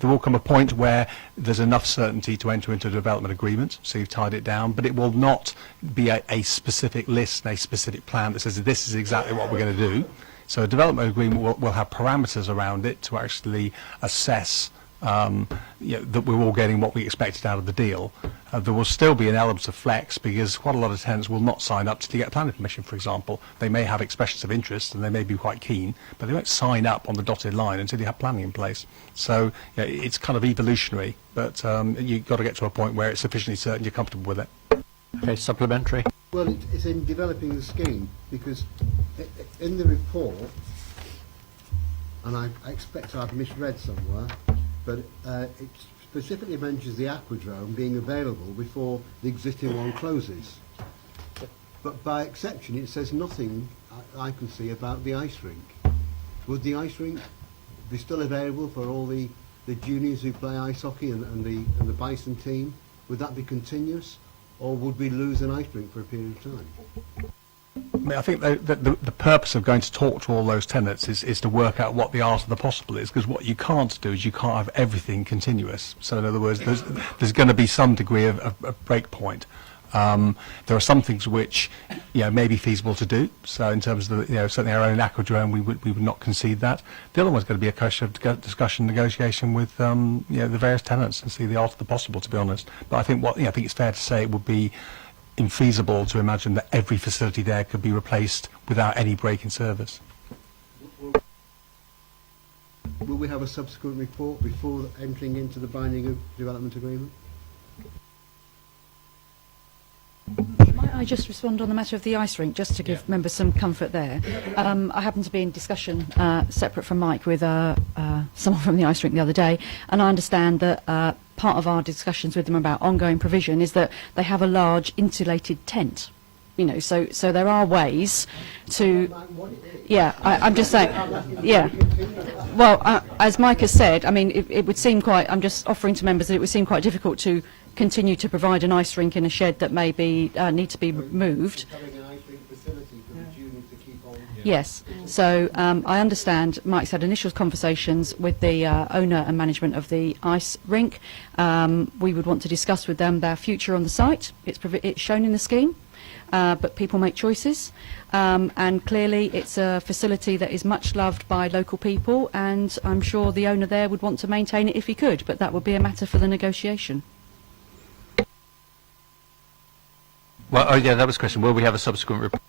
There will come a point where there's enough certainty to enter into a development agreement, so you've tied it down, but it will not be a specific list, a specific plan that says this is exactly what we're going to do. So a development agreement will have parameters around it to actually assess that we're all getting what we expected out of the deal. There will still be an element of flex, because quite a lot of tenants will not sign up to get planning permission, for example. They may have expressions of interest and they may be quite keen, but they won't sign up on the dotted line until you have planning in place. So it's kind of evolutionary, but you've got to get to a point where it's sufficiently certain you're comfortable with it. Okay, supplementary. Well, it's in developing the scheme, because in the report, and I expect I've misread somewhere, but it specifically mentions the aquadrome being available before the existing one closes. But by exception, it says nothing I can see about the ice rink. Would the ice rink be still available for all the juniors who play ice hockey and the Bison team? Would that be continuous? Or would we lose an ice rink for a period of time? I mean, I think the purpose of going to talk to all those tenants is to work out what the art of the possible is, because what you can't do is you can't have everything continuous. So in other words, there's going to be some degree of break point. There are some things which may be feasible to do. So in terms of certainly our own aquadrome, we would not concede that. The other one's going to be a question of discussion, negotiation with the various tenants and see the art of the possible, to be honest. But I think I think it's fair to say it would be infeasible to imagine that every facility there could be replaced without any break in service. Will we have a subsequent report before entering into the binding development agreement? Might I just respond on the matter of the ice rink, just to give members some comfort there? I happened to be in discussion separate from Mike with someone from the ice rink the other day, and I understand that part of our discussions with them about ongoing provision is that they have a large insulated tent you know, so there are ways to, yeah, I'm just saying, yeah. Well, as Mike has said, I mean, it would seem quite, I'm just offering to members that it would seem quite difficult to continue to provide an ice rink in a shed that may be, need to be moved. Yes, so I understand Mike's had initial conversations with the owner and management of the ice rink. We would want to discuss with them their future on the site. It's shown in the scheme, but people make choices. And clearly it's a facility that is much loved by local people, and I'm sure the owner there would want to maintain it if he could, but that would be a matter for the negotiation. Well, oh yeah, that was a question. Will we have a subsequent report?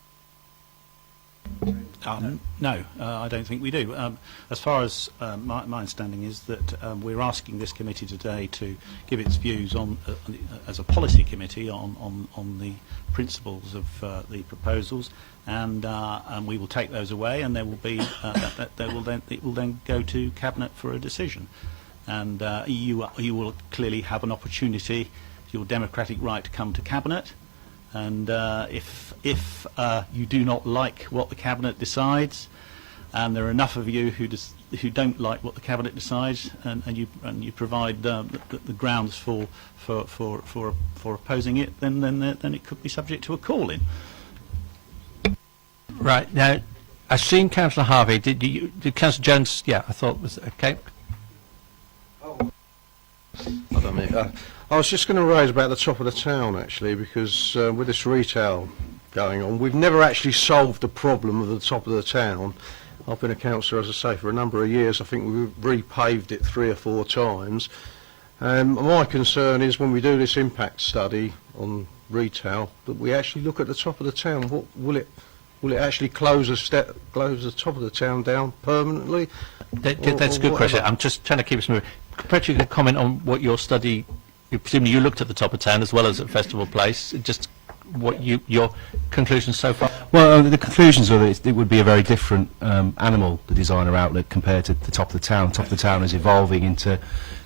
No, I don't think we do. As far as my understanding is that we're asking this committee today to give its views on, as a policy committee, on the principles of the proposals, and we will take those away, and there will be it will then go to Cabinet for a decision, and you will clearly have an opportunity, your democratic right, to come to Cabinet. And if you do not like what the Cabinet decides, and there are enough of you who don't like what the Cabinet decides, and you provide the grounds for opposing it, then it could be subject to a call-in. Right, now, I've seen Councillor Harvey. Did Councillor Jones? Yeah, I thought was okay. Hold on a minute. I was just going to raise about the top of the town, actually, because with this retail going on, we've never actually solved the problem of the top of the town. I've been a councillor, as I say, for a number of years. I think we've repaved it 3 or 4 times. My concern is when we do this impact study on retail, that we actually look at the top of the town. What will it actually close the top of the town down permanently? That's a good question. I'm just trying to keep us moving. Perhaps you could comment on what your study. Presumably you looked at the top of town as well as at Festival Place. Just what your conclusions so far? Well, the conclusions are that it would be a very different animal, the designer outlet, compared to the top of the town. Top of the town is evolving into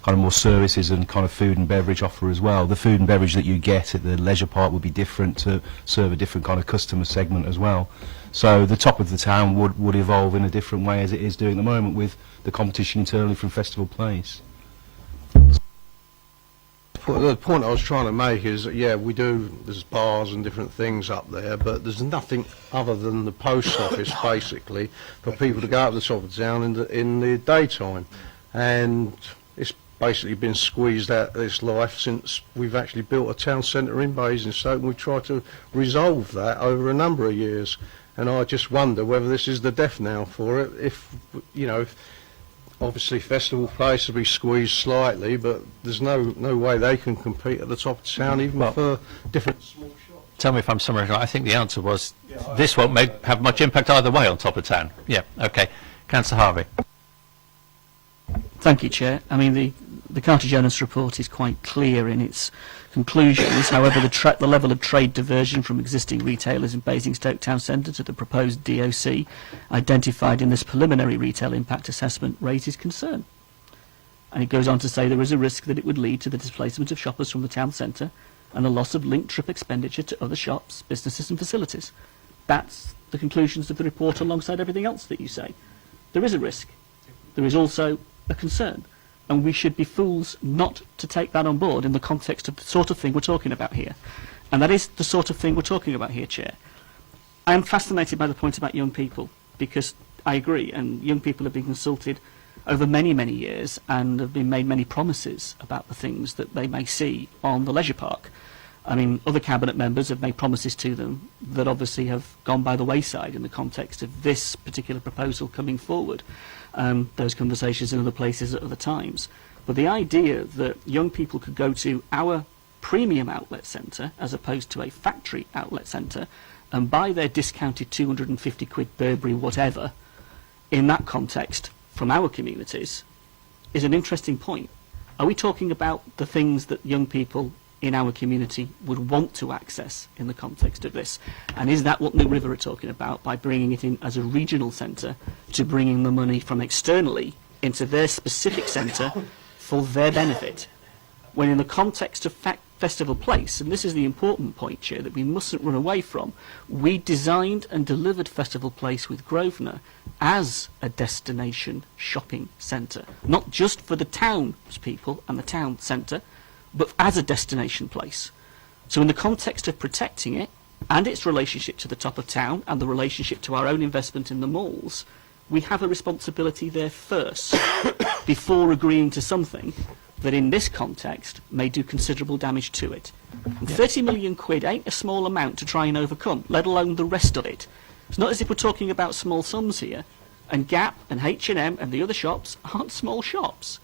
kind of more services and kind of food and beverage offer as well. The food and beverage that you get at the leisure park would be different to serve a different kind of customer segment as well. So the top of the town would evolve in a different way as it is doing at the moment with the competition internally from Festival Place. The point I was trying to make is that, yeah, there's bars and different things up there, but there's nothing other than the post office, basically, for people to go up the top of the town in the daytime. And it's basically been squeezed out of this life since we've actually built a town centre in Basingstoke, and we've tried to resolve that over a number of years. And I just wonder whether this is the death knell for it. If obviously Festival Place will be squeezed slightly, but there's no way they can compete at the top of town, even for different small shops. Tell me if I'm summarising. I think the answer was this won't have much impact either way on top of town. Yeah, okay. Councillor Harvey. Thank you, Chair. I mean, the Carter-Jonas report is quite clear in its conclusions. However, the level of trade diversion from existing retailers in Basingstoke Town Centre to the proposed DOC identified in this preliminary retail impact assessment raises concern. And it goes on to say there is a risk that it would lead to the displacement of shoppers from the town centre and a loss of linked trip expenditure to other shops, businesses and facilities. That's the conclusions of the report alongside everything else that you say. There is a risk. There is also a concern. And we should be fools not to take that on board in the context of the sort of thing we're talking about here. And that is the sort of thing we're talking about here, Chair. I am fascinated by the point about young people, because I agree, and young people have been consulted over many, many years and have been made many promises about the things that they may see on the leisure park. I mean, other Cabinet members have made promises to them that obviously have gone by the wayside in the context of this particular proposal coming forward. Those conversations in other places at other times. But the idea that young people could go to our premium outlet centre as opposed to a factory outlet centre and buy their discounted 250 quid Burberry whatever in that context from our communities is an interesting point. Are we talking about the things that young people in our community would want to access in the context of this? And is that what New River are talking about by bringing it in as a regional centre to bringing the money from externally into their specific centre for their benefit? When in the context of Festival Place, and this is the important point, Chair, that we mustn't run away from. We designed and delivered Festival Place with Grosvenor as a destination shopping centre, not just for the townspeople and the town centre, but as a destination place. So in the context of protecting it and its relationship to the top of town and the relationship to our own investment in the malls, we have a responsibility there first before agreeing to something that in this context may do considerable damage to it. And 30 million quid ain't a small amount to try and overcome, let alone the rest of it. It's not as if we're talking about small sums here, and Gap and H&M and the other shops aren't small shops.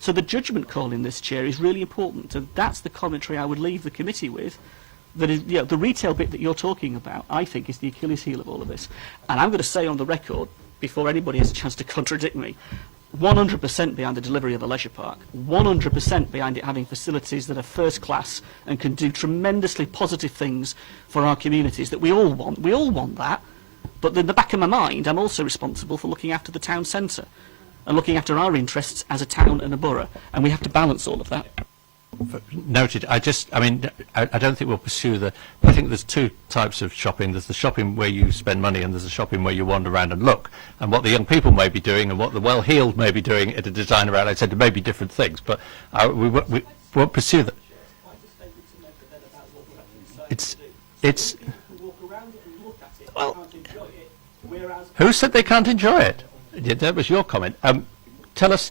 So the judgment call in this, Chair, is really important, and that's the commentary I would leave the committee with. That is, you know, the retail bit that you're talking about, I think, is the Achilles heel of all of this. And I'm going to say on the record, before anybody has a chance to contradict me, 100% behind the delivery of a leisure park, 100% behind it having facilities that are first class and can do tremendously positive things for our communities that we all want. We all want that. But in the back of my mind, I'm also responsible for looking after the town centre and looking after our interests as a town and a borough. And we have to balance all of that. Noted. I don't think we'll pursue I think there's two types of shopping. There's the shopping where you spend money, and there's the shopping where you wander around and look. And what the young people may be doing and what the well-heeled may be doing at a designer outlet centre may be different things. But we won't pursue that. It's well, who said they can't enjoy it? Yeah, that was your comment. Tell us,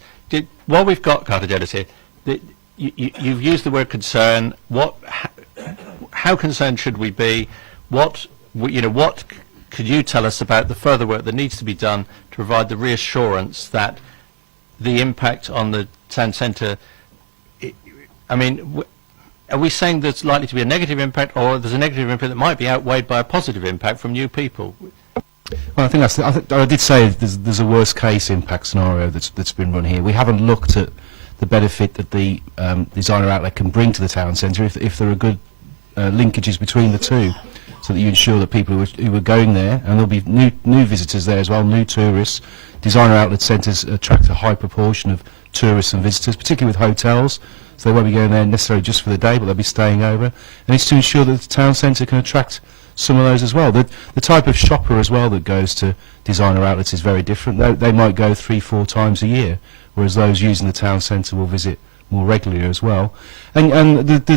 while we've got Cartagenis here, you've used the word concern. How concerned should we be? What could you tell us about the further work that needs to be done to provide the reassurance that the impact on the town centre? I mean, are we saying there's likely to be a negative impact, or there's a negative impact that might be outweighed by a positive impact from new people? Well, I think I did say there's a worst case impact scenario that's been run here. We haven't looked at the benefit that the designer outlet can bring to the town centre if there are good linkages between the two, so that you ensure that people who are going there, and there'll be new visitors there as well, new tourists. Designer outlet centres attract a high proportion of tourists and visitors, particularly with hotels, so they won't be going there necessarily just for the day, but they'll be staying over. And it's to ensure that the town centre can attract some of those as well. The type of shopper as well that goes to designer outlets is very different. They might go 3-4 times a year, whereas those using the town centre will visit more regularly as well. And it's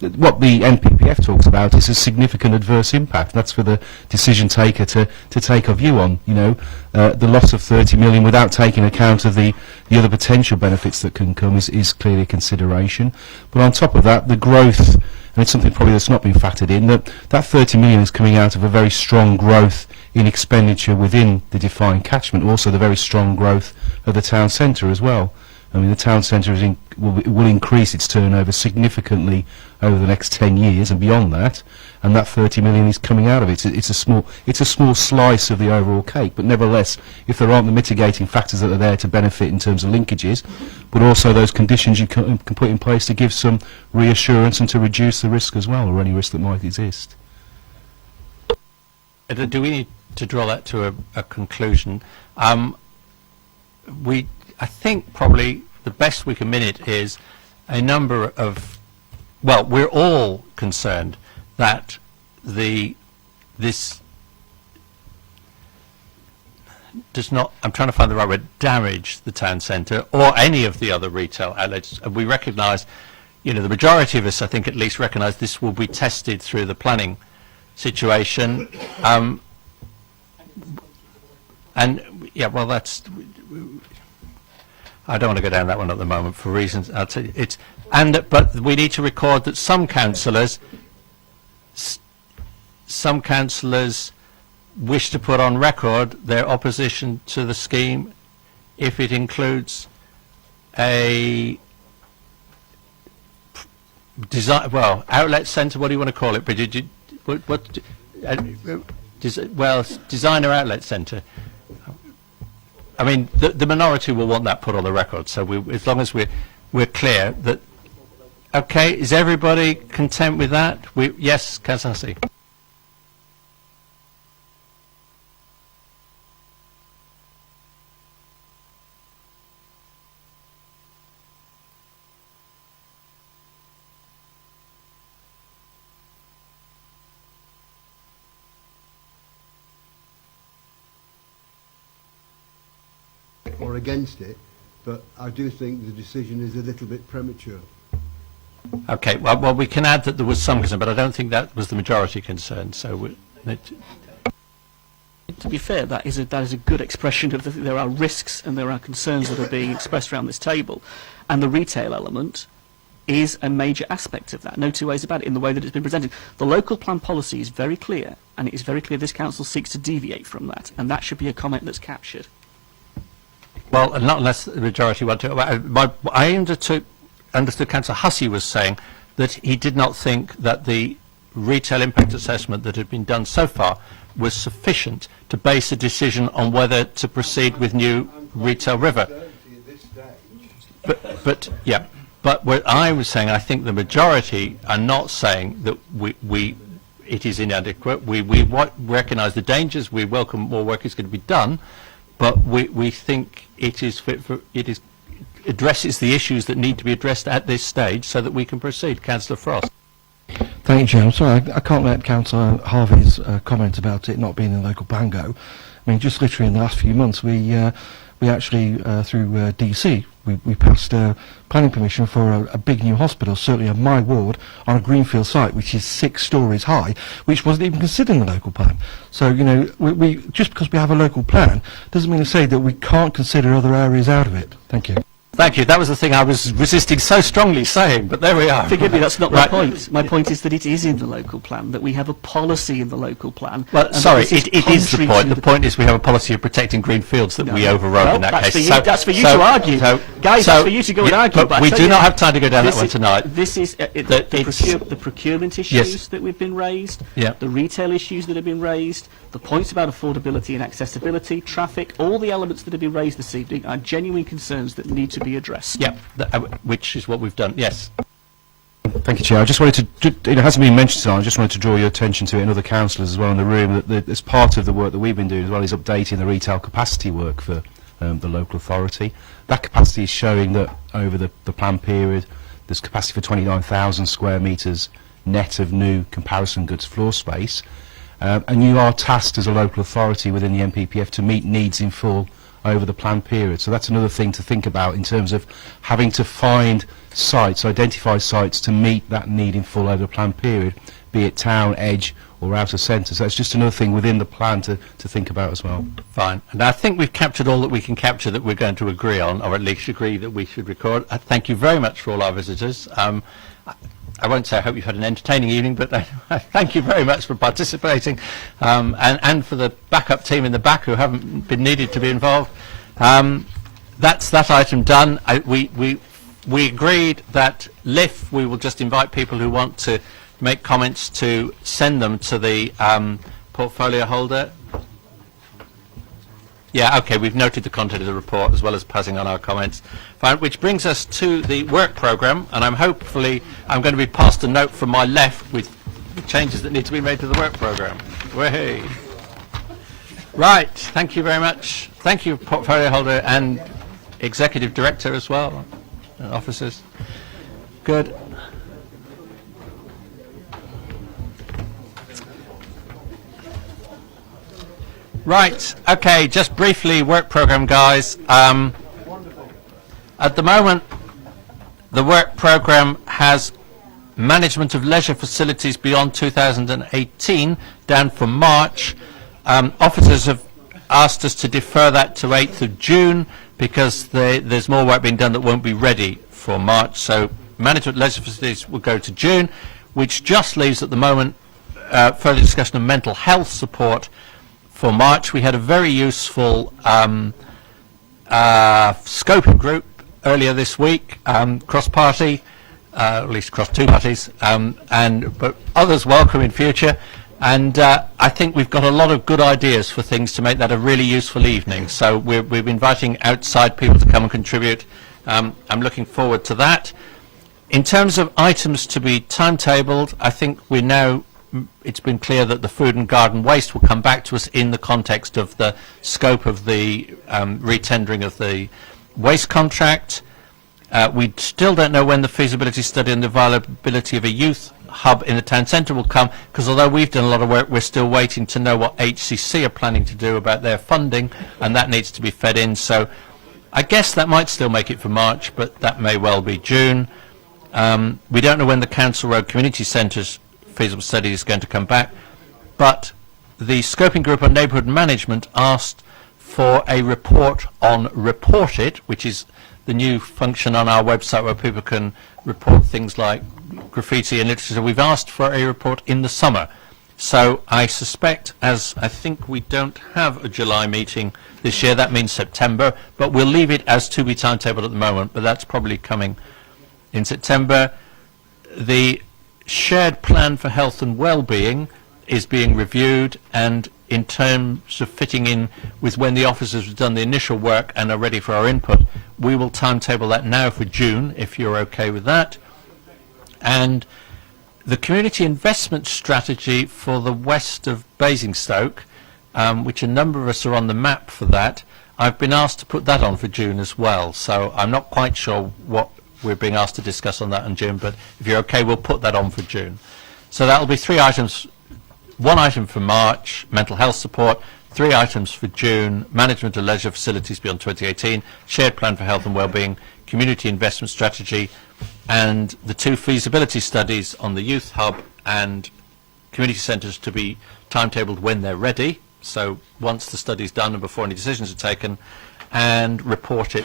what the NPPF talks about is a significant adverse impact. That's for the decision taker to take a view on. The loss of 30 million without taking account of the other potential benefits that can come is clearly a consideration. But on top of that, the growth, and it's something probably that's not been factored in, that 30 million is coming out of a very strong growth in expenditure within the defined catchment, also the very strong growth of the town centre as well. I mean, the town centre will increase its turnover significantly over the next 10 years and beyond that, and that 30 million is coming out of it. It's a small slice of the overall cake, but nevertheless, if there aren't the mitigating factors that are there to benefit in terms of linkages, but also those conditions you can put in place to give some reassurance and to reduce the risk as well, or any risk that might exist. Do we need to draw that to a conclusion? I think probably the best we can minute is a number of, well, we're all concerned that this does not, I'm trying to find the right word, damage the town centre or any of the other retail outlets. And we recognise, the majority of us, I think, at least recognise this will be tested through the planning situation. And yeah, well, I don't want to go down that one at the moment for reasons. I'll tell you, but we need to record that some councillors wish to put on record their opposition to the scheme if it includes a outlet centre. What do you want to call it, Bridget? Designer outlet centre. I mean, the minority will want that put on the record. So as long as we're clear that, okay, is everybody content with that? Yes, Kazasi. or against it, but I do think the decision is a little bit premature. Okay, well, we can add that there was some concern, but I don't think that was the majority concern. So, To be fair, that is a good expression of there are risks and there are concerns that are being expressed around this table, and the retail element is a major aspect of that. No two ways about it in the way that it's been presented. The local plan policy is very clear, and it is very clear this council seeks to deviate from that, and that should be a comment that's captured. well, not unless the majority want to. I understood Councillor Hussey was saying that he did not think that the retail impact assessment that had been done so far was sufficient to base a decision on whether to proceed with new retail river. But what I was saying, I think the majority are not saying that it is inadequate. We recognise the dangers. We welcome more work is going to be done, but we think it is fit for addresses the issues that need to be addressed at this stage so that we can proceed. Councillor Frost. Thank you, Chair. I'm sorry, I can't let Councillor Harvey's comment about it not being in local plan go. I mean, just literally in the last few months, we actually, through DC, we passed planning permission for a big new hospital, certainly in my ward, on a greenfield site, which is 6 stories high, which wasn't even considered in the local plan. So, you know, we just because we have a local plan doesn't mean to say that we can't consider other areas out of it. Thank you. Thank you. That was the thing I was resisting so strongly saying, but there we are. Forgive me, that's not my point. My point is that it is in the local plan, that we have a policy in the local plan. Well, sorry, it is the point. The point is we have a policy of protecting green fields that we overrode in that case. That's for you to argue. Guys, that's for you to go and argue. But we do not have time to go down that one tonight. This is the procurement issues that we've been raised, the retail issues that have been raised, the points about affordability and accessibility, traffic, all the elements that have been raised this evening are genuine concerns that need to be addressed. Yeah, which is what we've done. Yes. Thank you, Chair. I just wanted to, it hasn't been mentioned tonight, I just wanted to draw your attention to it and other councillors as well in the room, that as part of the work that we've been doing as well is updating the retail capacity work for the local authority. That capacity is showing that over the plan period there's capacity for 29,000 square metres net of new comparison goods floor space. And you are tasked as a local authority within the MPPF to meet needs in full over the planned period. So that's another thing to think about in terms of having to find sites, identify sites to meet that need in full over the planned period, be it town, edge or outer centre. So that's just another thing within the plan to think about as well. Fine. And I think we've captured all that we can capture that we're going to agree on, or at least agree that we should record. Thank you very much for all our visitors. I won't say I hope you've had an entertaining evening, but thank you very much for participating, and for the backup team in the back who haven't been needed to be involved. That's that item done. We agreed that we will just invite people who want to make comments to send them to the portfolio holder. Yeah, okay, we've noted the content of the report as well as passing on our comments. Fine, which brings us to the work programme, and I'm going to be passed a note from my left with the changes that need to be made to the work programme. Way. Right, thank you very much. Thank you, portfolio holder and executive director as well, and officers. Good. Right, okay, just briefly, work programme, guys. At the moment, the work programme has management of leisure facilities beyond 2018, down for March. Officers have asked us to defer that to 8th of June because there's more work being done that won't be ready for March. So management leisure facilities will go to June, which just leaves at the moment further discussion of mental health support for March. We had a very useful scoping group earlier this week, cross-party, at least across 2 parties, but others welcome in future. And I think we've got a lot of good ideas for things to make that a really useful evening. So we're inviting outside people to come and contribute. I'm looking forward to that. In terms of items to be timetabled, I think it's been clear that the food and garden waste will come back to us in the context of the scope of the retendering of the waste contract. We still don't know when the feasibility study and the viability of a youth hub in the town centre will come, because although we've done a lot of work, we're still waiting to know what HCC are planning to do about their funding, and that needs to be fed in. So I guess that might still make it for March, but that may well be June. We don't know when the Council Road Community Centre's feasible study is going to come back, but the Scoping Group on Neighbourhood Management asked for a report on Report It, which is the new function on our website where people can report things like graffiti and literature. So we've asked for a report in the summer. So I suspect, as I think we don't have a July meeting this year, that means September, but we'll leave it as to be timetabled at the moment, but that's probably coming in September. The shared plan for health and well-being is being reviewed, and in terms of fitting in with when the officers have done the initial work and are ready for our input, we will timetable that now for June, if you're okay with that. And the community investment strategy for the west of Basingstoke, which a number of us are on the map for that, I've been asked to put that on for June as well. So I'm not quite sure what we're being asked to discuss on that in June, but if you're okay, we'll put that on for June. So that'll be 3 items, 1 item for March, mental health support, 3 items for June, management of leisure facilities beyond 2018, shared plan for health and wellbeing, community investment strategy, and the 2 feasibility studies on the youth hub and community centres to be timetabled when they're ready. So once the study's done and before any decisions are taken, and Report It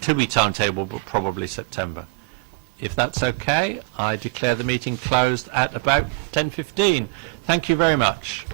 to be timetabled, but probably September. If that's okay, I declare the meeting closed at about 10:15. Thank you very much.